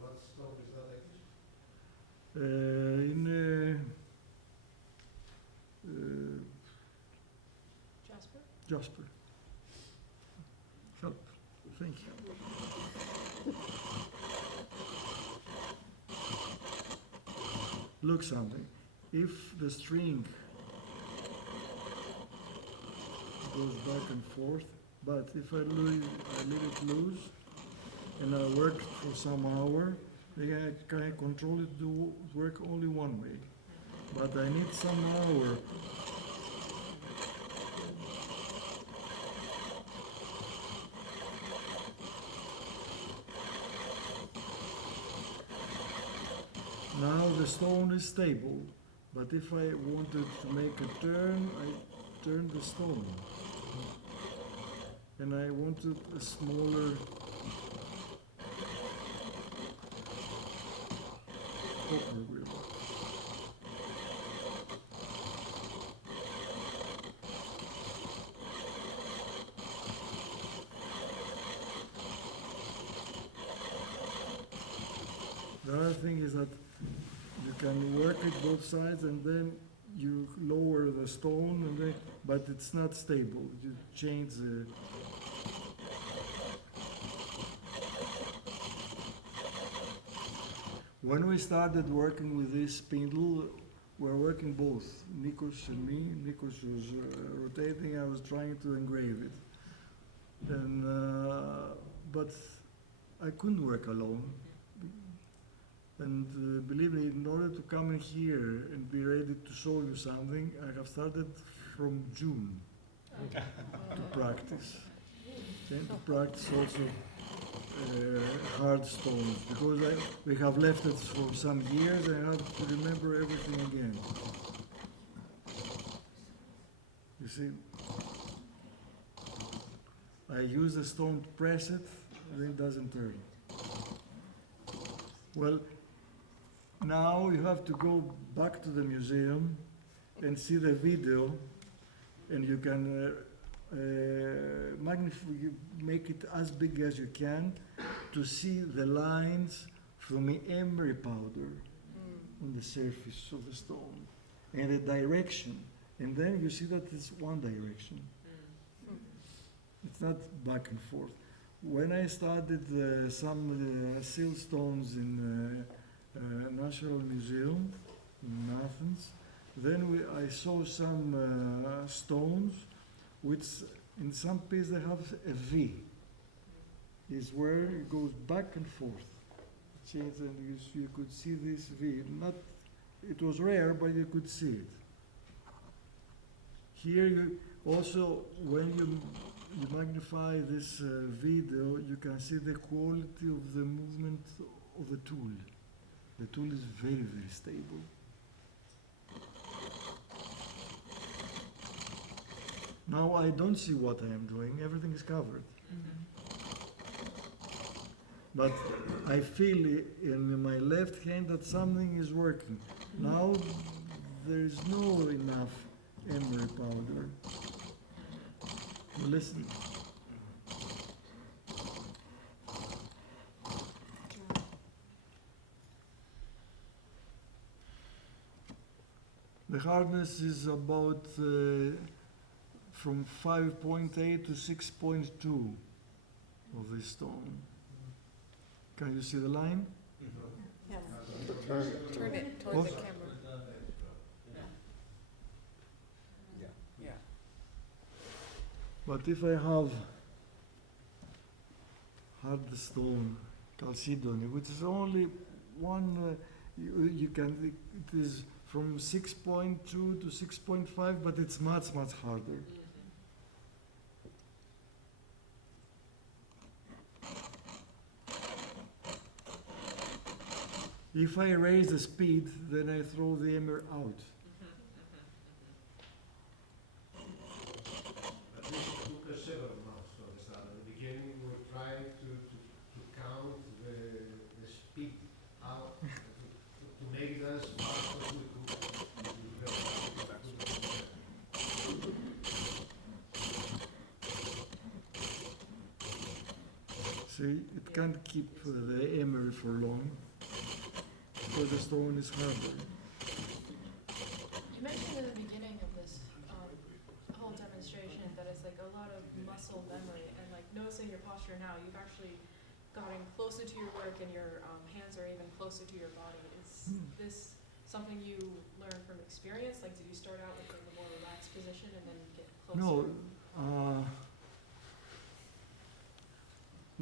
What stone is that like? Jasper? Jasper. Help. Thank you. Look something. If the string goes back and forth, but if I leave it loose and I work for some hour, then I can control it to work only one way. But I need some hour. Now the stone is stable, but if I wanted to make a turn, I turn the stone. And I wanted a smaller copper wheel. The other thing is that you can work it both sides, and then you lower the stone, and then, but it's not stable. You change the. When we started working with this spindle, we were working both, Nikos and me. Nikos was rotating, I was trying to engrave it. And, but I couldn't work alone. And believe me, in order to come in here and be ready to show you something, I have started from June to practice. Okay, to practice also hard stones, because we have left it for some years. I have to remember everything again. You see, I use the stone to press it, and it doesn't turn. Well, now you have to go back to the museum and see the video, and you can magnify, you make it as big as you can to see the lines from the emery powder on the surface of the stone and the direction. And then you see that it's one direction. It's not back and forth. When I started some seal stones in National Museum in Athens, then I saw some stones which in some pieces they have a V. Is where it goes back and forth. And you could see this V. Not, it was rare, but you could see it. Here you also, when you magnify this video, you can see the quality of the movement of the tool. The tool is very, very stable. Now I don't see what I am doing. Everything is covered. But I feel in my left hand that something is working. Now there is no enough emery powder. Listen. The hardness is about from 5.8 to 6.2 of this stone. Can you see the line? Yes. Turn it toward the camera. Yeah. But if I have hard stone, chalcedony, which is only one, you can, it is from 6.2 to 6.5, but it's much, much harder. If I raise the speed, then I throw the emery out. But this took us several months to understand. At the beginning, we were trying to count the speed, how to make it as fast as we could. See, it can't keep the emery for long. So the stone is harder. You mentioned in the beginning of this whole demonstration that it's like a lot of muscle memory, and like noticing your posture now, you've actually gotten closer to your work and your hands are even closer to your body. Is this something you learned from experience? Like, did you start out with like a more relaxed position and then get closer? No.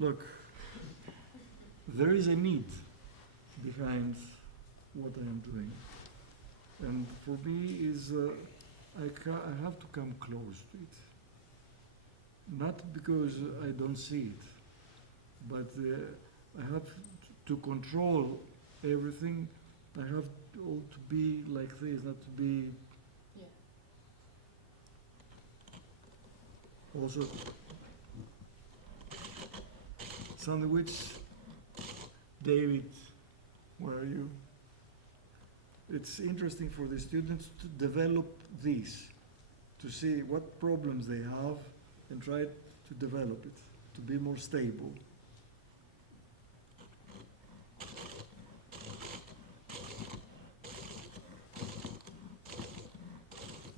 Look, there is a need behind what I am doing, and for me is I have to come close to it, not because I don't see it, but I have to control everything. I have to be like this, not to be also something which David, where are you? It's interesting for the students to develop these, to see what problems they have and try to develop it, to be more stable.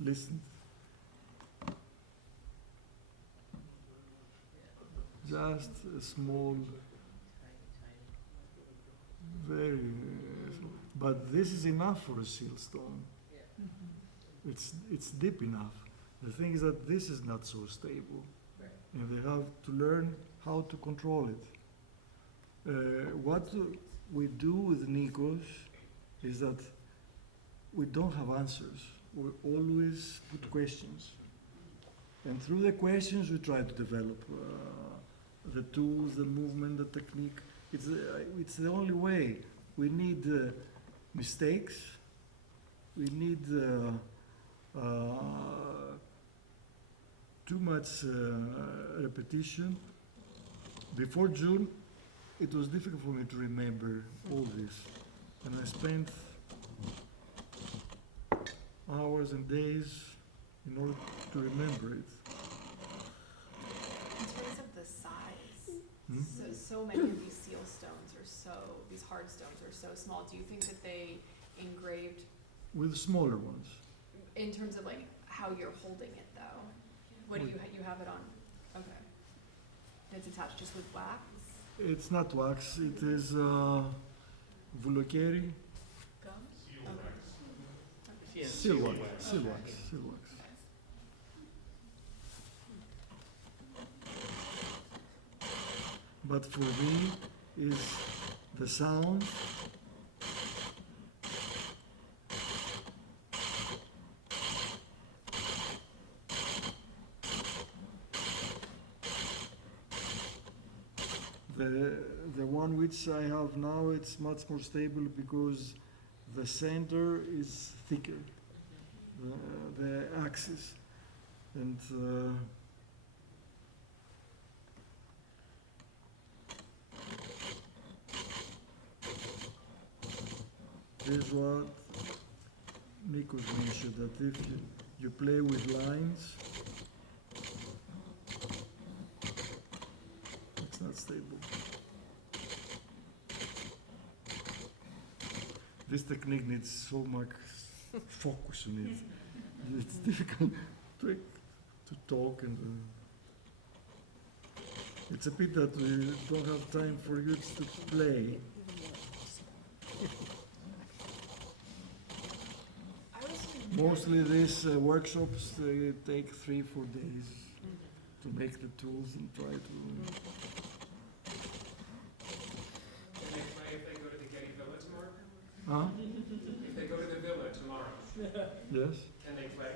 listen. Just a small, very small. But this is enough for a seal stone. It's deep enough. The thing is that this is not so stable, and they have to learn how to control it. What we do with Nikos is that we don't have answers. We always put questions, and through the questions we try to develop the tools, the movement, the technique. It's the only way. We need mistakes. We need too much repetition. Before June, it was difficult for me to remember all this, and I spent hours and days in order to remember it. In terms of the size, so many of these seal stones these hard stones are so small. Do you think that they engraved With smaller ones. in terms of like how you're holding it though? What do you have it on? Okay. It's attached just with wax? It's not wax, it is Voulocheri Gum? seal wax. Seal wax. But for me, is the sound. The one which I have now, it's much more stable because the center is thicker, the axis, and here's what Nikos mentioned, that if you play with lines, it's not stable. This technique needs so much focus on it. It's difficult to talk, and it's a pity that we don't have time for you to play. Mostly these workshops, they take 3-4 days to make the tools and try to... Can they play if they go to the Getty Villa tomorrow? Huh? If they go to the villa tomorrow, Yes? can they play?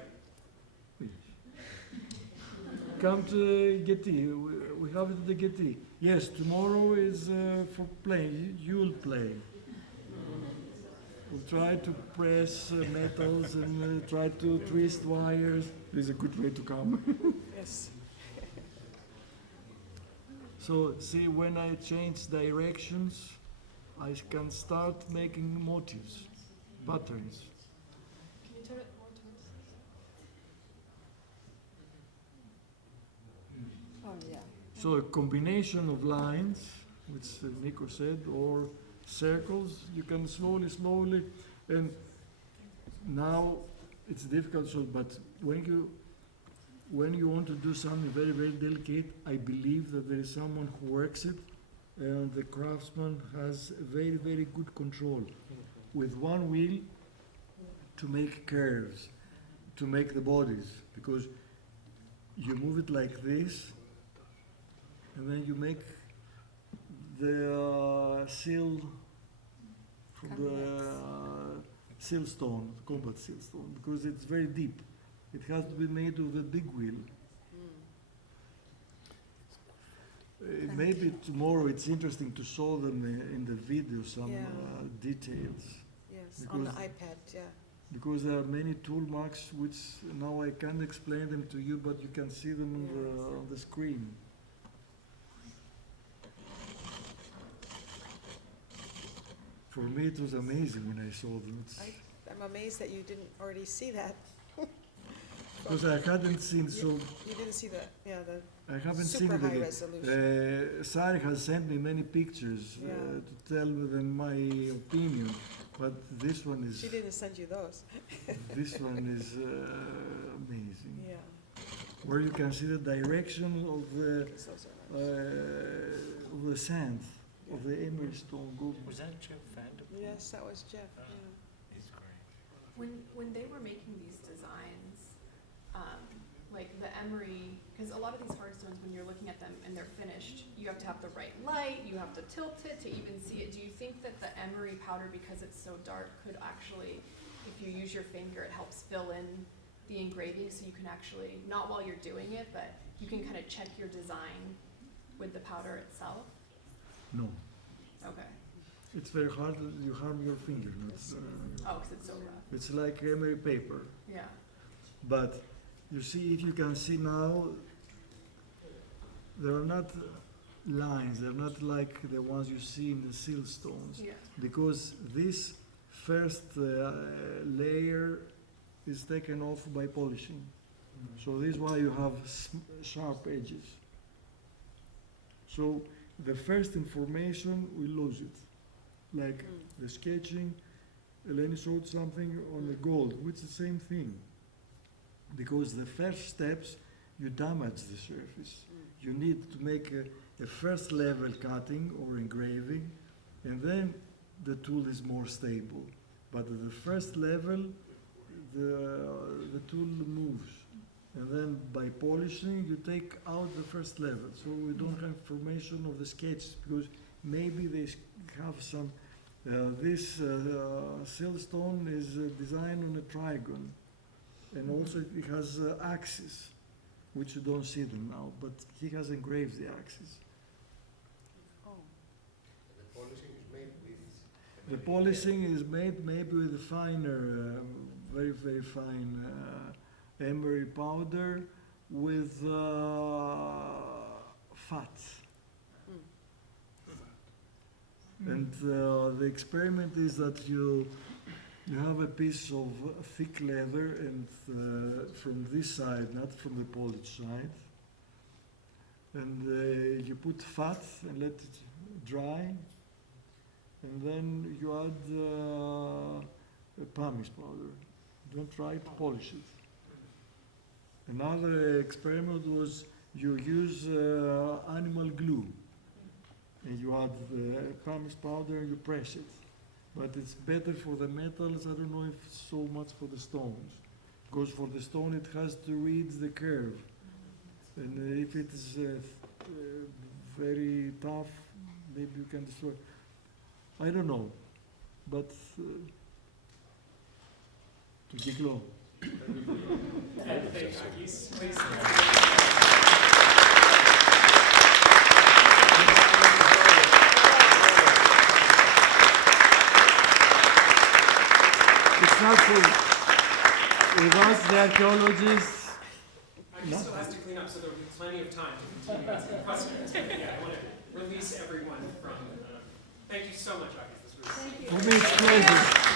Come to Getty, we have it at the Getty. Yes, tomorrow is for playing, you'll play. We'll try to press metals and try to twist wires. This is a good way to come. Yes. So, see, when I change directions, I can start making motifs, patterns. Can you turn it more towards? Oh, yeah. So a combination of lines, which Nico said, or circles, you can slowly, and now it's difficult, so, but when you want to do something very, very delicate, I believe that there is someone who works it, and the craftsman has very, very good control with one wheel to make curves, to make the bodies, because you move it like this, and then you make the seal from the seal stone, combat seal stone, because it's very deep. It has to be made with a big wheel. Maybe tomorrow it's interesting to show them in the video some Yeah. details. Yes, on the Because- iPad, yeah. Because there are many tool marks which now I can't explain them to you, but you can see them on the screen. For me, it was amazing when I saw them. I'm amazed that you didn't already see that. Because I hadn't seen so. You didn't see the, yeah, the I haven't seen super it high again. resolution. Sari has sent me many pictures Yeah. to tell them my opinion. But this one is She didn't send you those. this one is amazing. Yeah. Where you can see the direction of Those are nice. the sand of the emery stone. Was that Jeff Vanderbilt? Yes, that was Jeff, yeah. He's great. When they were making these designs, like the emery, because a lot of these hard stones, when you're looking at them and they're finished, you have to have the right light, you have to tilt it to even see it. Do you think that the emery powder, because it's so dark, could actually, if you use your finger, it helps fill in the engraving so you can actually, not while you're doing it, but you can kind of check your design with the powder itself? No, Okay. it's very hard. You harm your finger. Oh, because it's so rough. It's like emery paper. Yeah. But you see, if you can see now, there are not lines. They're not like the ones you see in the seal stones, Yeah. because this first layer is taken off by polishing. So this is why you have sharp edges. So the first information, we lose it. Like the sketching, Eleni showed something on the gold, which is the same thing. Because the first steps, you damage the surface. You need to make a first level cutting or engraving, and then the tool is more stable. But at the first level, the tool moves. And then by polishing, you take out the first level. So we don't have information of the sketches, because maybe they have some, this seal stone is designed on a trigon. And also it has axes, which you don't see them now, but he has engraved the axes. The polishing is made with... The polishing is made maybe with finer, very, very fine emery powder with fat. And the experiment is that you have a piece of thick leather, and from this side, not from the polished side, and you put fat and let it dry, and then you add pumice powder. Don't try to polish it. Another experiment was you use animal glue, and you add the pumice powder and you press it. But it's better for the metals. I don't know if it's so much for the stones, because for the stone it has to read the curve, and if it is very tough, maybe you can destroy. I don't know, but to Kiklo. Thank you, Akis. Please. It's not for us, the archaeologists. Akis still has to clean up, so there will be plenty of time to continue asking questions. But yeah, I want to release everyone from. Thank you so much, Akis. This was. For me, it's a pleasure.